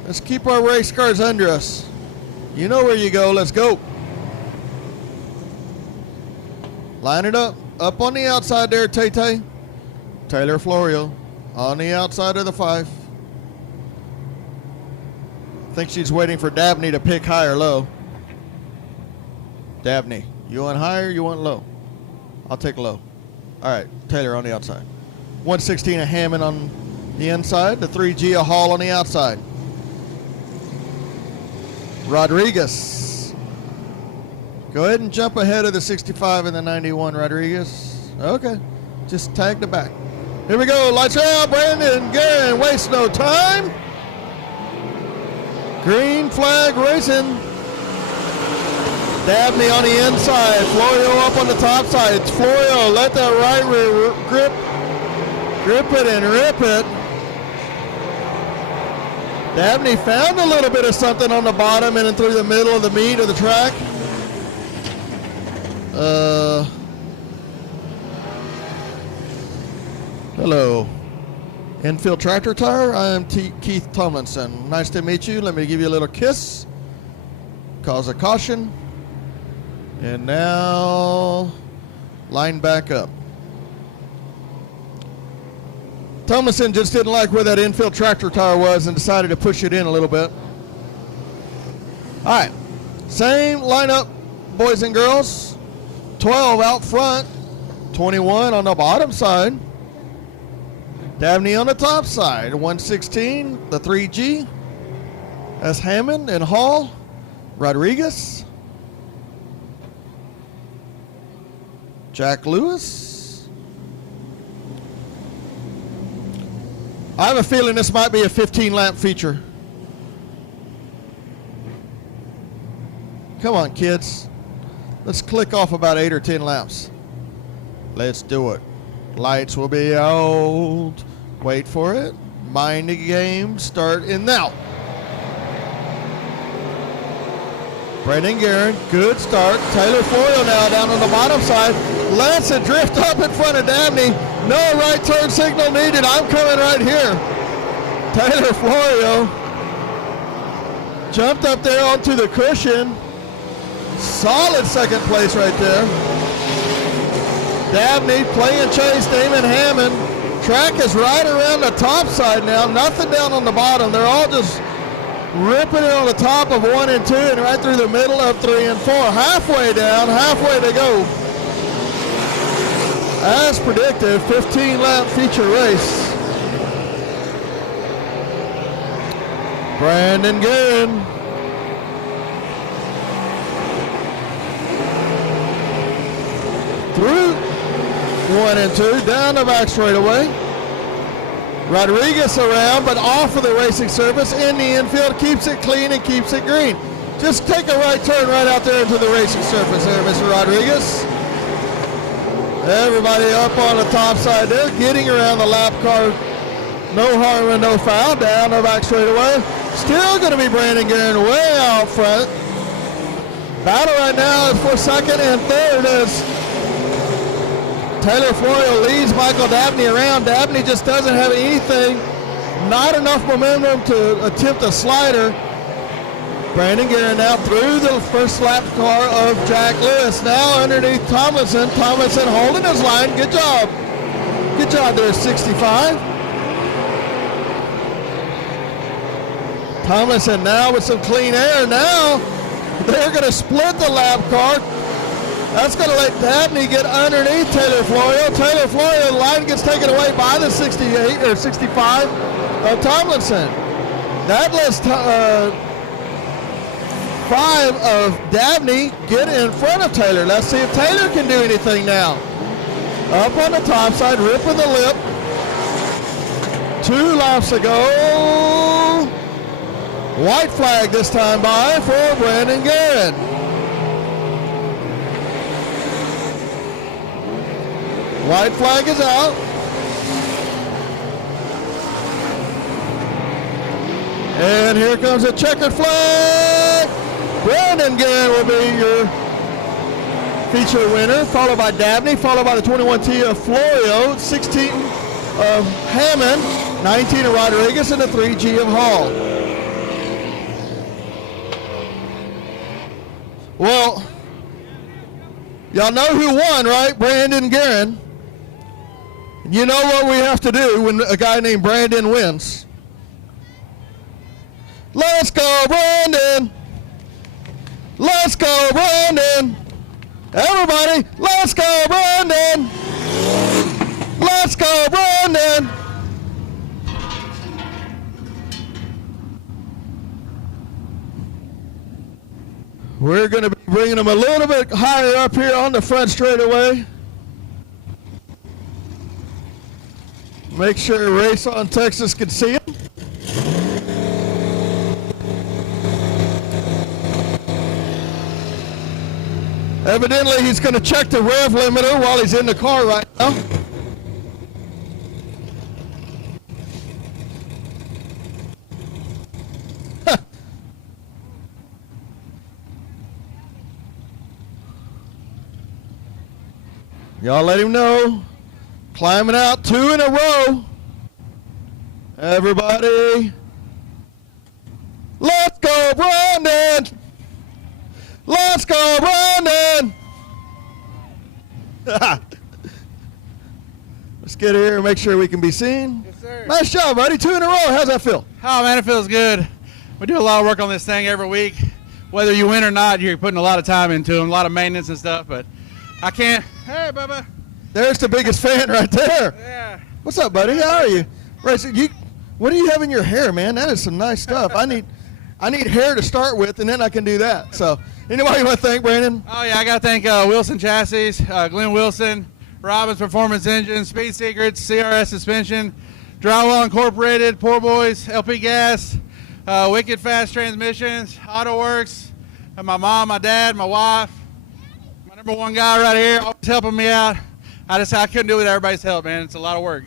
Let's keep our race cars under us. You know where you go. Let's go. Line it up. Up on the outside there, Tay-Tay. Taylor Florio on the outside of the 5. I think she's waiting for Dabney to pick high or low. Dabney, you want high or you want low? I'll take low. All right, Taylor on the outside. 116 of Hammond on the inside. The 3G of Hall on the outside. Rodriguez. Go ahead and jump ahead of the 65 and the 91, Rodriguez. Okay, just tag the back. Here we go, lights out, Brandon Guerin, waste no time. Green flag racing. Dabney on the inside, Florio up on the top side. It's Florio, let that right rear grip it and rip it. Dabney found a little bit of something on the bottom and then through the middle of the meat of the track. Hello. Infield Tractor Tire, I am Keith Tomlinson. Nice to meet you. Let me give you a little kiss. Cause a caution. And now, line back up. Tomlinson just didn't like where that infield tractor tire was and decided to push it in a little bit. All right, same lineup, boys and girls. 12 out front, 21 on the bottom side. Dabney on the top side, 116, the 3G. That's Hammond and Hall, Rodriguez. Jack Lewis. I have a feeling this might be a 15-lap feature. Come on, kids. Let's click off about 8 or 10 laps. Let's do it. Lights will be out. Wait for it. Mind the game. Start in now. Brandon Guerin, good start. Taylor Florio now down on the bottom side. Lets it drift up in front of Dabney. No right turn signal needed. I'm coming right here. Taylor Florio jumped up there onto the cushion. Solid second place right there. Dabney playing chase, Damon Hammond. Track is right around the top side now. Nothing down on the bottom. They're all just ripping it on the top of 1 and 2 and right through the middle of 3 and 4. Halfway down, halfway to go. As predicted, 15-lap feature race. Brandon Guerin. Through 1 and 2, down the back straightaway. Rodriguez around, but off of the racing surface in the infield, keeps it clean and keeps it green. Just take a right turn right out there into the racing surface there, Mr. Rodriguez. Everybody up on the top side there, getting around the lap car. No harm and no foul, down the back straightaway. Still going to be Brandon Guerin way out front. Battle right now is for second and third as Taylor Florio leads Michael Dabney around. Dabney just doesn't have anything, not enough momentum to attempt a slider. Brandon Guerin now through the first lap car of Jack Lewis. Now underneath Tomlinson. Tomlinson holding his line. Good job. Good job there, 65. Tomlinson now with some clean air. Now they're going to split the lap car. That's going to let Dabney get underneath Taylor Florio. Taylor Florio, the line gets taken away by the 68 or 65 of Tomlinson. That lets 5 of Dabney get in front of Taylor. Let's see if Taylor can do anything now. Up on the top side, ripping the lip. 2 laps ago. White flag this time by for Brandon Guerin. White flag is out. And here comes a checkered flag. Brandon Guerin will be your feature winner, followed by Dabney, followed by the 21T of Florio, 16 of Hammond, 19 of Rodriguez, and the 3G of Hall. Well, y'all know who won, right? Brandon Guerin. You know what we have to do when a guy named Brandon wins. Let's go, Brandon! Let's go, Brandon! Everybody, let's go, Brandon! Let's go, Brandon! We're going to be bringing him a little bit higher up here on the front straightaway. Make sure Race on Texas can see him. Evidently, he's going to check the rev limiter while he's in the car right now. Y'all let him know. Climbing out 2 in a row. Everybody. Let's go, Brandon! Let's go, Brandon! Let's get here and make sure we can be seen. Yes, sir. Nice job, buddy. 2 in a row. How's that feel? Oh, man, it feels good. We do a lot of work on this thing every week. Whether you win or not, you're putting a lot of time into them, a lot of maintenance and stuff, but I can't. Hey, Bubba. There's the biggest fan right there. Yeah. What's up, buddy? How are you? Right, so what do you have in your hair, man? That is some nice stuff. I need hair to start with, and then I can do that. So, anybody you want to thank, Brandon? Oh, yeah, I got to thank Wilson Chassis, Glenn Wilson, Robbins Performance Engine, Speed Secrets, CRS Suspension, Drywall Incorporated, Poor Boys, LP Gas, Wicked Fast Transmissions, AutoWorks, my mom, my dad, my wife, my number 1 guy right here, always helping me out. I couldn't do it with everybody's help, man. It's a lot of work.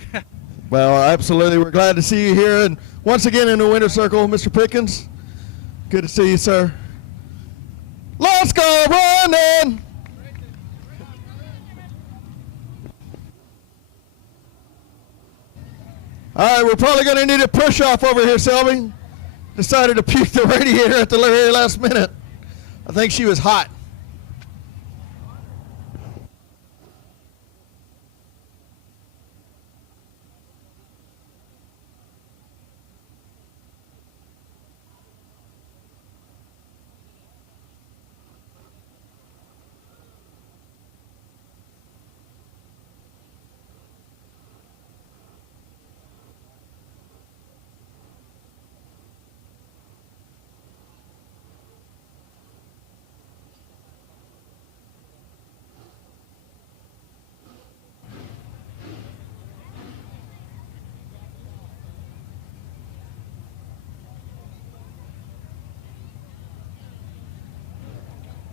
Well, absolutely. We're glad to see you here. And once again in the winner's circle, Mr. Pickens. Good to see you, sir. Let's go, Brandon! All right, we're probably going to need a push-off over here, Selby. Decided to puke the radiator at the very last minute. I think she was hot.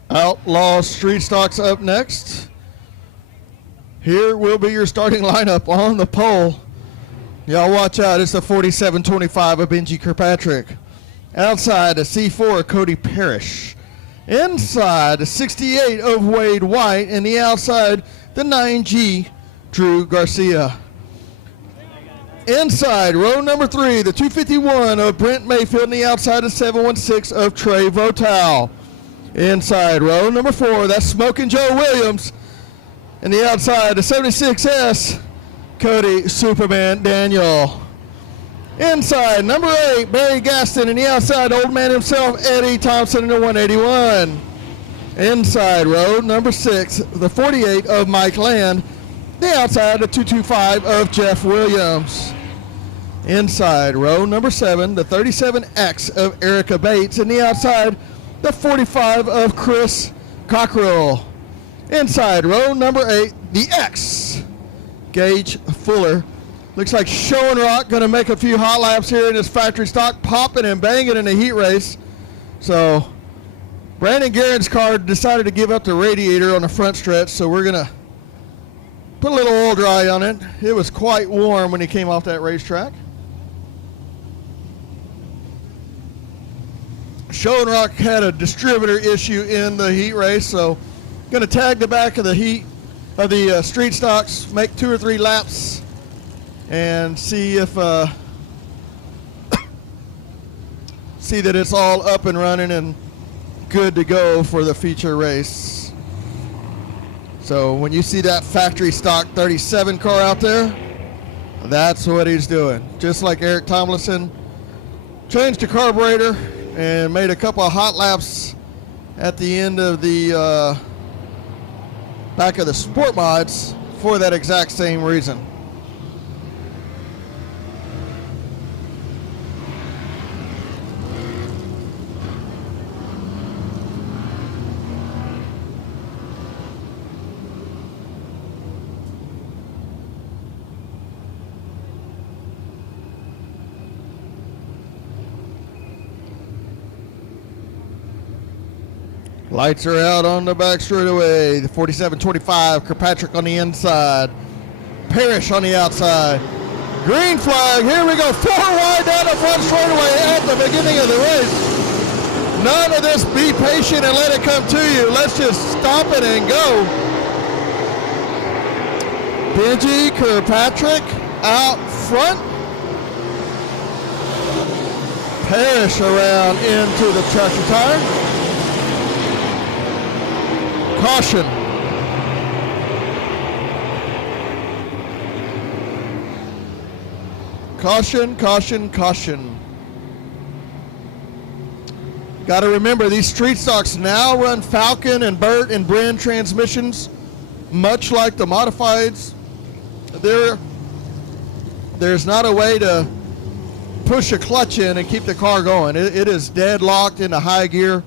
Outlaw Street Stocks up next. Here will be your starting lineup on the pole. Y'all watch out. It's the 4725 of Benji Kirkpatrick. Outside, a C4 Cody Parrish. Inside, a 68 of Wade White. And the outside, the 9G Drew Garcia. Inside, row number 3, the 251 of Brent Mayfield, and the outside, the 716 of Trey Votal. Inside, row number 4, that's Smokin' Joe Williams, and the outside, the 76S, Cody Superman Daniel. Inside, number 8, Barry Gaston, and the outside, old man himself, Eddie Thompson, in the 181. Inside, row number 6, the 48 of Mike Land, the outside, the 225 of Jeff Williams. Inside, row number 7, the 37X of Erica Bates, and the outside, the 45 of Chris Cockrell. Inside, row number 8, the X, Gage Fuller. Looks like Showing Rock going to make a few hot laps here in his factory stock, popping and banging in the heat race. So Brandon Guerin's car decided to give up the radiator on the front stretch, so we're going to put a little oil dry on it. It was quite warm when he came off that racetrack. Showing Rock had a distributor issue in the heat race, so going to tag the back of the street stocks, make 2 or 3 laps, and see if see that it's all up and running and good to go for the feature race. So when you see that factory stock 37 car out there, that's what he's doing. Just like Eric Tomlinson changed the carburetor and made a couple of hot laps at the end of the back of the sport mods for that exact same reason. Lights are out on the back straightaway. The 47-25, Kirkpatrick on the inside. Parrish on the outside. Green flag, here we go. 4 wide down the front straightaway at the beginning of the race. None of this be patient and let it come to you. Let's just stop it and go. Benji Kirkpatrick out front. Parrish around into the tractor tire. Caution. Caution, caution, caution. Got to remember, these street stocks now run Falcon and Burt and Bren transmissions, much like the modifieds. There's not a way to push a clutch in and keep the car going. It is deadlocked into high gear.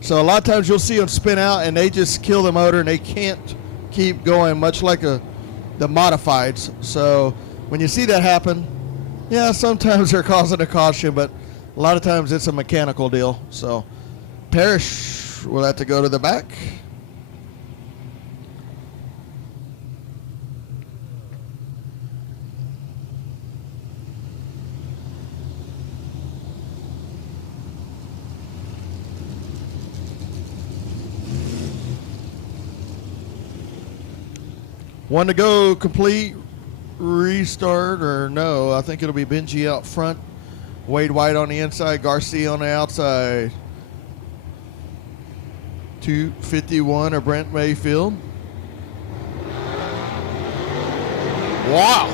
So a lot of times you'll see them spin out and they just kill the motor and they can't keep going, much like the modifieds. So when you see that happen, yeah, sometimes they're causing a caution, but a lot of times it's a mechanical deal. So Parrish will have to go to the back. One to go, complete, restart, or no, I think it'll be Benji out front, Wade White on the inside, Garcia on the outside. 251 of Brent Mayfield. Wow.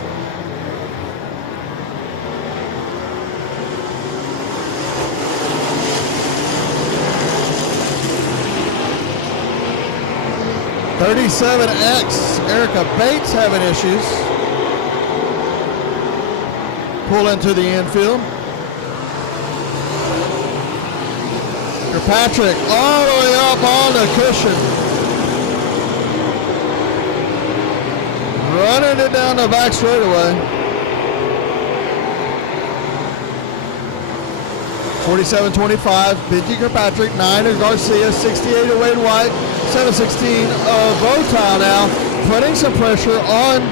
.37X, Erica Bates having issues. Pull into the infield. Kirkpatrick all the way up on the cushion. Running it down the back straightaway. 47-25, Benji Kirkpatrick, 9 of Garcia, 68 of Wade White, 716 of Votal now, putting some pressure on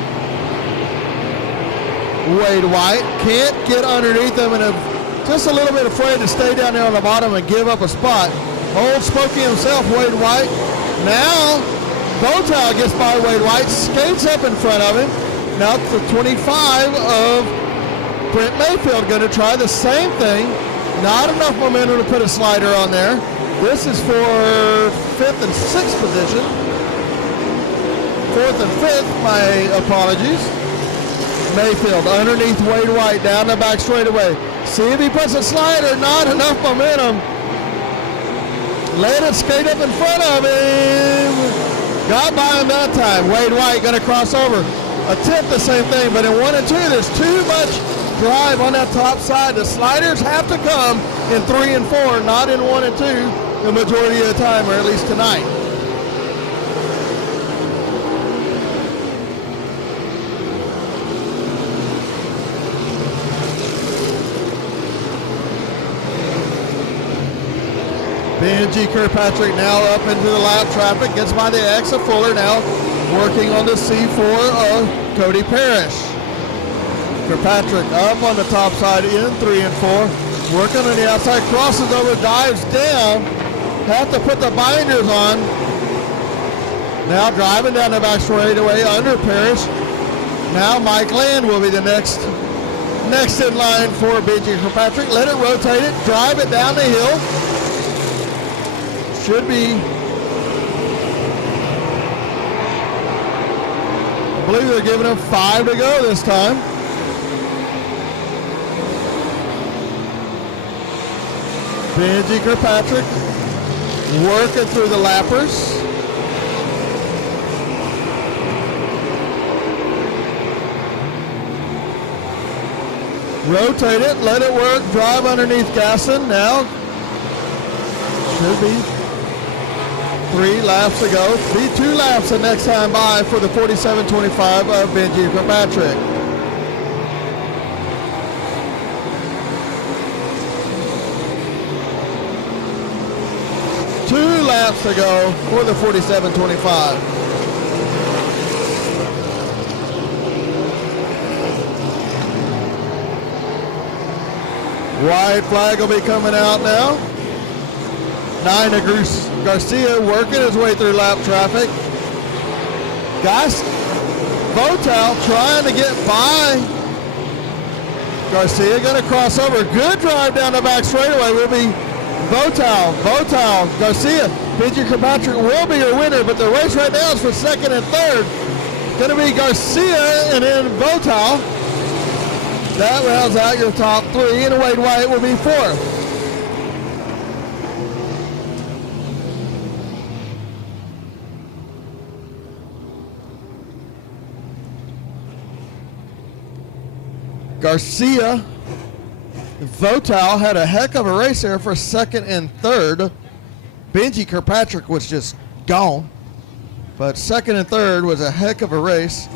Wade White. Can't get underneath him and just a little bit afraid to stay down there on the bottom and give up a spot. Old Smokey himself, Wade White, now Votel gets by Wade White, skates up in front of him. Now to 25 of Brent Mayfield, going to try the same thing. Not enough momentum to put a slider on there. This is for 5th and 6th position. 4th and 5th, my apologies. Mayfield underneath Wade White, down the back straightaway. See if he puts a slider, not enough momentum. Let it skate up in front of him. Got by him that time. Wade White going to cross over. Attempt the same thing, but in 1 and 2, there's too much drive on that top side. The sliders have to come in 3 and 4, not in 1 and 2 the majority of the time, or at least tonight. Benji Kirkpatrick now up into the lap traffic, gets by the X of Fuller, now working on the C4 of Cody Parrish. Kirkpatrick up on the top side in 3 and 4, working on the outside, crosses over, dives down, have to put the binders on. Now driving down the back straightaway under Parrish. Now Mike Land will be the next in line for Benji Kirkpatrick. Let it rotate it, drive it down the hill. Should be, I believe they're giving him 5 to go this time. Benji Kirkpatrick working through the lappers. Rotate it, let it work, drive underneath Gasson. Now should be 3 laps to go. Be 2 laps the next time by for the 47.25 of Benji Kirkpatrick. Two laps to go for the 47.25. White flag will be coming out now. 9 of Garcia working his way through lap traffic. Votel trying to get by Garcia, going to cross over. Good drive down the back straightaway will be Votel, Garcia. Benji Kirkpatrick will be your winner, but the race right now is for 2nd and 3rd. Going to be Garcia and then Votel. That rounds out your top 3, and Wade White will be 4th. Garcia, Votel had a heck of a race there for 2nd and 3rd. Benji Kirkpatrick was just gone, but 2nd and 3rd was a heck of a race.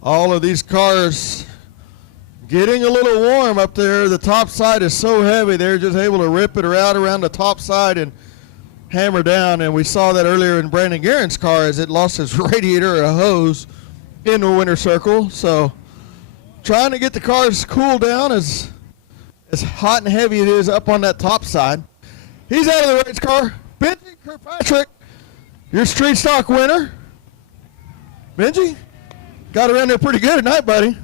All of these cars getting a little warm up there. The top side is so heavy, they're just able to rip it around the top side and hammer down. And we saw that earlier in Brandon Guerin's car as it lost his radiator or a hose in the winter circle. So trying to get the cars cooled down as hot and heavy it is up on that top side. He's out of the race car. Benji Kirkpatrick, your street stock winner. Benji? Got around there pretty good tonight, buddy.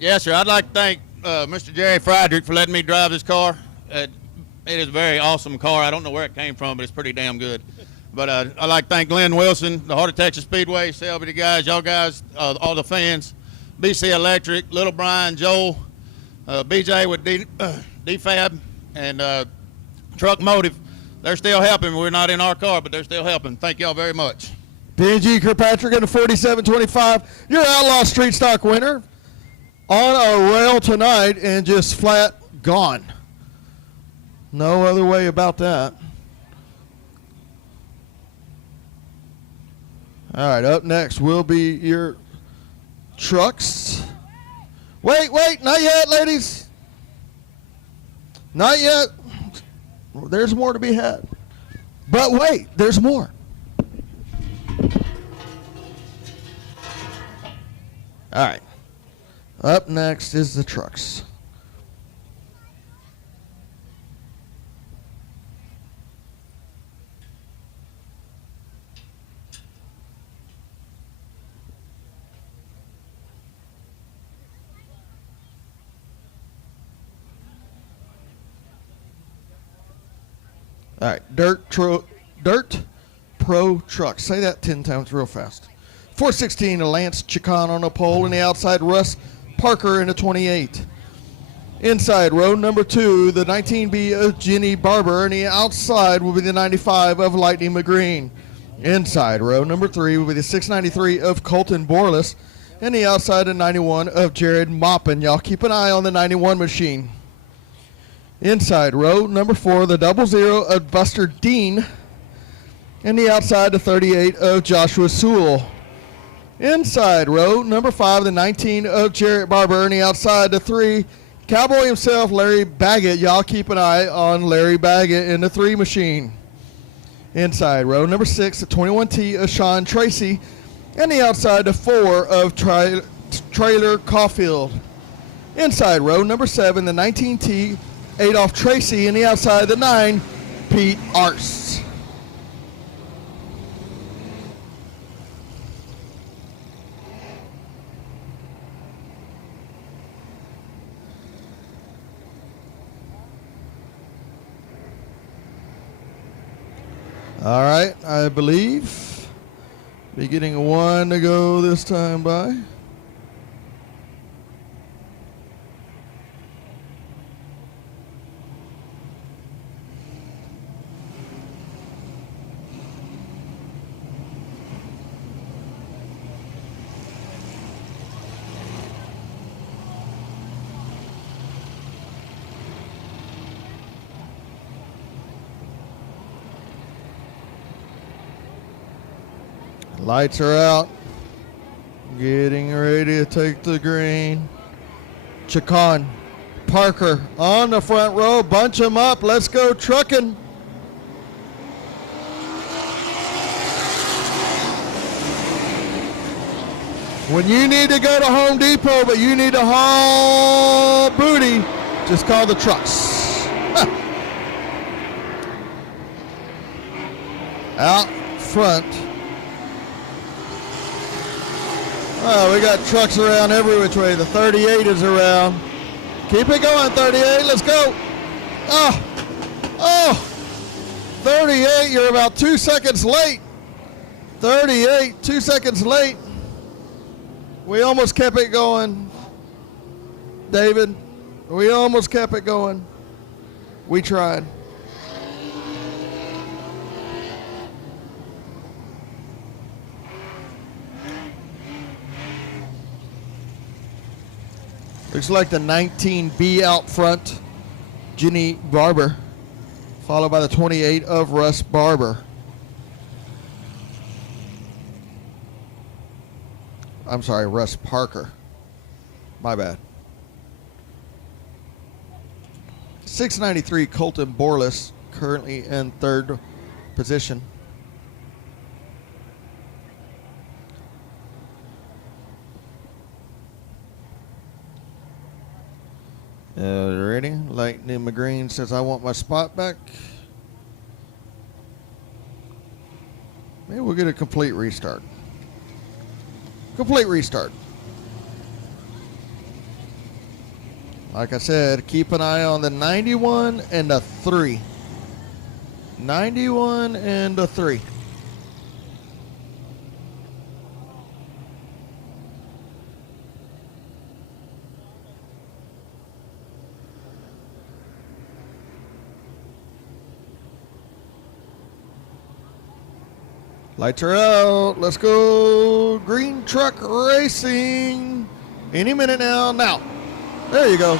Yes, sir. I'd like to thank Mr. Jerry Friedrich for letting me drive this car. It is a very awesome car. I don't know where it came from, but it's pretty damn good. But I'd like to thank Glenn Wilson, the Heart of Texas Speedway, Selby, the guys, y'all guys, all the fans, BC Electric, Little Brian, Joel, BJ with DFAB, and Truck Motive. They're still helping. We're not in our car, but they're still helping. Thank y'all very much. Benji Kirkpatrick in the 4725. Your Outlaw Street Stock winner on a rail tonight and just flat gone. No other way about that. All right, up next will be your trucks. Wait, not yet, ladies. Not yet. There's more to be had. But wait, there's more. All right. Up next is the trucks. All right, Dirt Pro Trucks. Say that 10 times real fast. 416, Lance Chacon on the pole, and the outside, Russ Parker in the 28. Inside, row number 2, the 19B of Jenny Barber, and the outside will be the 95 of Lightning McGreen. Inside, row number 3 will be the 693 of Colton Borlas, and the outside, the 91 of Jared Moppin. Y'all keep an eye on the 91 machine. Inside, row number 4, the 00 of Buster Dean, and the outside, the 38 of Joshua Sewell. Inside, row number 5, the 19 of Jarrett Barber, and the outside, the 3, Cowboy himself, Larry Baggett. Y'all keep an eye on Larry Baggett in the 3 machine. Inside, row number 6, the 21T of Sean Tracy, and the outside, the 4 of Trailer Caulfield. Inside, row number 7, the 19T Adolph Tracy, and the outside, the 9, Pete Arce. All right, I believe be getting 1 to go this time by. Lights are out. Getting ready to take the green. Chacon, Parker on the front row. Bunch them up. Let's go trucking. When you need to go to Home Depot, but you need to haul booty, just call the trucks. Out front. Oh, we got trucks around every which way. The 38 is around. Keep it going, 38. Let's go. Oh, 38, you're about 2 seconds late. 38, 2 seconds late. We almost kept it going, David. We almost kept it going. We tried. Looks like the 19B out front, Jenny Barber, followed by the 28 of Russ Barber. I'm sorry, Russ Parker. My bad. 693 Colton Borlas, currently in 3rd position. Ready? Lightning McGreen says, I want my spot back. Maybe we'll get a complete restart. Complete restart. Like I said, keep an eye on the 91 and the 3. 91 and the 3. Lights are out. Let's go. Green truck racing. Any minute now. Now. There you go.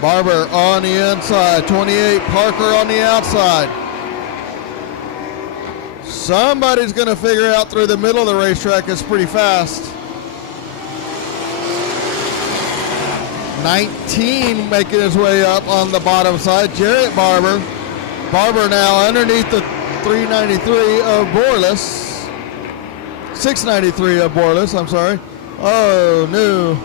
Barber on the inside. 28. Parker on the outside. Somebody's going to figure out through the middle of the racetrack. It's pretty fast. 19 making his way up on the bottom side. Jarrett Barber. Barber now underneath the 393 of Borlas. 693 of Borlas, I'm sorry. Oh, no.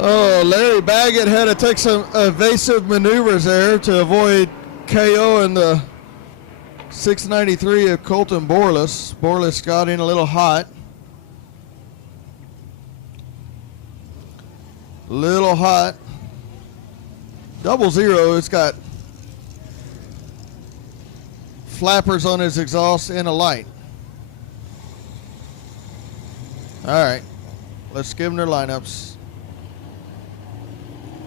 Oh, Larry Baggett had to take some evasive maneuvers there to avoid KO in the 693 of Colton Borlas. Borlas got in a little hot. Little hot. 00, it's got flappers on his exhaust and a light. All right, let's give them their lineups.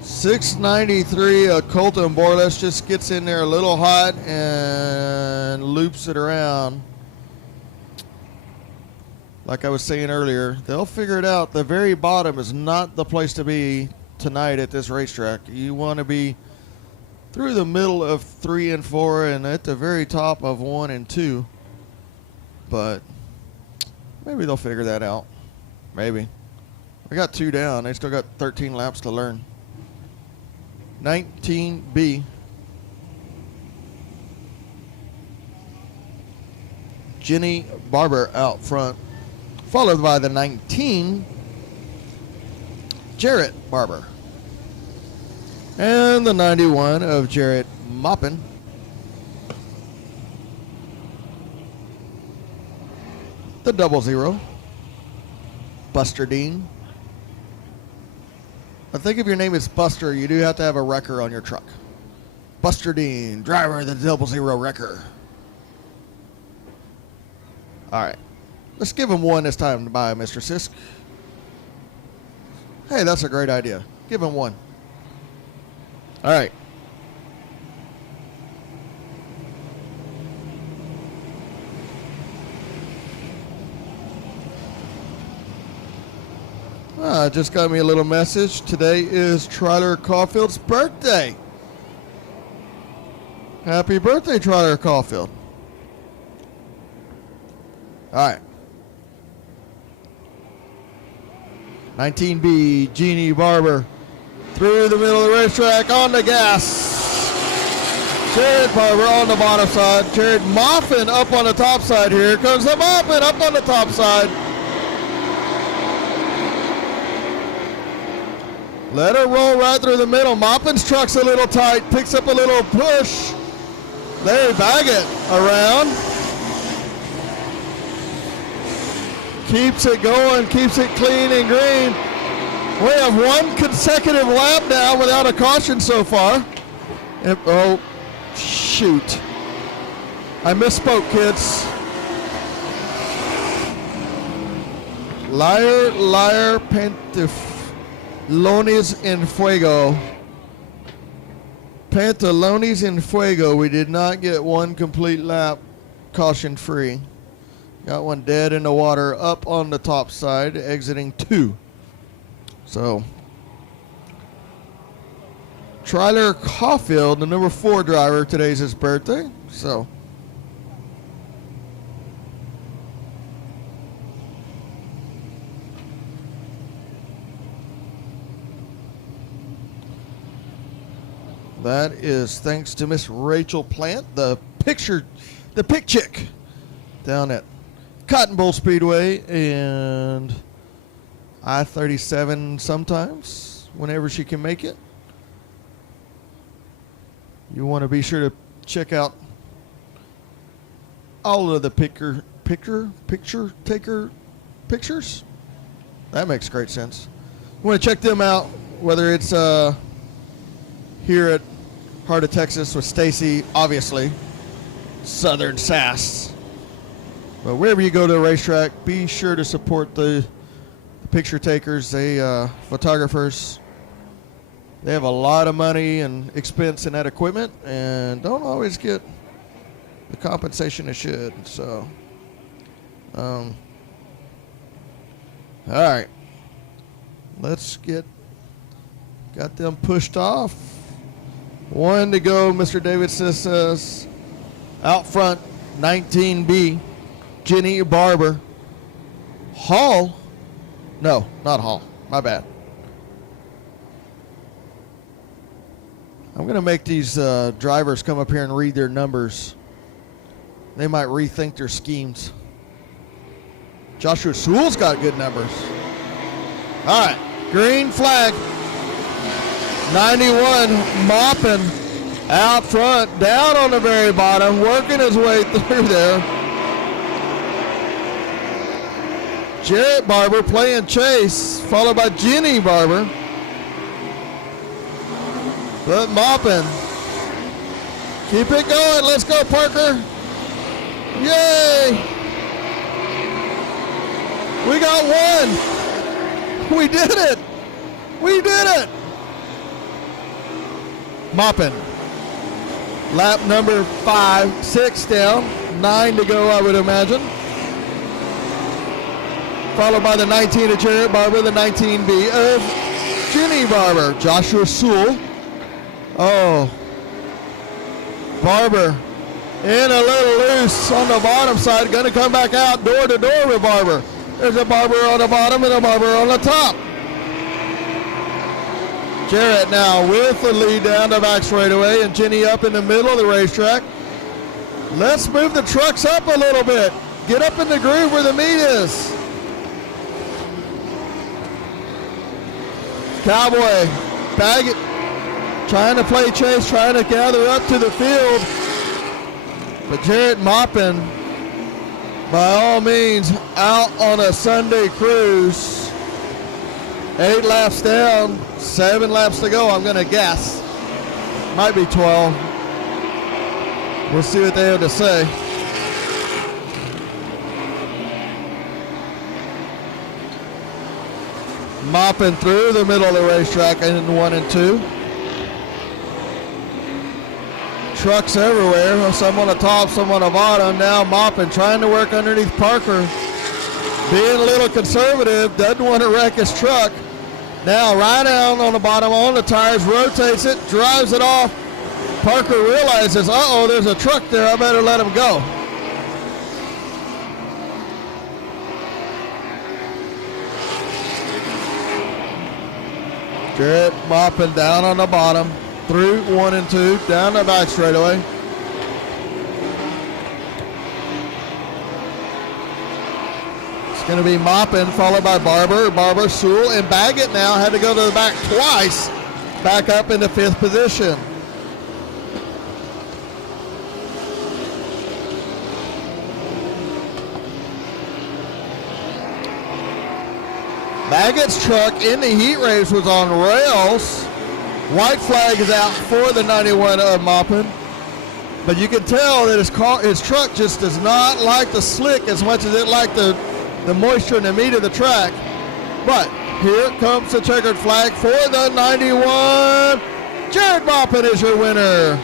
693 Colton Borlas just gets in there a little hot and loops it around. Like I was saying earlier, they'll figure it out. The very bottom is not the place to be tonight at this racetrack. You want to be through the middle of 3 and 4 and at the very top of 1 and 2. But maybe they'll figure that out. Maybe. They got 2 down. They still got 13 laps to learn. 19B. Jenny Barber out front, followed by the 19, Jarrett Barber. And the 91 of Jarrett Moppin. The 00, Buster Dean. I think if your name is Buster, you do have to have a wrecker on your truck. Buster Dean, driver of the 00 wrecker. All right. Let's give him 1 this time by Mr. Sisk. Hey, that's a great idea. Give him 1. All right. Just got me a little message. Today is Tyler Caulfield's birthday. Happy birthday, Tyler Caulfield. All right. 19B, Jeannie Barber. Through the middle of the racetrack, on the gas. Jared Barber on the bottom side. Jared Moffin up on the top side here. Comes the Moffin up on the top side. Let her roll right through the middle. Mopin's truck's a little tight. Picks up a little push. Larry Baggett around. Keeps it going. Keeps it clean and green. We have 1 consecutive lap now without a caution so far. Oh, shoot. I misspoke, kids. Liar, liar, Pantalones en fuego. Pantalones en fuego. We did not get 1 complete lap caution free. Got 1 dead in the water up on the top side, exiting 2. So, Tyler Caulfield, the number 4 driver, today's his birthday. So, that is thanks to Miss Rachel Plant, the pick chick down at Cotton Bowl Speedway and I-37 sometimes, whenever she can make it. You want to be sure to check out all of the picture taker pictures. That makes great sense. You want to check them out, whether it's here at Heart of Texas with Stacy, obviously. Southern Sass. But wherever you go to a racetrack, be sure to support the picture takers, photographers. They have a lot of money and expense in that equipment and don't always get the compensation it should. So, all right. Let's got them pushed off. One to go, Mr. Davidson says. Out front, 19B, Jenny Barber. Hall? No, not Hall. My bad. I'm going to make these drivers come up here and read their numbers. They might rethink their schemes. Joshua Sewell's got good numbers. All right, green flag. 91 mopping out front, down on the very bottom, working his way through there. Jarrett Barber playing chase, followed by Jenny Barber. But mopping. Keep it going. Let's go, Parker. Yay! We got one. We did it. We did it. Mopping. Lap number 5, 6 down, 9 to go, I would imagine. Followed by the 19 of Jarrett Barber, the 19B of Jenny Barber. Joshua Sewell. Oh. Barber in a little loose on the bottom side. Going to come back out door to door with Barber. There's a Barber on the bottom and a Barber on the top. Jarrett now with the lead down the back straightaway and Jenny up in the middle of the racetrack. Let's move the trucks up a little bit. Get up in the groove where the meat is. Cowboy, Baggett, trying to play chase, trying to gather up to the field. But Jarrett mopping, by all means, out on a Sunday cruise. 8 laps down, 7 laps to go, I'm going to guess. Might be 12. We'll see what they have to say. Mopping through the middle of the racetrack in 1 and 2. Trucks everywhere, some on the top, some on the bottom. Now mopping, trying to work underneath Parker. Being a little conservative, doesn't want to wreck his truck. Now right down on the bottom on the tires, rotates it, drives it off. Parker realizes, uh-oh, there's a truck there, I better let him go. Jarrett mopping down on the bottom, through 1 and 2, down the back straightaway. It's going to be mopping, followed by Barber, Sewell, and Baggett now had to go to the back twice, back up into 5th position. Baggett's truck in the heat race was on rails. White flag is out for the 91 of mopping. But you can tell that his truck just does not like the slick as much as it liked the moisture and the meat of the track. But here comes the checkered flag for the 91. Jared Moppin is your winner.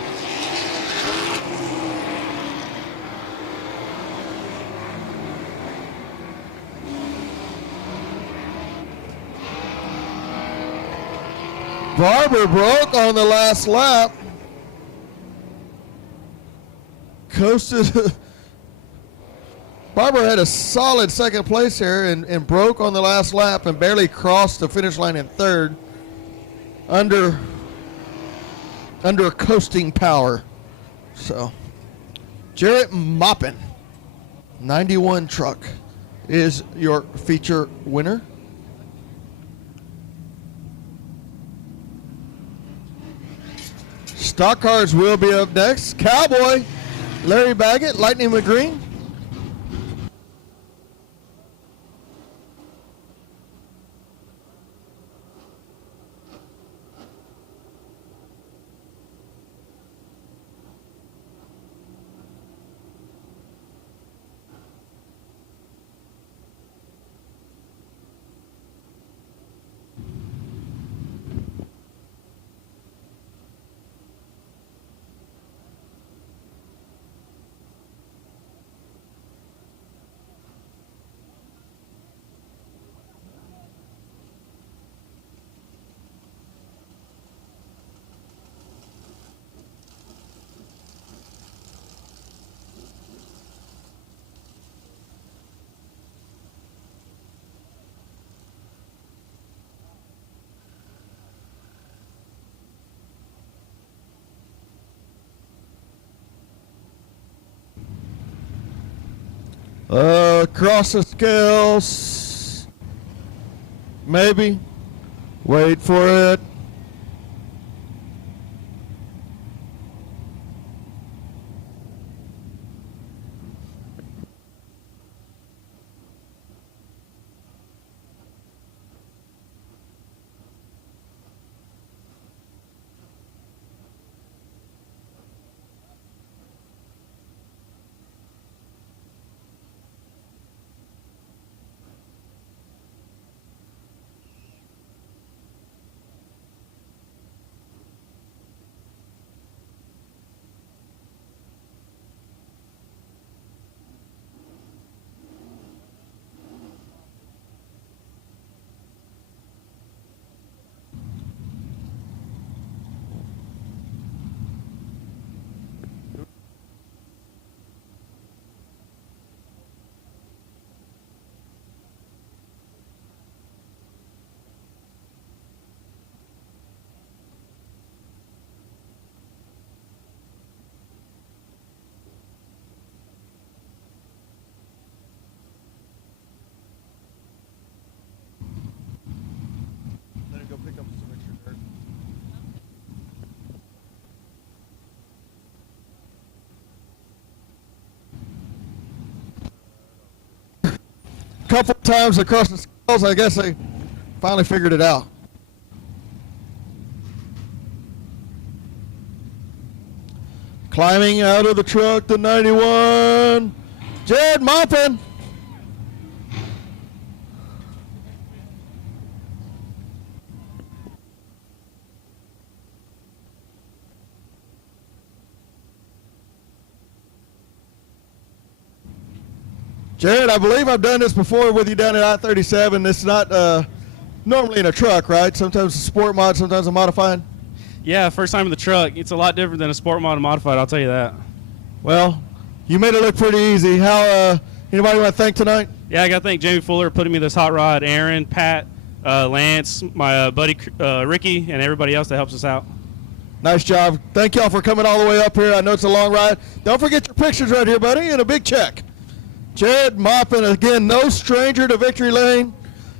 Barber broke on the last lap. Coasted. Barber had a solid second place here and broke on the last lap and barely crossed the finish line in 3rd under coasting power. So Jarrett Moppin, 91 truck, is your feature winner. Stock cars will be up next. Cowboy, Larry Baggett, Lightning McGreen. Across the scales. Maybe. Wait for it. Let him go pick up some extra dirt. Couple times across the scales, I guess they finally figured it out. Climbing out of the truck, the 91, Jed Moppin. Jared, I believe I've done this before with you down at I-37. It's not normally in a truck, right? Sometimes a sport mod, sometimes a modified. Yeah, first time in the truck. It's a lot different than a sport mod modified, I'll tell you that. Well, you made it look pretty easy. How anybody want to thank tonight? Yeah, I got to thank Jamie Fuller for putting me this hot rod, Aaron, Pat, Lance, my buddy Ricky, and everybody else that helps us out. Nice job. Thank y'all for coming all the way up here. I know it's a long ride. Don't forget your pictures right here, buddy, and a big check. Jared Moppin, again, no stranger to Victory Lane.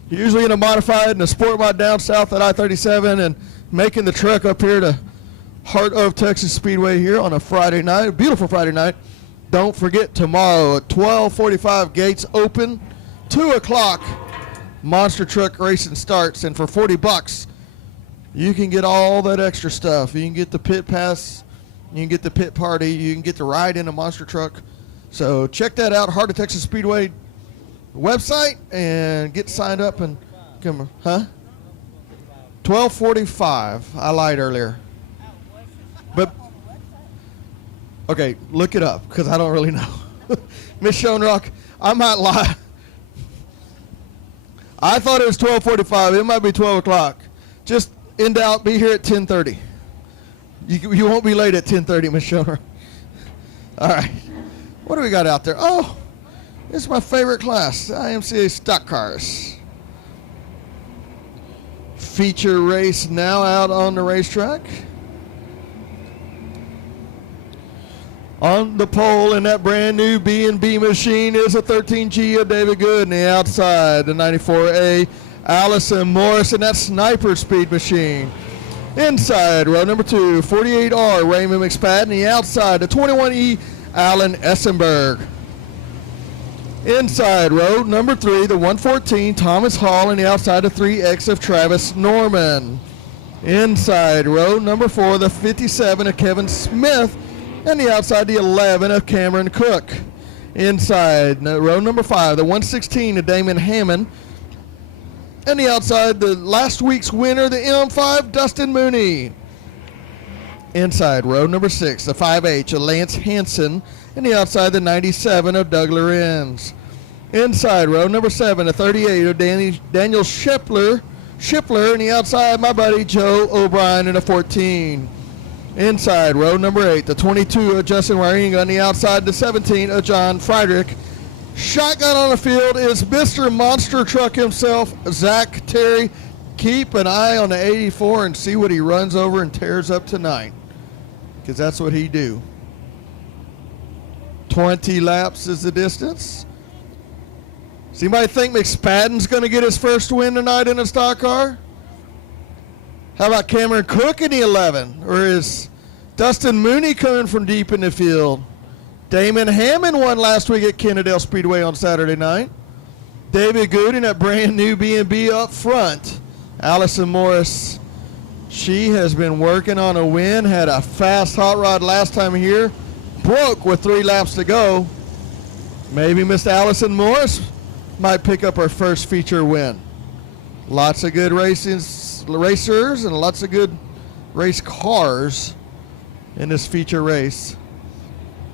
Usually in a modified and a sport mod down south at I-37 and making the trek up here to Heart of Texas Speedway here on a Friday night, a beautiful Friday night. Don't forget tomorrow at 12:45 gates open, 2 o'clock monster truck racing starts, and for $40 you can get all that extra stuff. You can get the pit pass, you can get the pit party, you can get to ride in a monster truck. So check that out, Heart of Texas Speedway website, and get signed up and come. 12:45. I lied earlier. But okay, look it up because I don't really know. Miss Schoenrock, I might lie. I thought it was 12:45. It might be 12 o'clock. Just in doubt, be here at 10:30. You won't be late at 10:30, Miss Schoenrock. All right. What do we got out there? Oh, this is my favorite class, IMCA stock cars. Feature race now out on the racetrack. On the pole in that brand new B&B machine is a 13G of David Good, and the outside, the 94A Allison Morris in that sniper speed machine. Inside, row number 2, 48R Raymond McSpadden, and the outside, the 21E Alan Essenberg. Inside row number 3, the 114 Thomas Hall, and the outside, the 3X of Travis Norman. Inside row number 4, the 57 of Kevin Smith, and the outside, the 11 of Cameron Cook. Inside row number 5, the 116 of Damon Hammond, and the outside, the last week's winner, the M5 Dustin Mooney. Inside row number 6, the 5H of Lance Hansen, and the outside, the 97 of Doug Lorenz. Inside row number 7, the 38 of Daniel Shipler, and the outside, my buddy Joe O'Brien in a 14. Inside row number 8, the 22 of Justin Waringa, on the outside, the 17 of John Friedrich. Shotgun on the field is Mr. Monster Truck himself, Zach Terry. Keep an eye on the 84 and see what he runs over and tears up tonight, because that's what he do. 20 laps is the distance. Does anybody think McSpadden's going to get his first win tonight in a stock car? How about Cameron Cook in the 11? Or is Dustin Mooney coming from deep in the field? Damon Hammond won last week at Kennedale Speedway on Saturday night. David Gooden at brand new B&B up front. Allison Morris, she has been working on a win. Had a fast hot rod last time here. Broke with 3 laps to go. Maybe Miss Allison Morris might pick up her first feature win. Lots of good racers and lots of good race cars in this feature race.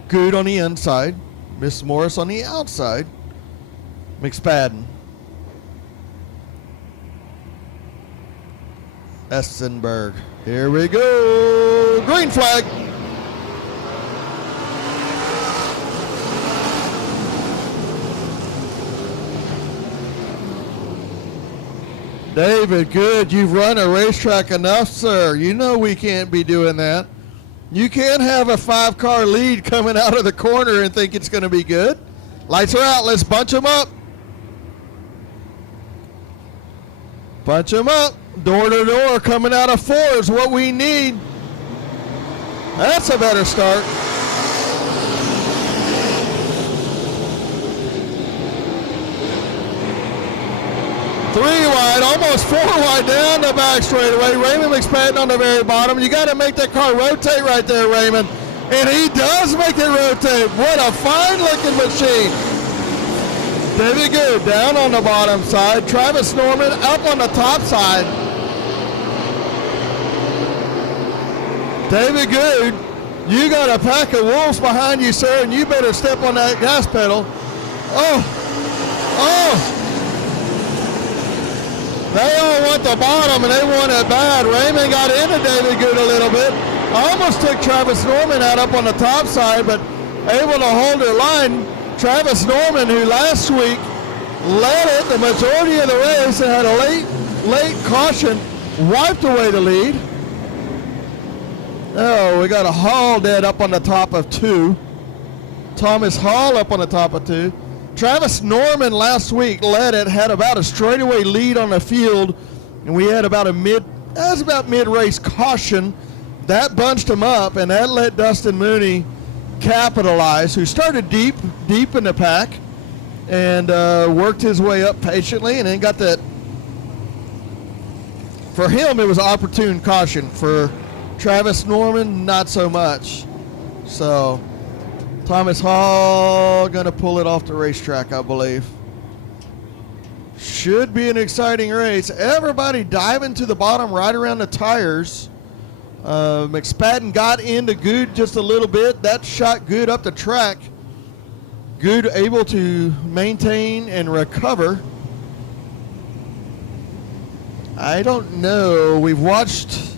Good on the inside. Miss Morris on the outside. McSpadden. Essenberg. Here we go. Green flag. David, good. You've run a racetrack enough, sir. You know we can't be doing that. You can't have a 5-car lead coming out of the corner and think it's going to be good. Lights are out. Let's bunch them up. Bunch them up. Door to door coming out of 4 is what we need. That's a better start. 3 wide, almost 4 wide down the back straightaway. Raymond McSpadden on the very bottom. You got to make that car rotate right there, Raymond. And he does make it rotate. What a fine-looking machine. David Good down on the bottom side. Travis Norman up on the top side. David Good, you got a pack of wolves behind you, sir, and you better step on that gas pedal. Oh. They all want the bottom, and they want it bad. Raymond got into David Good a little bit. Almost took Travis Norman out up on the top side, but able to hold their line. Travis Norman, who last week led it the majority of the race and had a late caution, wiped away the lead. Oh, we got a Hall dead up on the top of 2. Thomas Hall up on the top of 2. Travis Norman last week led it, had about a straightaway lead on the field, and we had about mid-race caution. That bunched him up, and that let Dustin Mooney capitalize, who started deep in the pack and worked his way up patiently, and then got that. For him, it was opportune caution. For Travis Norman, not so much. So Thomas Hall going to pull it off the racetrack, I believe. Should be an exciting race. Everybody diving to the bottom right around the tires. McSpadden got into Good just a little bit. That shot Good up the track. Good able to maintain and recover. I don't know. We've watched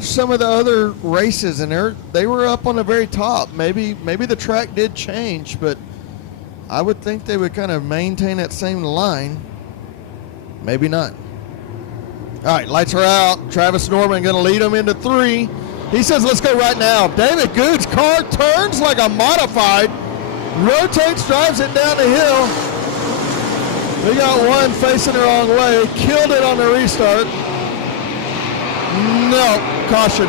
some of the other races, and they were up on the very top. Maybe the track did change, but I would think they would kind of maintain that same line. Maybe not. All right, lights are out. Travis Norman going to lead them into 3. He says, let's go right now. David Good's car turns like a modified, rotates, drives it down the hill. We got one facing the wrong way. Killed it on the restart. No, caution.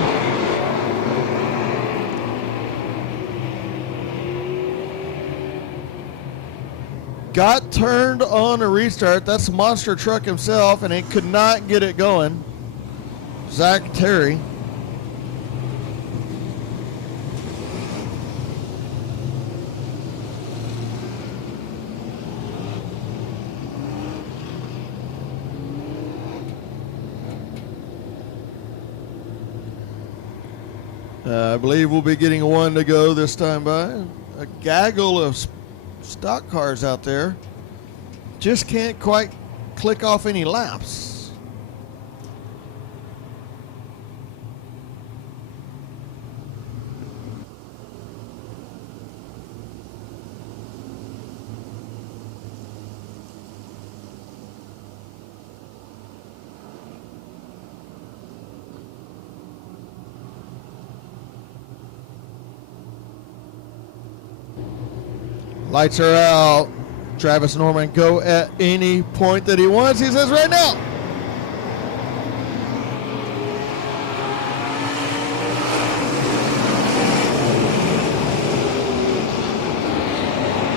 Got turned on a restart. That's the monster truck himself, and he could not get it going. Zach Terry. I believe we'll be getting 1 to go this time by. A gaggle of stock cars out there. Just can't quite click off any laps. Lights are out. Travis Norman go at any point that he wants. He says right now.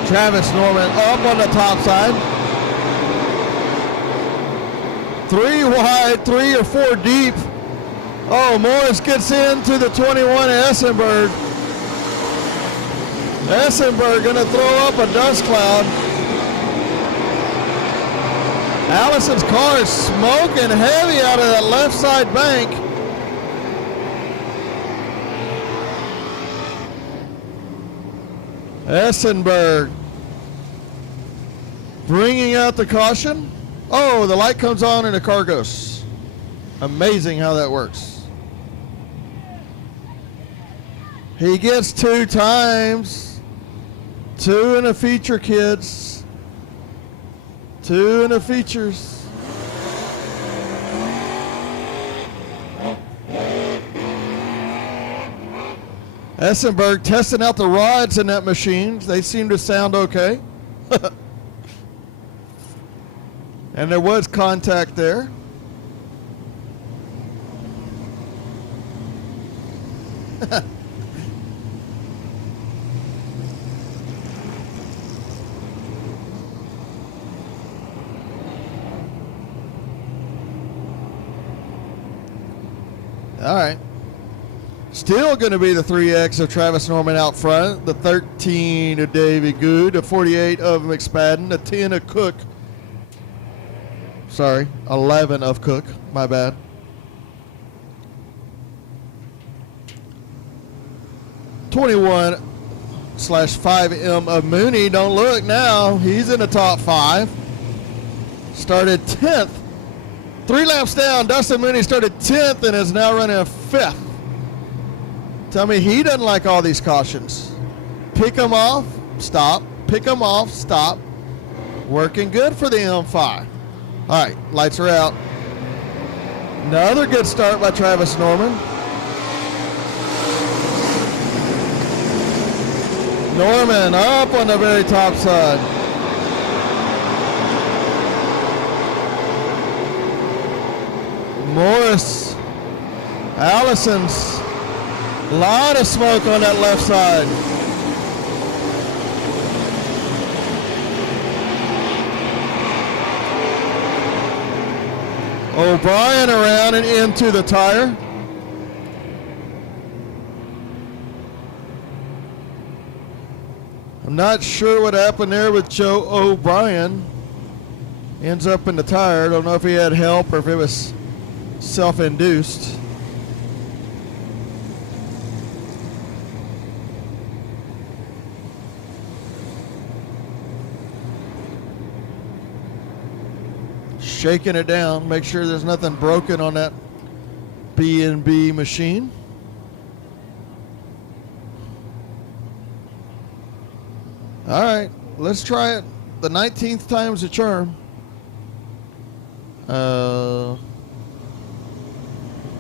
Travis Norman up on the top side. 3 wide, 3 or 4 deep. Oh, Morris gets into the 21 at Essenberg. Essenberg gonna throw up a dust cloud. Allison's car is smoking heavy out of that left side bank. Essenberg bringing out the caution. Oh, the light comes on and the car goes. Amazing how that works. He gets 2 times. 2 in a feature, kids. 2 in the features. Essenberg testing out the rods in that machine. They seem to sound okay. And there was contact there. All right. Still going to be the 3X of Travis Norman out front. The 13 of Davey Good. The 48 of McSpadden. The 10 of Cook. Sorry, 11 of Cook. My bad. /5M of Mooney. Don't look now. He's in the top 5. Started 10th. 3 laps down. Dustin Mooney started 10th and is now running 5th. Tell me he doesn't like all these cautions. Pick him off, stop. Pick him off, stop. Working good for the M5. All right, lights are out. Another good start by Travis Norman. Norman up on the very top side. Morris, Allison's, a lot of smoke on that left side. O'Brien around and into the tire. I'm not sure what happened there with Joe O'Brien. Ends up in the tire. Don't know if he had help or if it was self-induced. Shaking it down, make sure there's nothing broken on that B&B machine. All right, let's try it. The 19th time's a charm.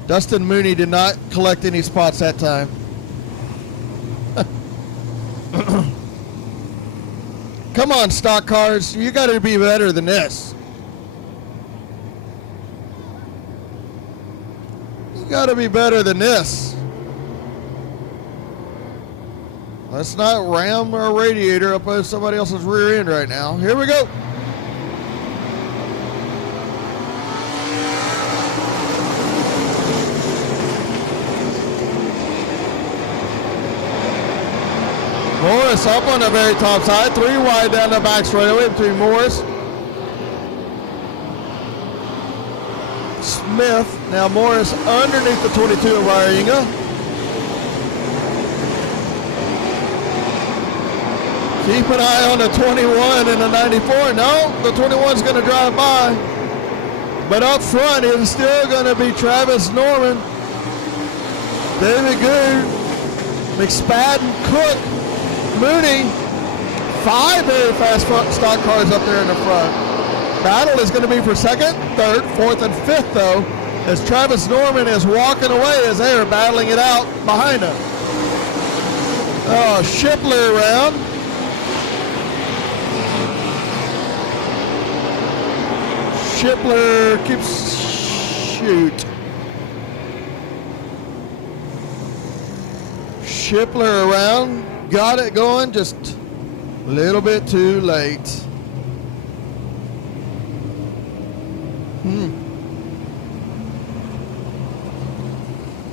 Dustin Mooney did not collect any spots that time. Come on, stock cars, you got to be better than this. Got to be better than this. Let's not ram our radiator up on somebody else's rear end right now. Here we go. Morris up on the very top side. 3 wide down the back straightaway between Morris, Smith. Now Morris underneath the 22 of Iringa. Keep an eye on the 21 and the 94. No, the 21's going to drive by. But up front is still going to be Travis Norman, David Good, McSpadden, Cook, Mooney. 5 very fast front stock cars up there in the front. Battle is going to be for 2nd, 3rd, 4th, and 5th, though, as Travis Norman is walking away as they are battling it out behind him. Oh, Shipley around. Shipler keeps shoot. Shipler around, got it going, just a little bit too late.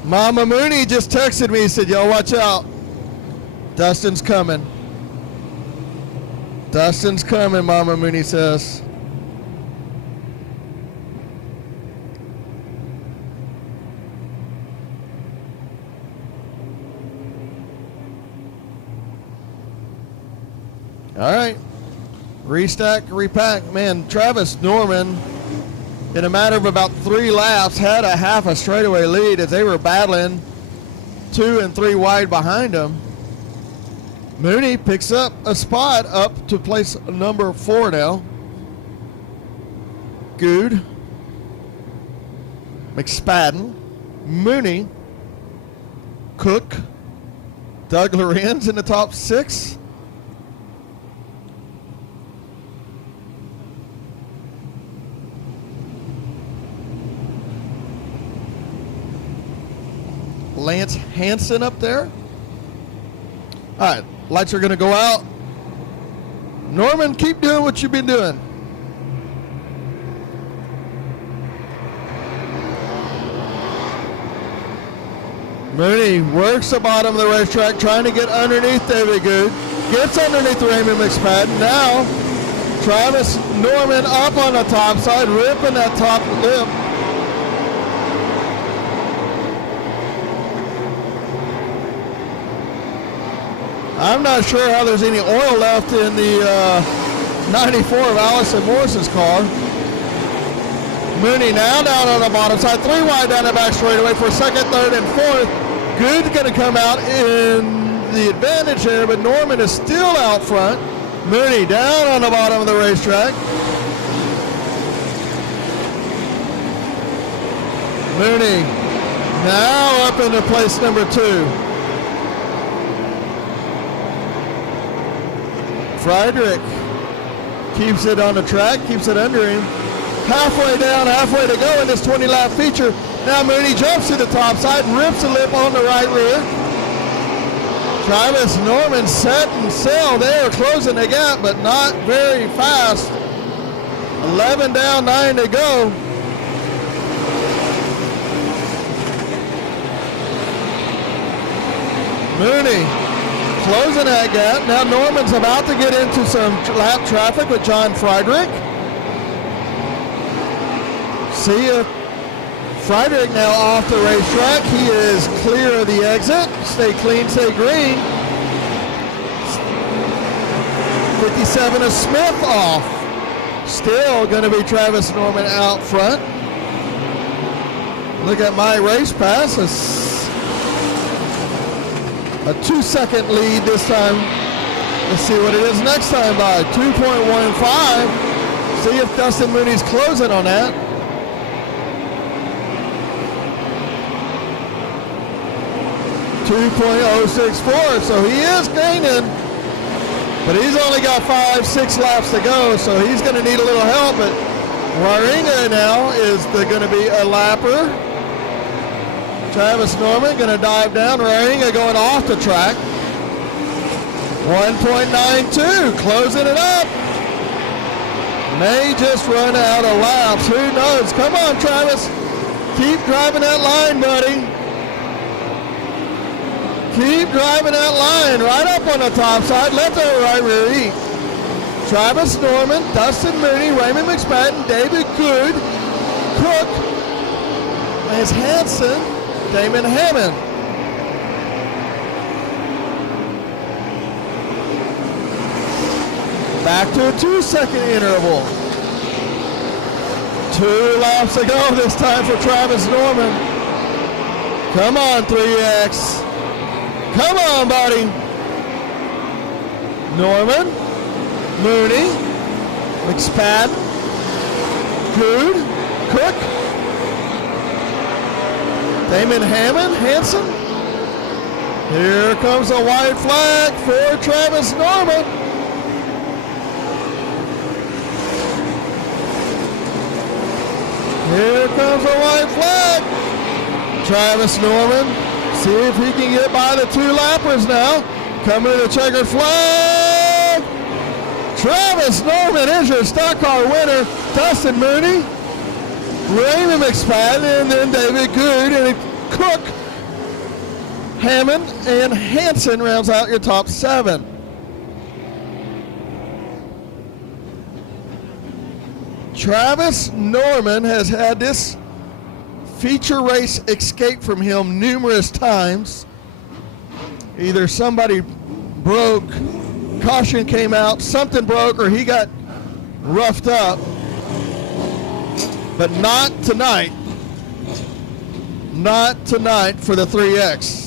Mama Mooney just texted me, said, y'all watch out. Dustin's coming. Dustin's coming, Mama Mooney says. All right. Restack, repack. Man, Travis Norman, in a matter of about 3 laps, had a half a straightaway lead as they were battling 2 and 3 wide behind him. Mooney picks up a spot up to place number 4 now. Good. McSpadden, Mooney, Cook, Doug Lorenz in the top 6. Lance Hansen up there. All right, lights are going to go out. Norman, keep doing what you've been doing. Mooney works the bottom of the racetrack, trying to get underneath David Good. Gets underneath Raymond McSpadden. Now, Travis Norman up on the top side, ripping that top lip. I'm not sure how there's any oil left in the 94 of Allison Morris's car. Mooney now down on the bottom side, 3 wide down the back straightaway for 2nd, 3rd, and 4th. Good's going to come out in the advantage there, but Norman is still out front. Mooney down on the bottom of the racetrack. Mooney now up into place number 2. Friedrich keeps it on the track, keeps it under him. Halfway down, halfway to go in this 20-lap feature. Now Mooney jumps to the top side and rips a lip on the right rear. Travis Norman set and sail there, closing the gap, but not very fast. 11 down, 9 to go. Mooney closing that gap. Now Norman's about to get into some lap traffic with John Friedrich. See if Friedrich now off the racetrack. He is clear of the exit. Stay clean, stay green. 57 of Smith off. Still going to be Travis Norman out front. Look at my race pass. A 2-second lead this time. Let's see what it is next time by. 2.15. See if Dustin Mooney's closing on that. 2.064. So he is gaining, but he's only got 5-6 laps to go, so he's going to need a little help. But Waringa now is going to be a lapper. Travis Norman going to dive down. Waringa going off the track. 1.92, closing it up. May just run out of laps. Who knows? Come on, Travis. Keep driving that line, buddy. Keep driving that line right up on the top side. Let the right rear eat. Travis Norman, Dustin Mooney, Raymond McSpadden, David Good, Cook, Lance Hansen, Damon Hammond. Back to a 2-second interval. 2 laps to go this time for Travis Norman. Come on, 3X. Come on, buddy. Norman, Mooney, McSpadden, Good, Cook, Damon Hammond, Hansen. Here comes a white flag for Travis Norman. Here comes the white flag. Travis Norman, see if he can get by the two lappers now. Coming to the checkered flag. Travis Norman is your stock car winner. Dustin Mooney, Raymond McSpadden, and then David Good, and Cook, Hammond, and Hanson rounds out your top 7. Travis Norman has had this feature race escape from him numerous times. Either somebody broke, caution came out, something broke, or he got roughed up. But not tonight. Not tonight for the 3X.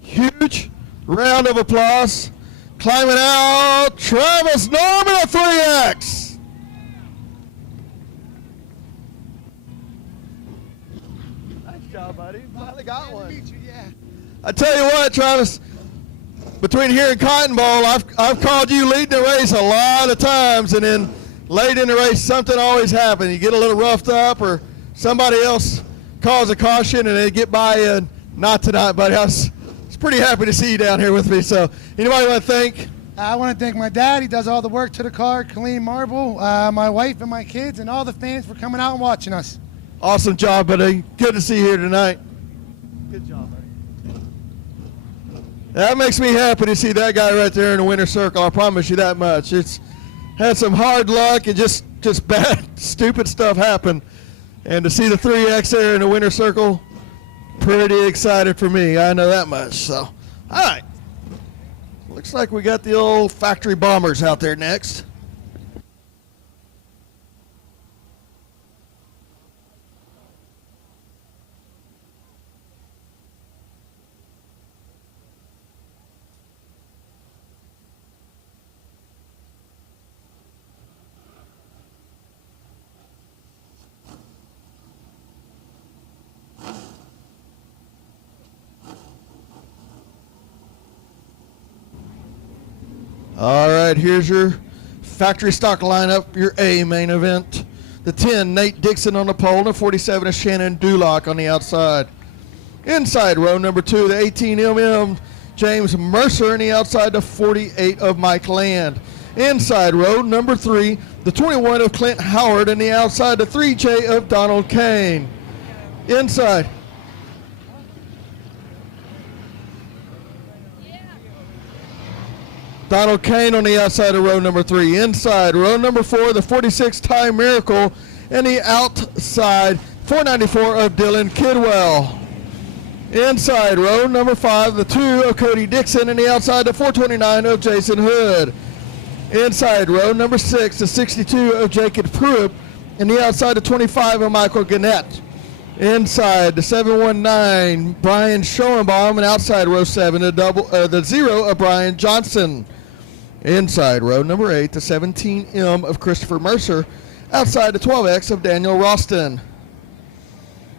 Huge round of applause. Climbing out, Travis Norman of 3X. Nice job, buddy. Finally got one. I tell you what, Travis, between here and Cotton Bowl, I've called you leading the race a lot of times, and then late in the race, something always happens. You get a little roughed up, or somebody else calls a caution, and they get by you. And not tonight, buddy. I was pretty happy to see you down here with me. So, anybody want to thank? I want to thank my dad. He does all the work to the car, Colleen Marble, my wife and my kids, and all the fans for coming out and watching us. Awesome job, buddy. Good to see you here tonight. Good job, buddy. That makes me happy to see that guy right there in the winner's circle. I promise you that much. It's had some hard luck and just bad, stupid stuff happen. And to see the 3X there in the winner's circle, pretty excited for me. I know that much. So, all right. Looks like we got the old factory bombers out there next. All right, here's your factory stock lineup, your A main event. The 10, Nate Dixon on the pole. The 47 is Shannon Dulock on the outside. Inside row number 2, the 18 James Mercer, and the outside, the 48 of Mike Land. Inside row number 3, the 21 of Clint Howard, and the outside, the 3J of Donald Kane. Inside. Donald Kane on the outside of row number 3. Inside row number 4, the 46 Ty Miracle, and the outside 494 of Dylan Kidwell. Inside row number 5, the 2 of Cody Dixon, and the outside the 429 of Jason Hood. Inside row number 6, the 62 of Jacob Pruitt, and the outside the 25 of Michael Gannett. Inside the 719 Brian Schoenbaum, and outside row 7 the 0 of Brian Johnson. Inside row number 8, the 17M of Christopher Mercer, outside the 12X of Daniel Roston.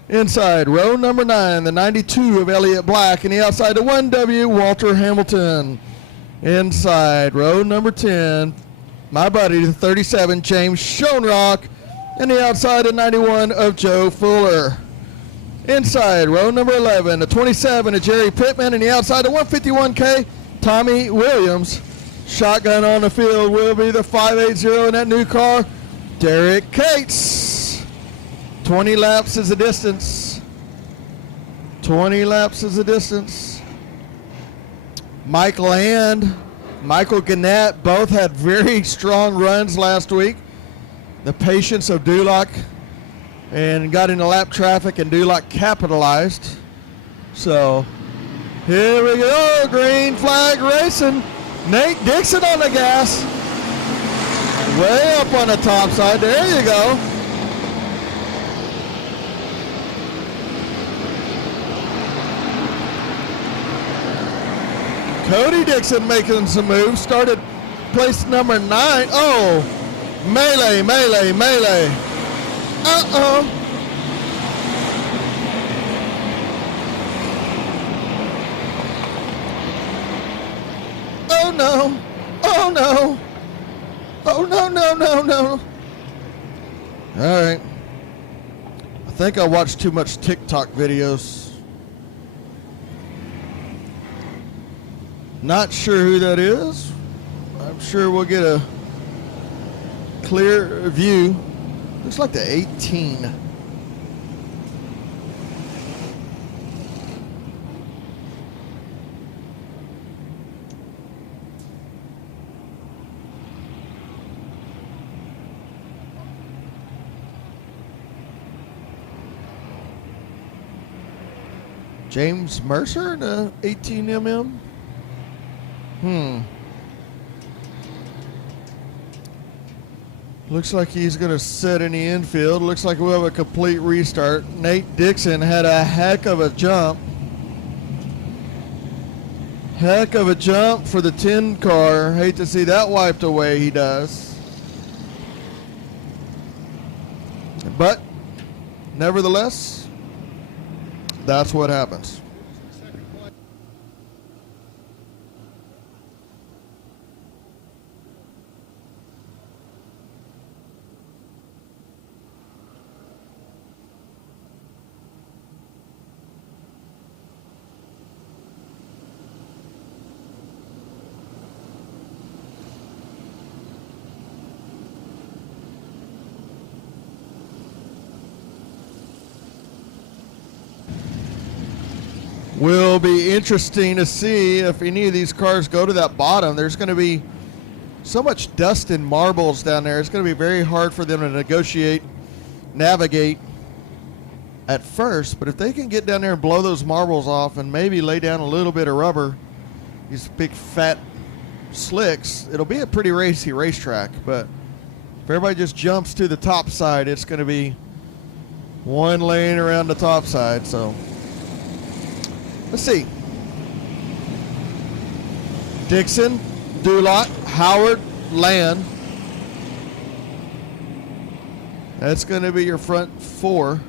Inside row number 9, the 92 of Elliott Black, and the outside the 1W Walter Hamilton. Inside row number 10, my buddy, the 37 James Schoenrock, and the outside the 91 of Joe Fuller. Inside row number 11, the 27 of Jerry Pittman, and the outside the 151K Tommy Williams. Shotgun on the field will be the 580 in that new car, Derek Cates. 20 laps is the distance. 20 laps is the distance. Mike Land, Michael Gannett, both had very strong runs last week. The patience of Dulock and got into lap traffic, and Dulock capitalized. So Here we go, green flag racing. Nate Dixon on the gas. Way up on the top side. There you go. Cody Dixon making some moves. Started place number 9. Oh, melee. Uh-oh. Oh no. Oh no. Oh no. All right. I think I watched too much TikTok videos. Not sure who that is. I'm sure we'll get a clear view. Looks like the 18. James Mercer in a 18mm. Looks like he's going to sit in the infield. Looks like we'll have a complete restart. Nate Dixon had a heck of a jump. Heck of a jump for the 10 car. Hate to see that wiped away, he does. But, nevertheless, that's what happens. Will be interesting to see if any of these cars go to that bottom. There's going to be so much dust and marbles down there. It's going to be very hard for them to navigate at first. But if they can get down there and blow those marbles off and maybe lay down a little bit of rubber, these big fat slicks, it'll be a pretty racy racetrack. But if everybody just jumps to the top side, it's going to be one lane around the top side. So let's see. Dixon, Dulot, Howard, Land. That's going to be your front 4.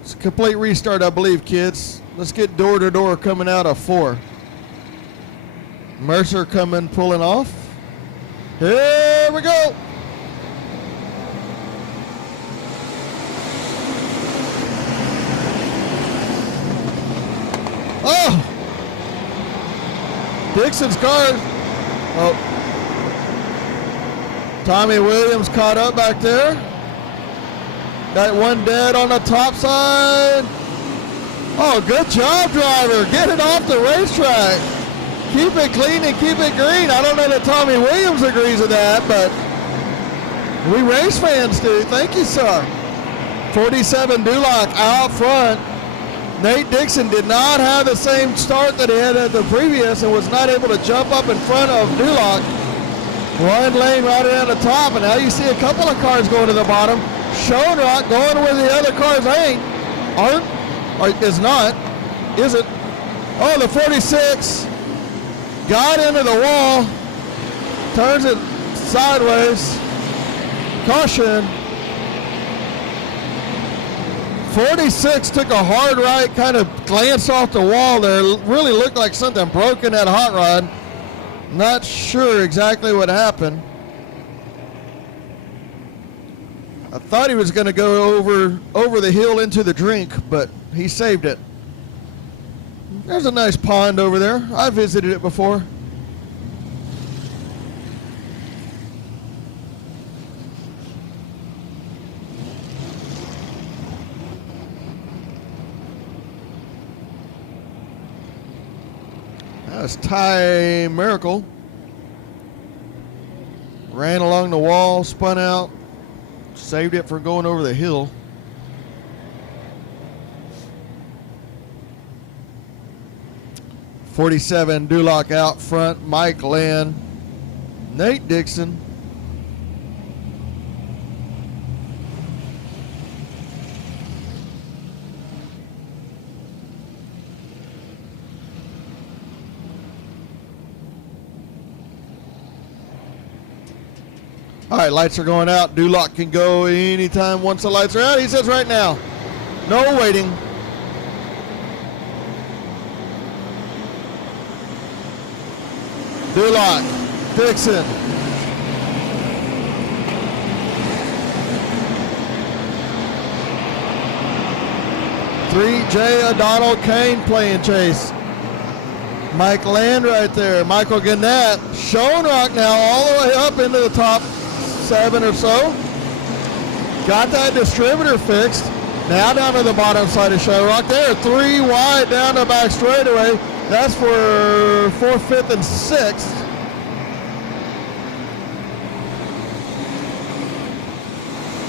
It's a complete restart, I believe, kids. Let's get door to door coming out of 4. Mercer coming, pulling off. Here we go. Oh! Dixon's car. Oh. Tommy Williams caught up back there. Got one dead on the top side. Oh, good job, driver. Get it off the racetrack. Keep it clean and keep it green. I don't know that Tommy Williams agrees with that, but we race fans do. Thank you, sir. 47 Duloc out front. Nate Dixon did not have the same start that he had at the previous and was not able to jump up in front of Duloc. One lane right around the top, and now you see a couple of cars going to the bottom. Schoenrock going where the other cars aren't, or is not, is it? Oh, the 46 got into the wall, turns it sideways. Caution. 46 took a hard right, kind of glanced off the wall there. Really looked like something broke in that hot rod. Not sure exactly what happened. I thought he was going to go over the hill into the drink, but he saved it. There's a nice pond over there. I visited it before. That's Ty Miracle. Ran along the wall, spun out, saved it from going over the hill. 47 Duloc out front. Mike Land, Nate Dixon. All right, lights are going out. Duloc can go anytime once the lights are out. He says right now. No waiting. Duloc, Dixon. Jay O'Donnell Kane playing chase. Mike Land right there. Michael Gannett. Schoenrock now all the way up into the top 7 or so. Got that distributor fixed. Now down to the bottom side of Schoenrock. There, 3 wide down the back straightaway. That's for 4th, 5th, and 6th.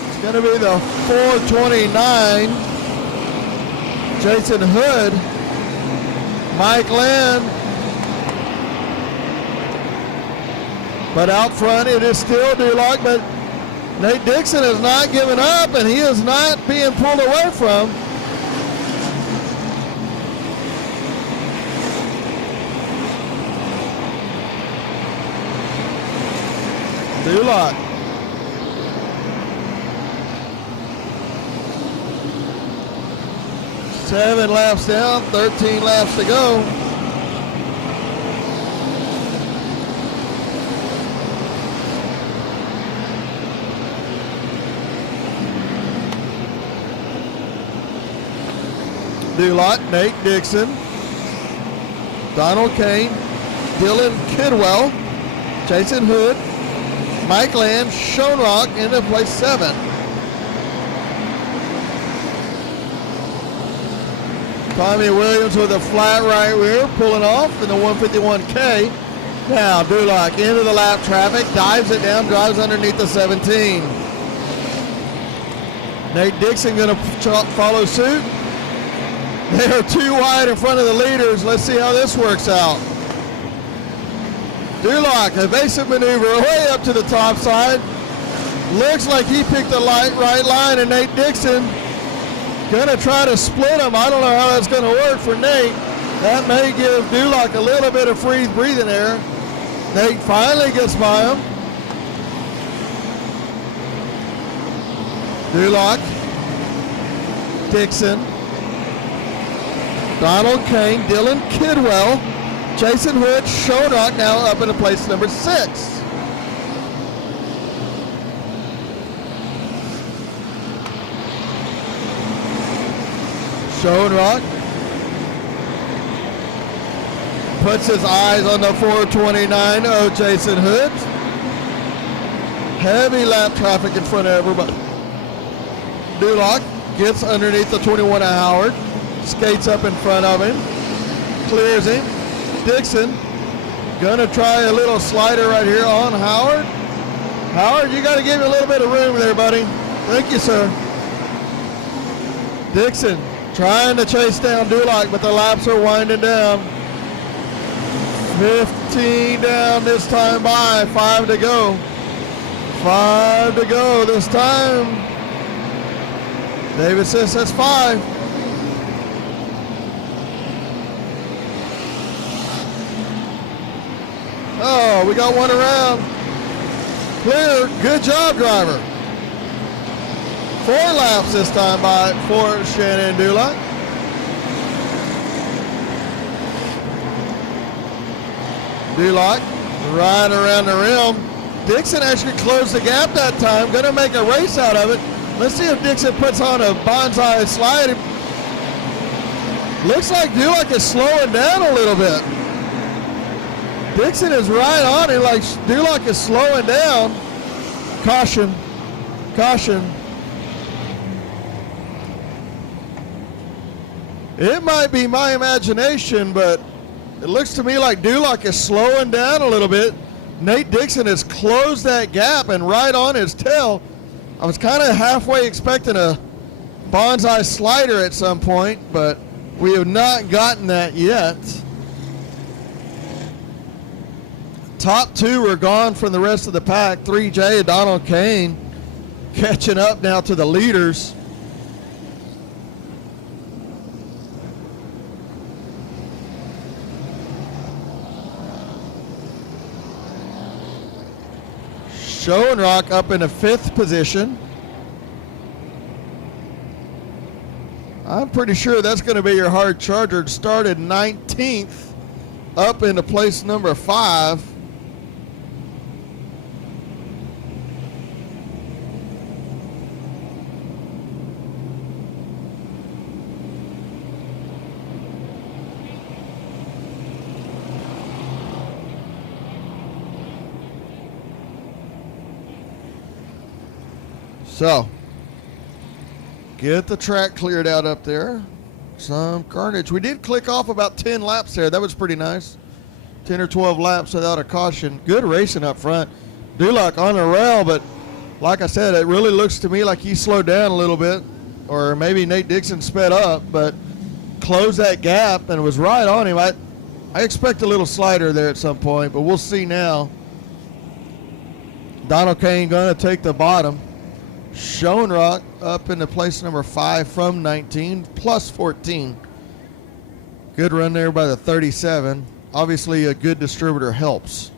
It's going to be the 429. Jason Hood. Mike Land. But out front, it is still Duloc, but Nate Dixon has not given up, and he is not being pulled away from. Duloc. Seven laps down, 13 laps to go. Duloc, Nate Dixon, Donald Kane, Dylan Kidwell, Jason Hood, Mike Land, Schoenrock into place 7. Tommy Williams with a flat right rear, pulling off in the 151K. Now Duloc into the lap traffic, dives it down, drives underneath the 17. Nate Dixon going to follow suit. They are 2 wide in front of the leaders. Let's see how this works out. Duloc, evasive maneuver way up to the top side. Looks like he picked the right line, and Nate Dixon gonna try to split him. I don't know how that's gonna work for Nate. That may give Duloc a little bit of free breathing air. Nate finally gets by him. Duloc, Dixon, Donald Kane, Dylan Kidwell, Jason Hood, Schoenrock now up into place number 6. Schoenrock puts his eyes on the 429 of Jason Hood. Heavy lap traffic in front of everybody. Duloc gets underneath the 21 of Howard, skates up in front of him, clears him. Dixon gonna try a little slider right here on Howard. Howard, you gotta give me a little bit of room there, buddy. Thank you, sir. Dixon trying to chase down Duloc, but the laps are winding down. 15 down this time by, 5 to go. 5 to go this time. David says that's 5. Oh, we got one around. Clear, good job, driver. 4 laps this time by for Shannon Duloc. Duloc right around the rim. Dixon actually closed the gap that time. Gonna make a race out of it. Let's see if Dixon puts on a bonsai slide. Looks like Duloc is slowing down a little bit. Dixon is right on it, like Duloc is slowing down. Caution, caution. It might be my imagination, but it looks to me like Duloc is slowing down a little bit. Nate Dixon has closed that gap and right on his tail. I was kind of halfway expecting a bonsai slider at some point, but we have not gotten that yet. top two were gone from the rest of the pack. 3J, Donald Kane, catching up now to the leaders. Schoenrock up in the 5th position. I'm pretty sure that's going to be your hard charger. Started 19th up into place number 5. So, get the track cleared out up there. Some carnage. We did click off about 10 laps there. That was pretty nice. 10 or 12 laps without a caution. Good racing up front. Duloc on the rail, but like I said, it really looks to me like he slowed down a little bit, or maybe Nate Dixon sped up, but closed that gap and was right on him. I expect a little slider there at some point, but we'll see now. Donald Kane going to take the bottom. Schoenrock up into place number 5 from 19, plus 14. Good run there by the 37. Obviously, a good distributor helps.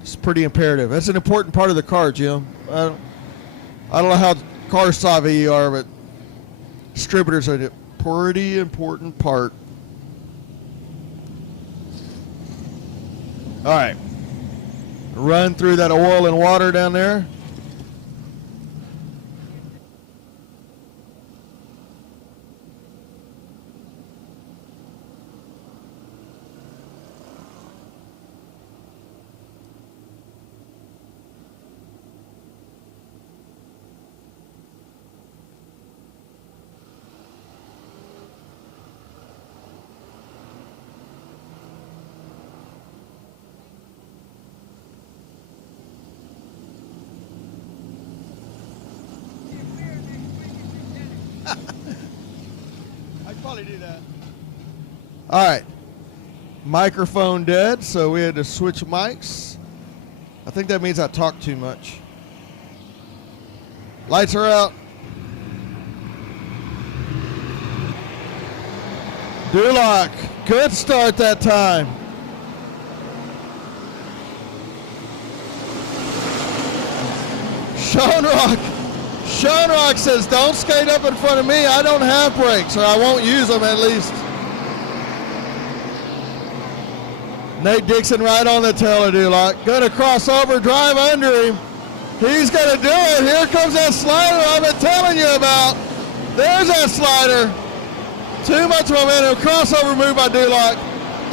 It's pretty imperative. That's an important part of the car, Jim. I don't know how car savvy you are, but distributors are a pretty important part. All right. Run through that oil and water down there. Do that. All right. Microphone dead, so we had to switch mics. I think that means I talk too much. Lights are out. Duloc, good start that time. Schoenrock says, don't skate up in front of me. I don't have brakes, or I won't use them at least. Nate Dixon right on the tail of Duloc. Going to cross over, drive under him. He's going to do it. Here comes that slider I've been telling you about. There's that slider. Too much momentum. Crossover move by Duloc.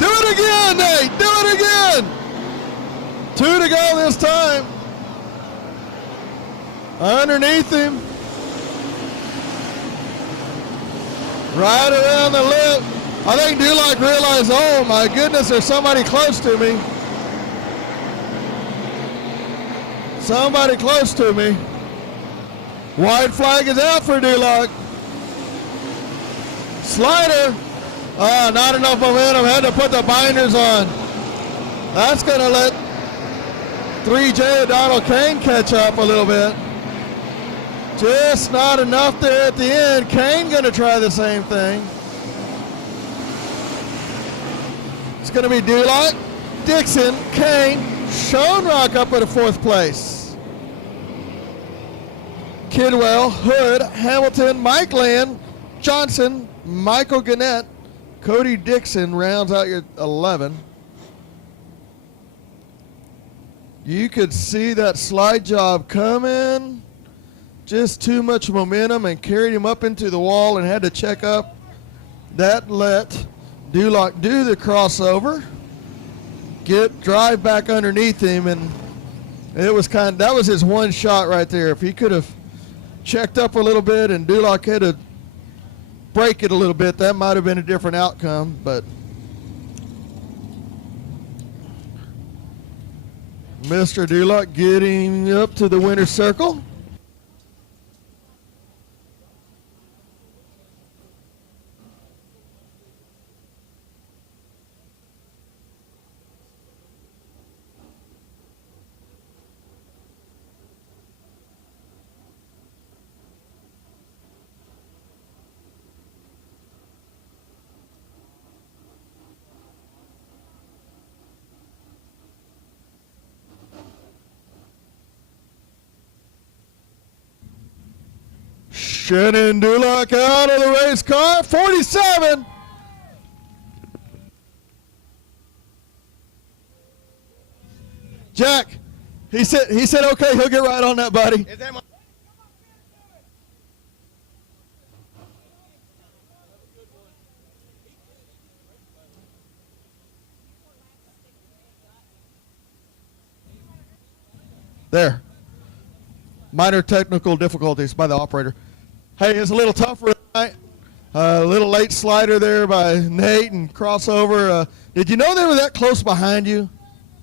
Do it again, Nate. Do it again. 2 to go this time. Underneath him. Right around the lip. I think Duloc realized, oh my goodness, there's somebody close to me. Somebody close to me. White flag is out for Duloc. Slider. Not enough momentum. Had to put the binders on. That's going to let 3J Donald Kane catch up a little bit. Just not enough there at the end. Kane going to try the same thing. It's going to be Duloc, Dixon, Kane, Schoenrock up at a 4th place. Kidwell, Hood, Hamilton, Mike Land, Johnson, Michael Gannett, Cody Dixon rounds out your 11. You could see that slide job coming. Just too much momentum and carried him up into the wall and had to check up. That let Duloc do the crossover, drive back underneath him, and it was that was his one shot right there. If he could have checked up a little bit and Duloc had to break it a little bit, that might have been a different outcome, but Mr. Duloc getting up to the winner's circle. Shannon Duloc out of the race car, 47. Jack, he said okay, he'll get right on that, buddy. There. Minor technical difficulties by the operator. Hey, it's a little tougher tonight. A little late slider there by Nate and crossover. Did you know they were that close behind you?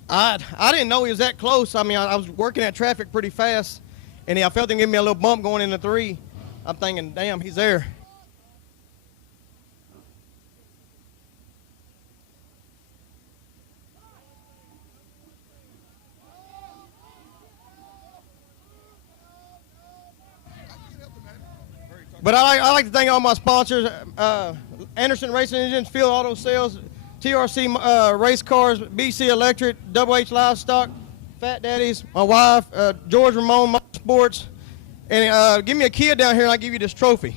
I didn't know he was that close. I mean, I was working at traffic pretty fast, and I felt him give me a little bump going into 3. I'm thinking, damn, he's there. But I like to thank all my sponsors, Anderson Racing Engines, Field Auto Sales, TRC Race Cars, BC Electric, Double H Livestock, Fat Daddies, my wife, George Ramon Motorsports, and give me a kid down here and I'll give you this trophy.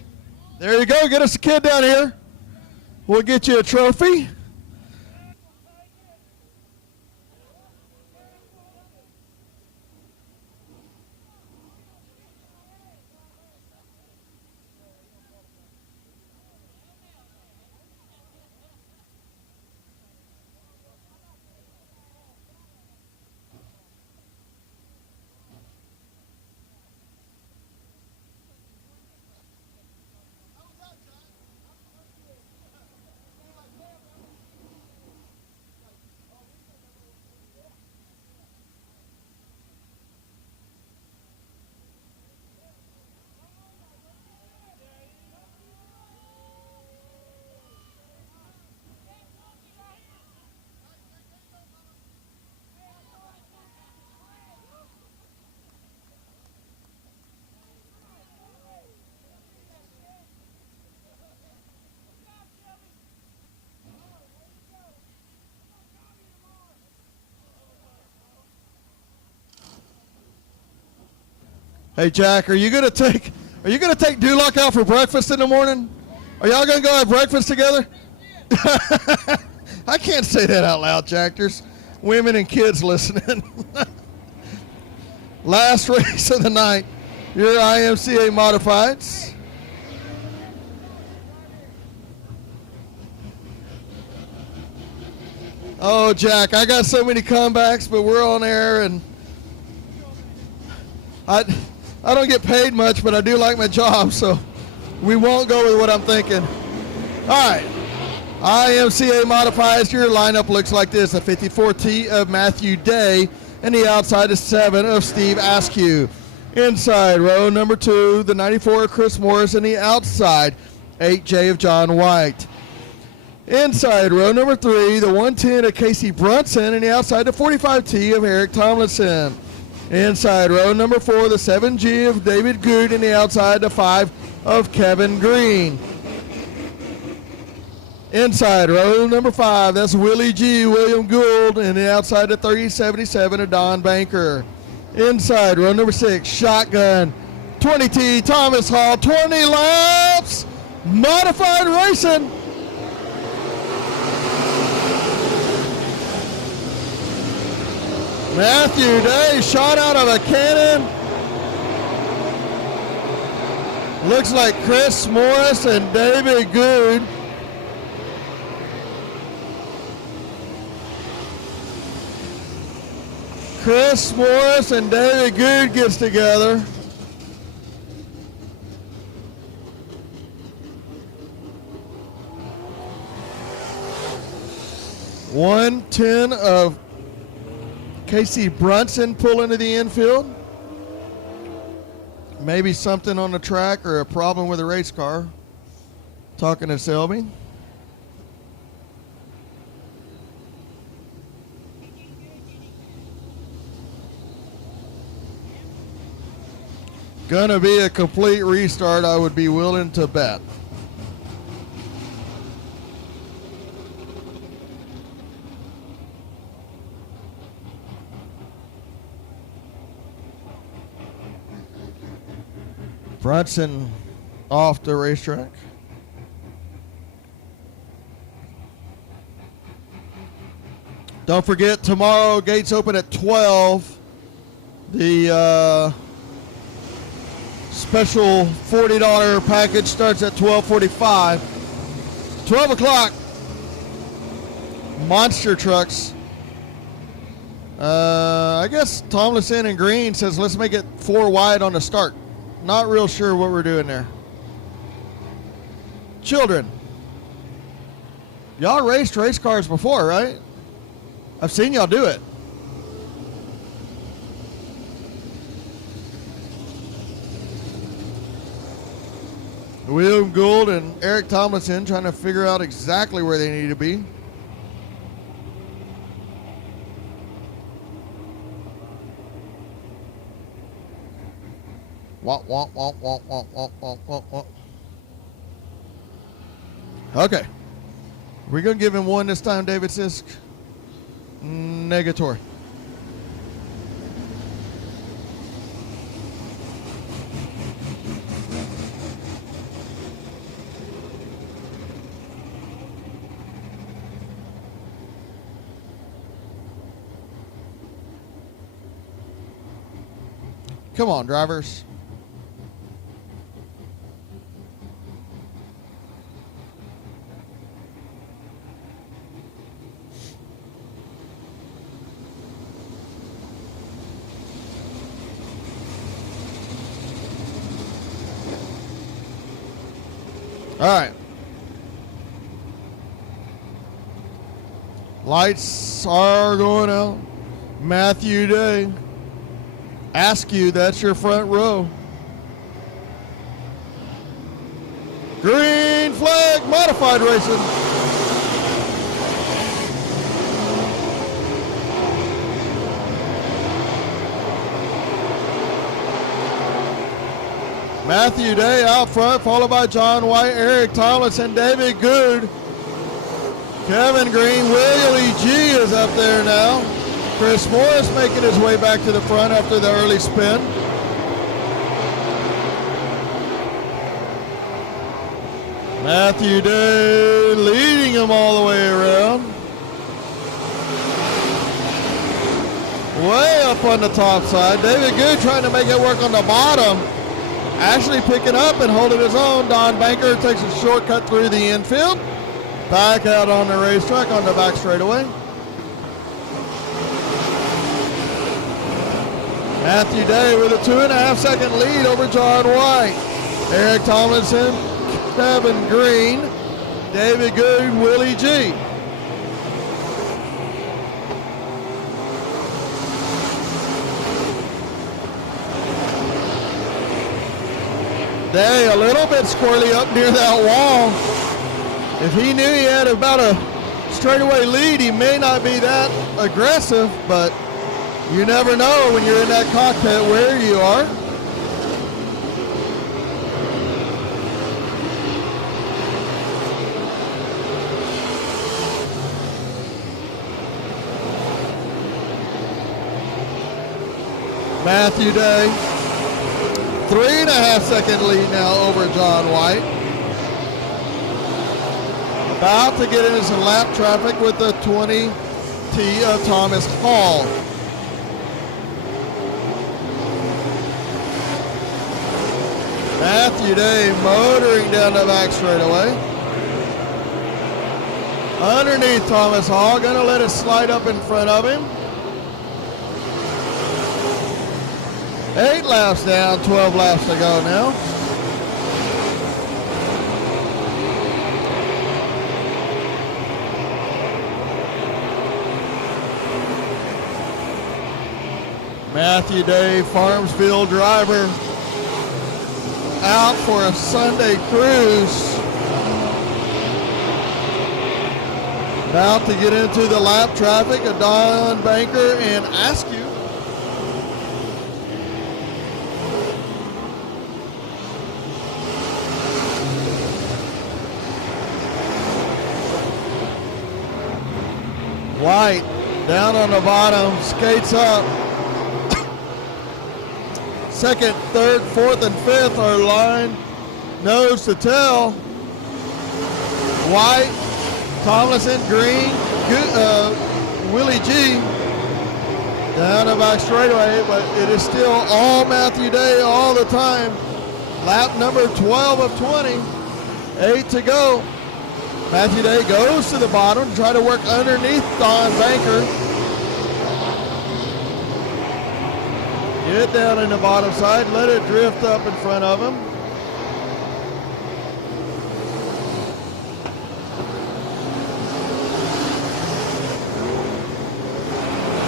There you go. Get us a kid down here. We'll get you a trophy. Hey Jack, are you gonna take Duloc out for breakfast in the morning? Are y'all gonna go have breakfast together? I can't say that out loud, Jack. There's women and kids listening. Last race of the night, your IMCA Modifieds. Oh, Jack, I got so many comebacks, but we're on air, and I don't get paid much, but I do like my job, so we won't go with what I'm thinking. All right, IMCA Modifieds, your lineup looks like this: a 54T of Matthew Day, and the outside is 7 of Steve Askew. Inside row number 2, the 94 of Chris Morris, and the outside 8J of John White. Inside row number 3, the 110 of Casey Brunson, and the outside the 45T of Eric Tomlinson. Inside row number 4, the 7G of David Good, and the outside the 5 of Kevin Green. Inside row number 5, that's Willie G, William Gould, and the outside the 3077 of Don Banker. Inside row number 6, Shotgun, 20T, Thomas Hall, 20 laps, modified racing. Matthew Day shot out of a cannon. Looks like Chris Morris and David Good. Chris Morris and David Good gets together. .110 of Casey Brunson pull into the infield. Maybe something on the track or a problem with the race car. Talking to Selby. Gonna be a complete restart, I would be willing to bet. Brunson off the racetrack. Don't forget, tomorrow gates open at 12. The special $40 package starts at 12:45. 12 o'clock, monster trucks. I guess Tomlinson and Green says let's make it 4 wide on the start. Not real sure what we're doing there. Children, y'all raced race cars before, right? I've seen y'all do it. William Gould and Eric Tomlinson trying to figure out exactly where they need to be. Wah, wah, wah, wah, wah, wah, wah, wah, wah. Okay. We're going to give him one this time, David Sisk. Negatory. Come on, drivers. All right. Lights are going out. Matthew Day. Askew, that's your front row. Green flag, modified racing. Matthew Day out front, followed by John White, Eric Tomlinson, David Good, Kevin Green, Willie G is up there now. Chris Morris making his way back to the front after the early spin. Matthew Day leading him all the way around. Way up on the top side. David Good trying to make it work on the bottom. Ashley picking up and holding his own. Don Banker takes a shortcut through the infield. Back out on the racetrack on the back straightaway. Matthew Day with a 2.5 second lead over John White. Eric Tomlinson, Kevin Green, David Good, Willie G. Day a little bit squirrely up near that wall. If he knew he had about a straightaway lead, he may not be that aggressive, but you never know when you're in that cockpit where you are. Matthew Day, 3.5 second lead now over John White. About to get into some lap traffic with the 20T of Thomas Hall. Matthew Day motoring down the back straightaway. Underneath Thomas Hall, gonna let it slide up in front of him. 8 laps down, 12 laps to go now. Matthew Day, Farmsville driver, out for a Sunday cruise. About to get into the lap traffic of Don Banker and Askew. White down on the bottom, skates up. Second, third, fourth, and fifth are lined nose to tail. White, Tomlinson, Green, Willie G. Down the back straightaway, but it is still all Matthew Day all the time. Lap number 12 of 20. 8 to go. Matthew Day goes to the bottom to try to work underneath Don Banker. Get down in the bottom side, let it drift up in front of him.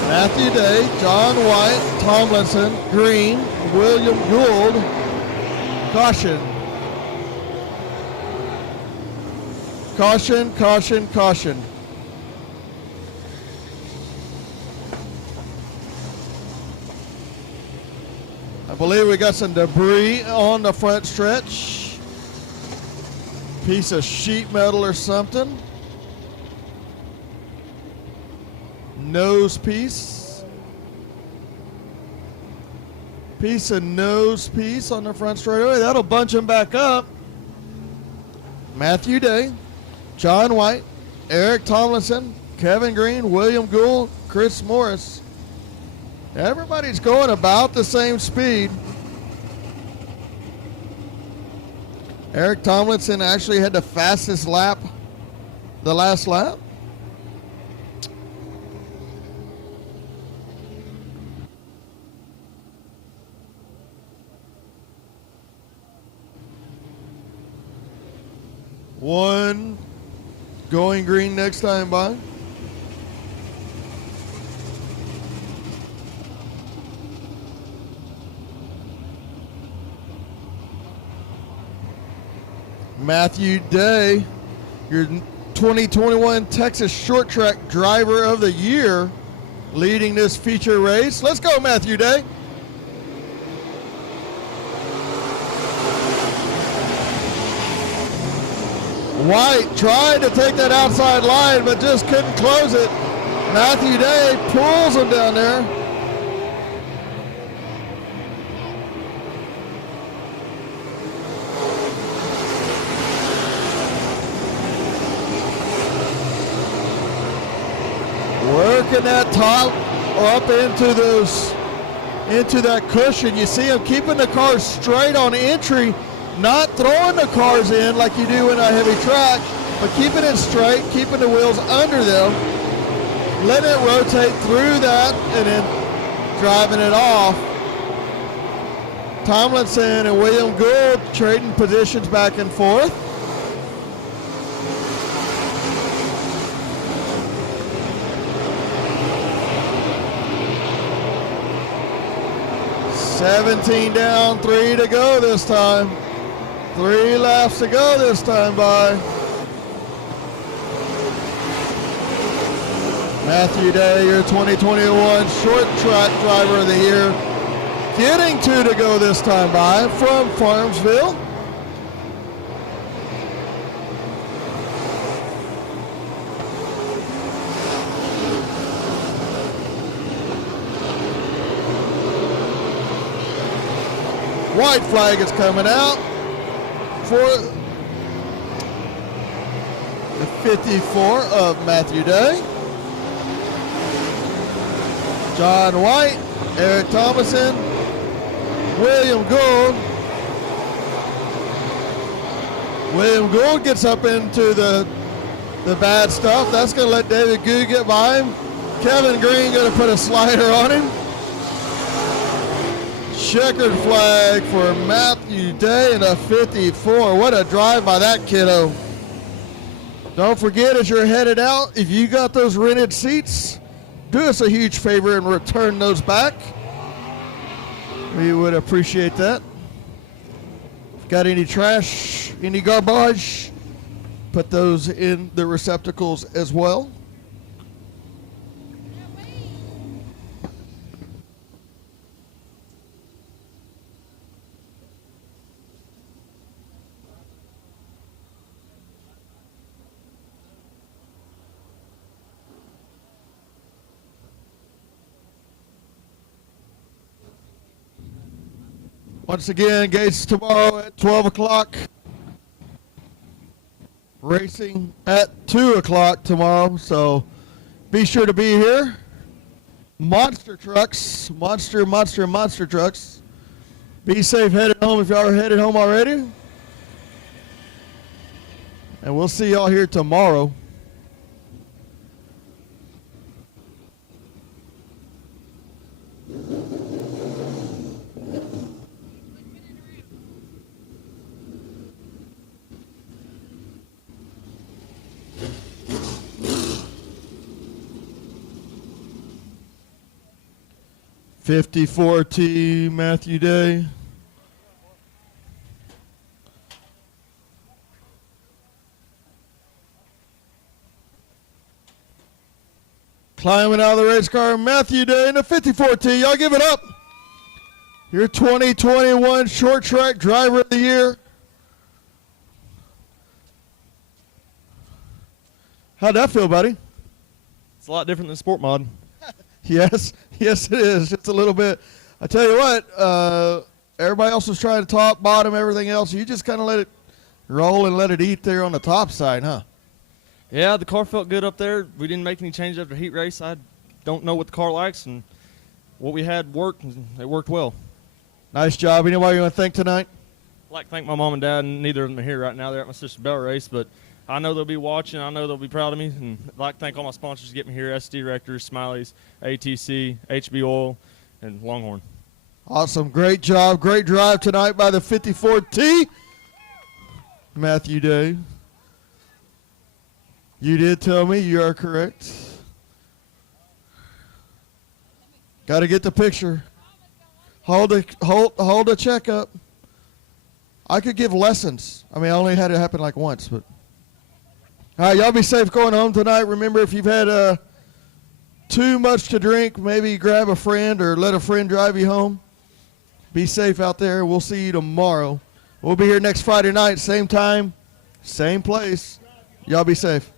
Matthew Day, John White, Tomlinson, Green, William Gould. Caution. Caution, caution, caution. I believe we got some debris on the front stretch. Piece of sheet metal or something. Nose piece. Piece of nose piece on the front straightaway. That'll bunch him back up. Matthew Day, John White, Eric Tomlinson, Kevin Green, William Gould, Chris Morris. Everybody's going about the same speed. Eric Tomlinson actually had the fastest lap the last lap. One going green next time by. Matthew Day, your 2021 Texas Short Track Driver of the Year, leading this feature race. Let's go, Matthew Day. White tried to take that outside line, but just couldn't close it. Matthew Day pulls him down there. Working that top up into that cushion. You see him keeping the car straight on entry, not throwing the cars in like you do in a heavy track, but keeping it straight, keeping the wheels under them, letting it rotate through that, and then driving it off. Tomlinson and William Gould trading positions back and forth. $17 down, 3 to go this time. 3 laps to go this time by. Matthew Day, your 2021 Short Track Driver of the Year. Getting 2 to go this time by from Farmsville. White flag is coming out for the 54 of Matthew Day. John White, Eric Thomason, William Gould. William Gould gets up into the bad stuff. That's going to let David Goo get by him. Kevin Green going to put a slider on him. Checkered flag for Matthew Day in a 54. What a drive by that kiddo. Don't forget, as you're headed out, if you got those rented seats, do us a huge favor and return those back. We would appreciate that. Got any trash, any garbage, put those in the receptacles as well. Once again, gates tomorrow at 12 o'clock. racing at 2 o'clock tomorrow, so be sure to be here. Monster trucks, monster trucks. Be safe headed home if y'all are headed home already. And we'll see y'all here tomorrow. '54T Matthew Day. Climbing out of the race car, Matthew Day in the 54T. Y'all give it up. Your 2021 Short Track Driver of the Year. How'd that feel, buddy? It's a lot different than Sport Mod. Yes, it is. Just a little bit. I tell you what, everybody else was trying to top, bottom, everything else. You just kind of let it roll and let it eat there on the top side, huh? Yeah, the car felt good up there. We didn't make any changes after heat race. I don't know what the car likes, and what we had worked, and it worked well. Nice job. Anybody you want to thank tonight? I'd like to thank my mom and dad, and neither of them are here right now. They're at my sister's bell race, but I know they'll be watching. I know they'll be proud of me, and I'd like to thank all my sponsors to get me here, SD Directors, Smileys, ATC, HB Oil, and Longhorn. Awesome. Great job. Great drive tonight by the 54T. Matthew Day. You did tell me. You are correct. Got to get the picture. Hold the check up. I could give lessons. I mean, I only had it happen like once, but. All right, y'all be safe going home tonight. Remember, if you've had too much to drink, maybe grab a friend or let a friend drive you home. Be safe out there. We'll see you tomorrow. We'll be here next Friday night, same time, same place. Y'all be safe.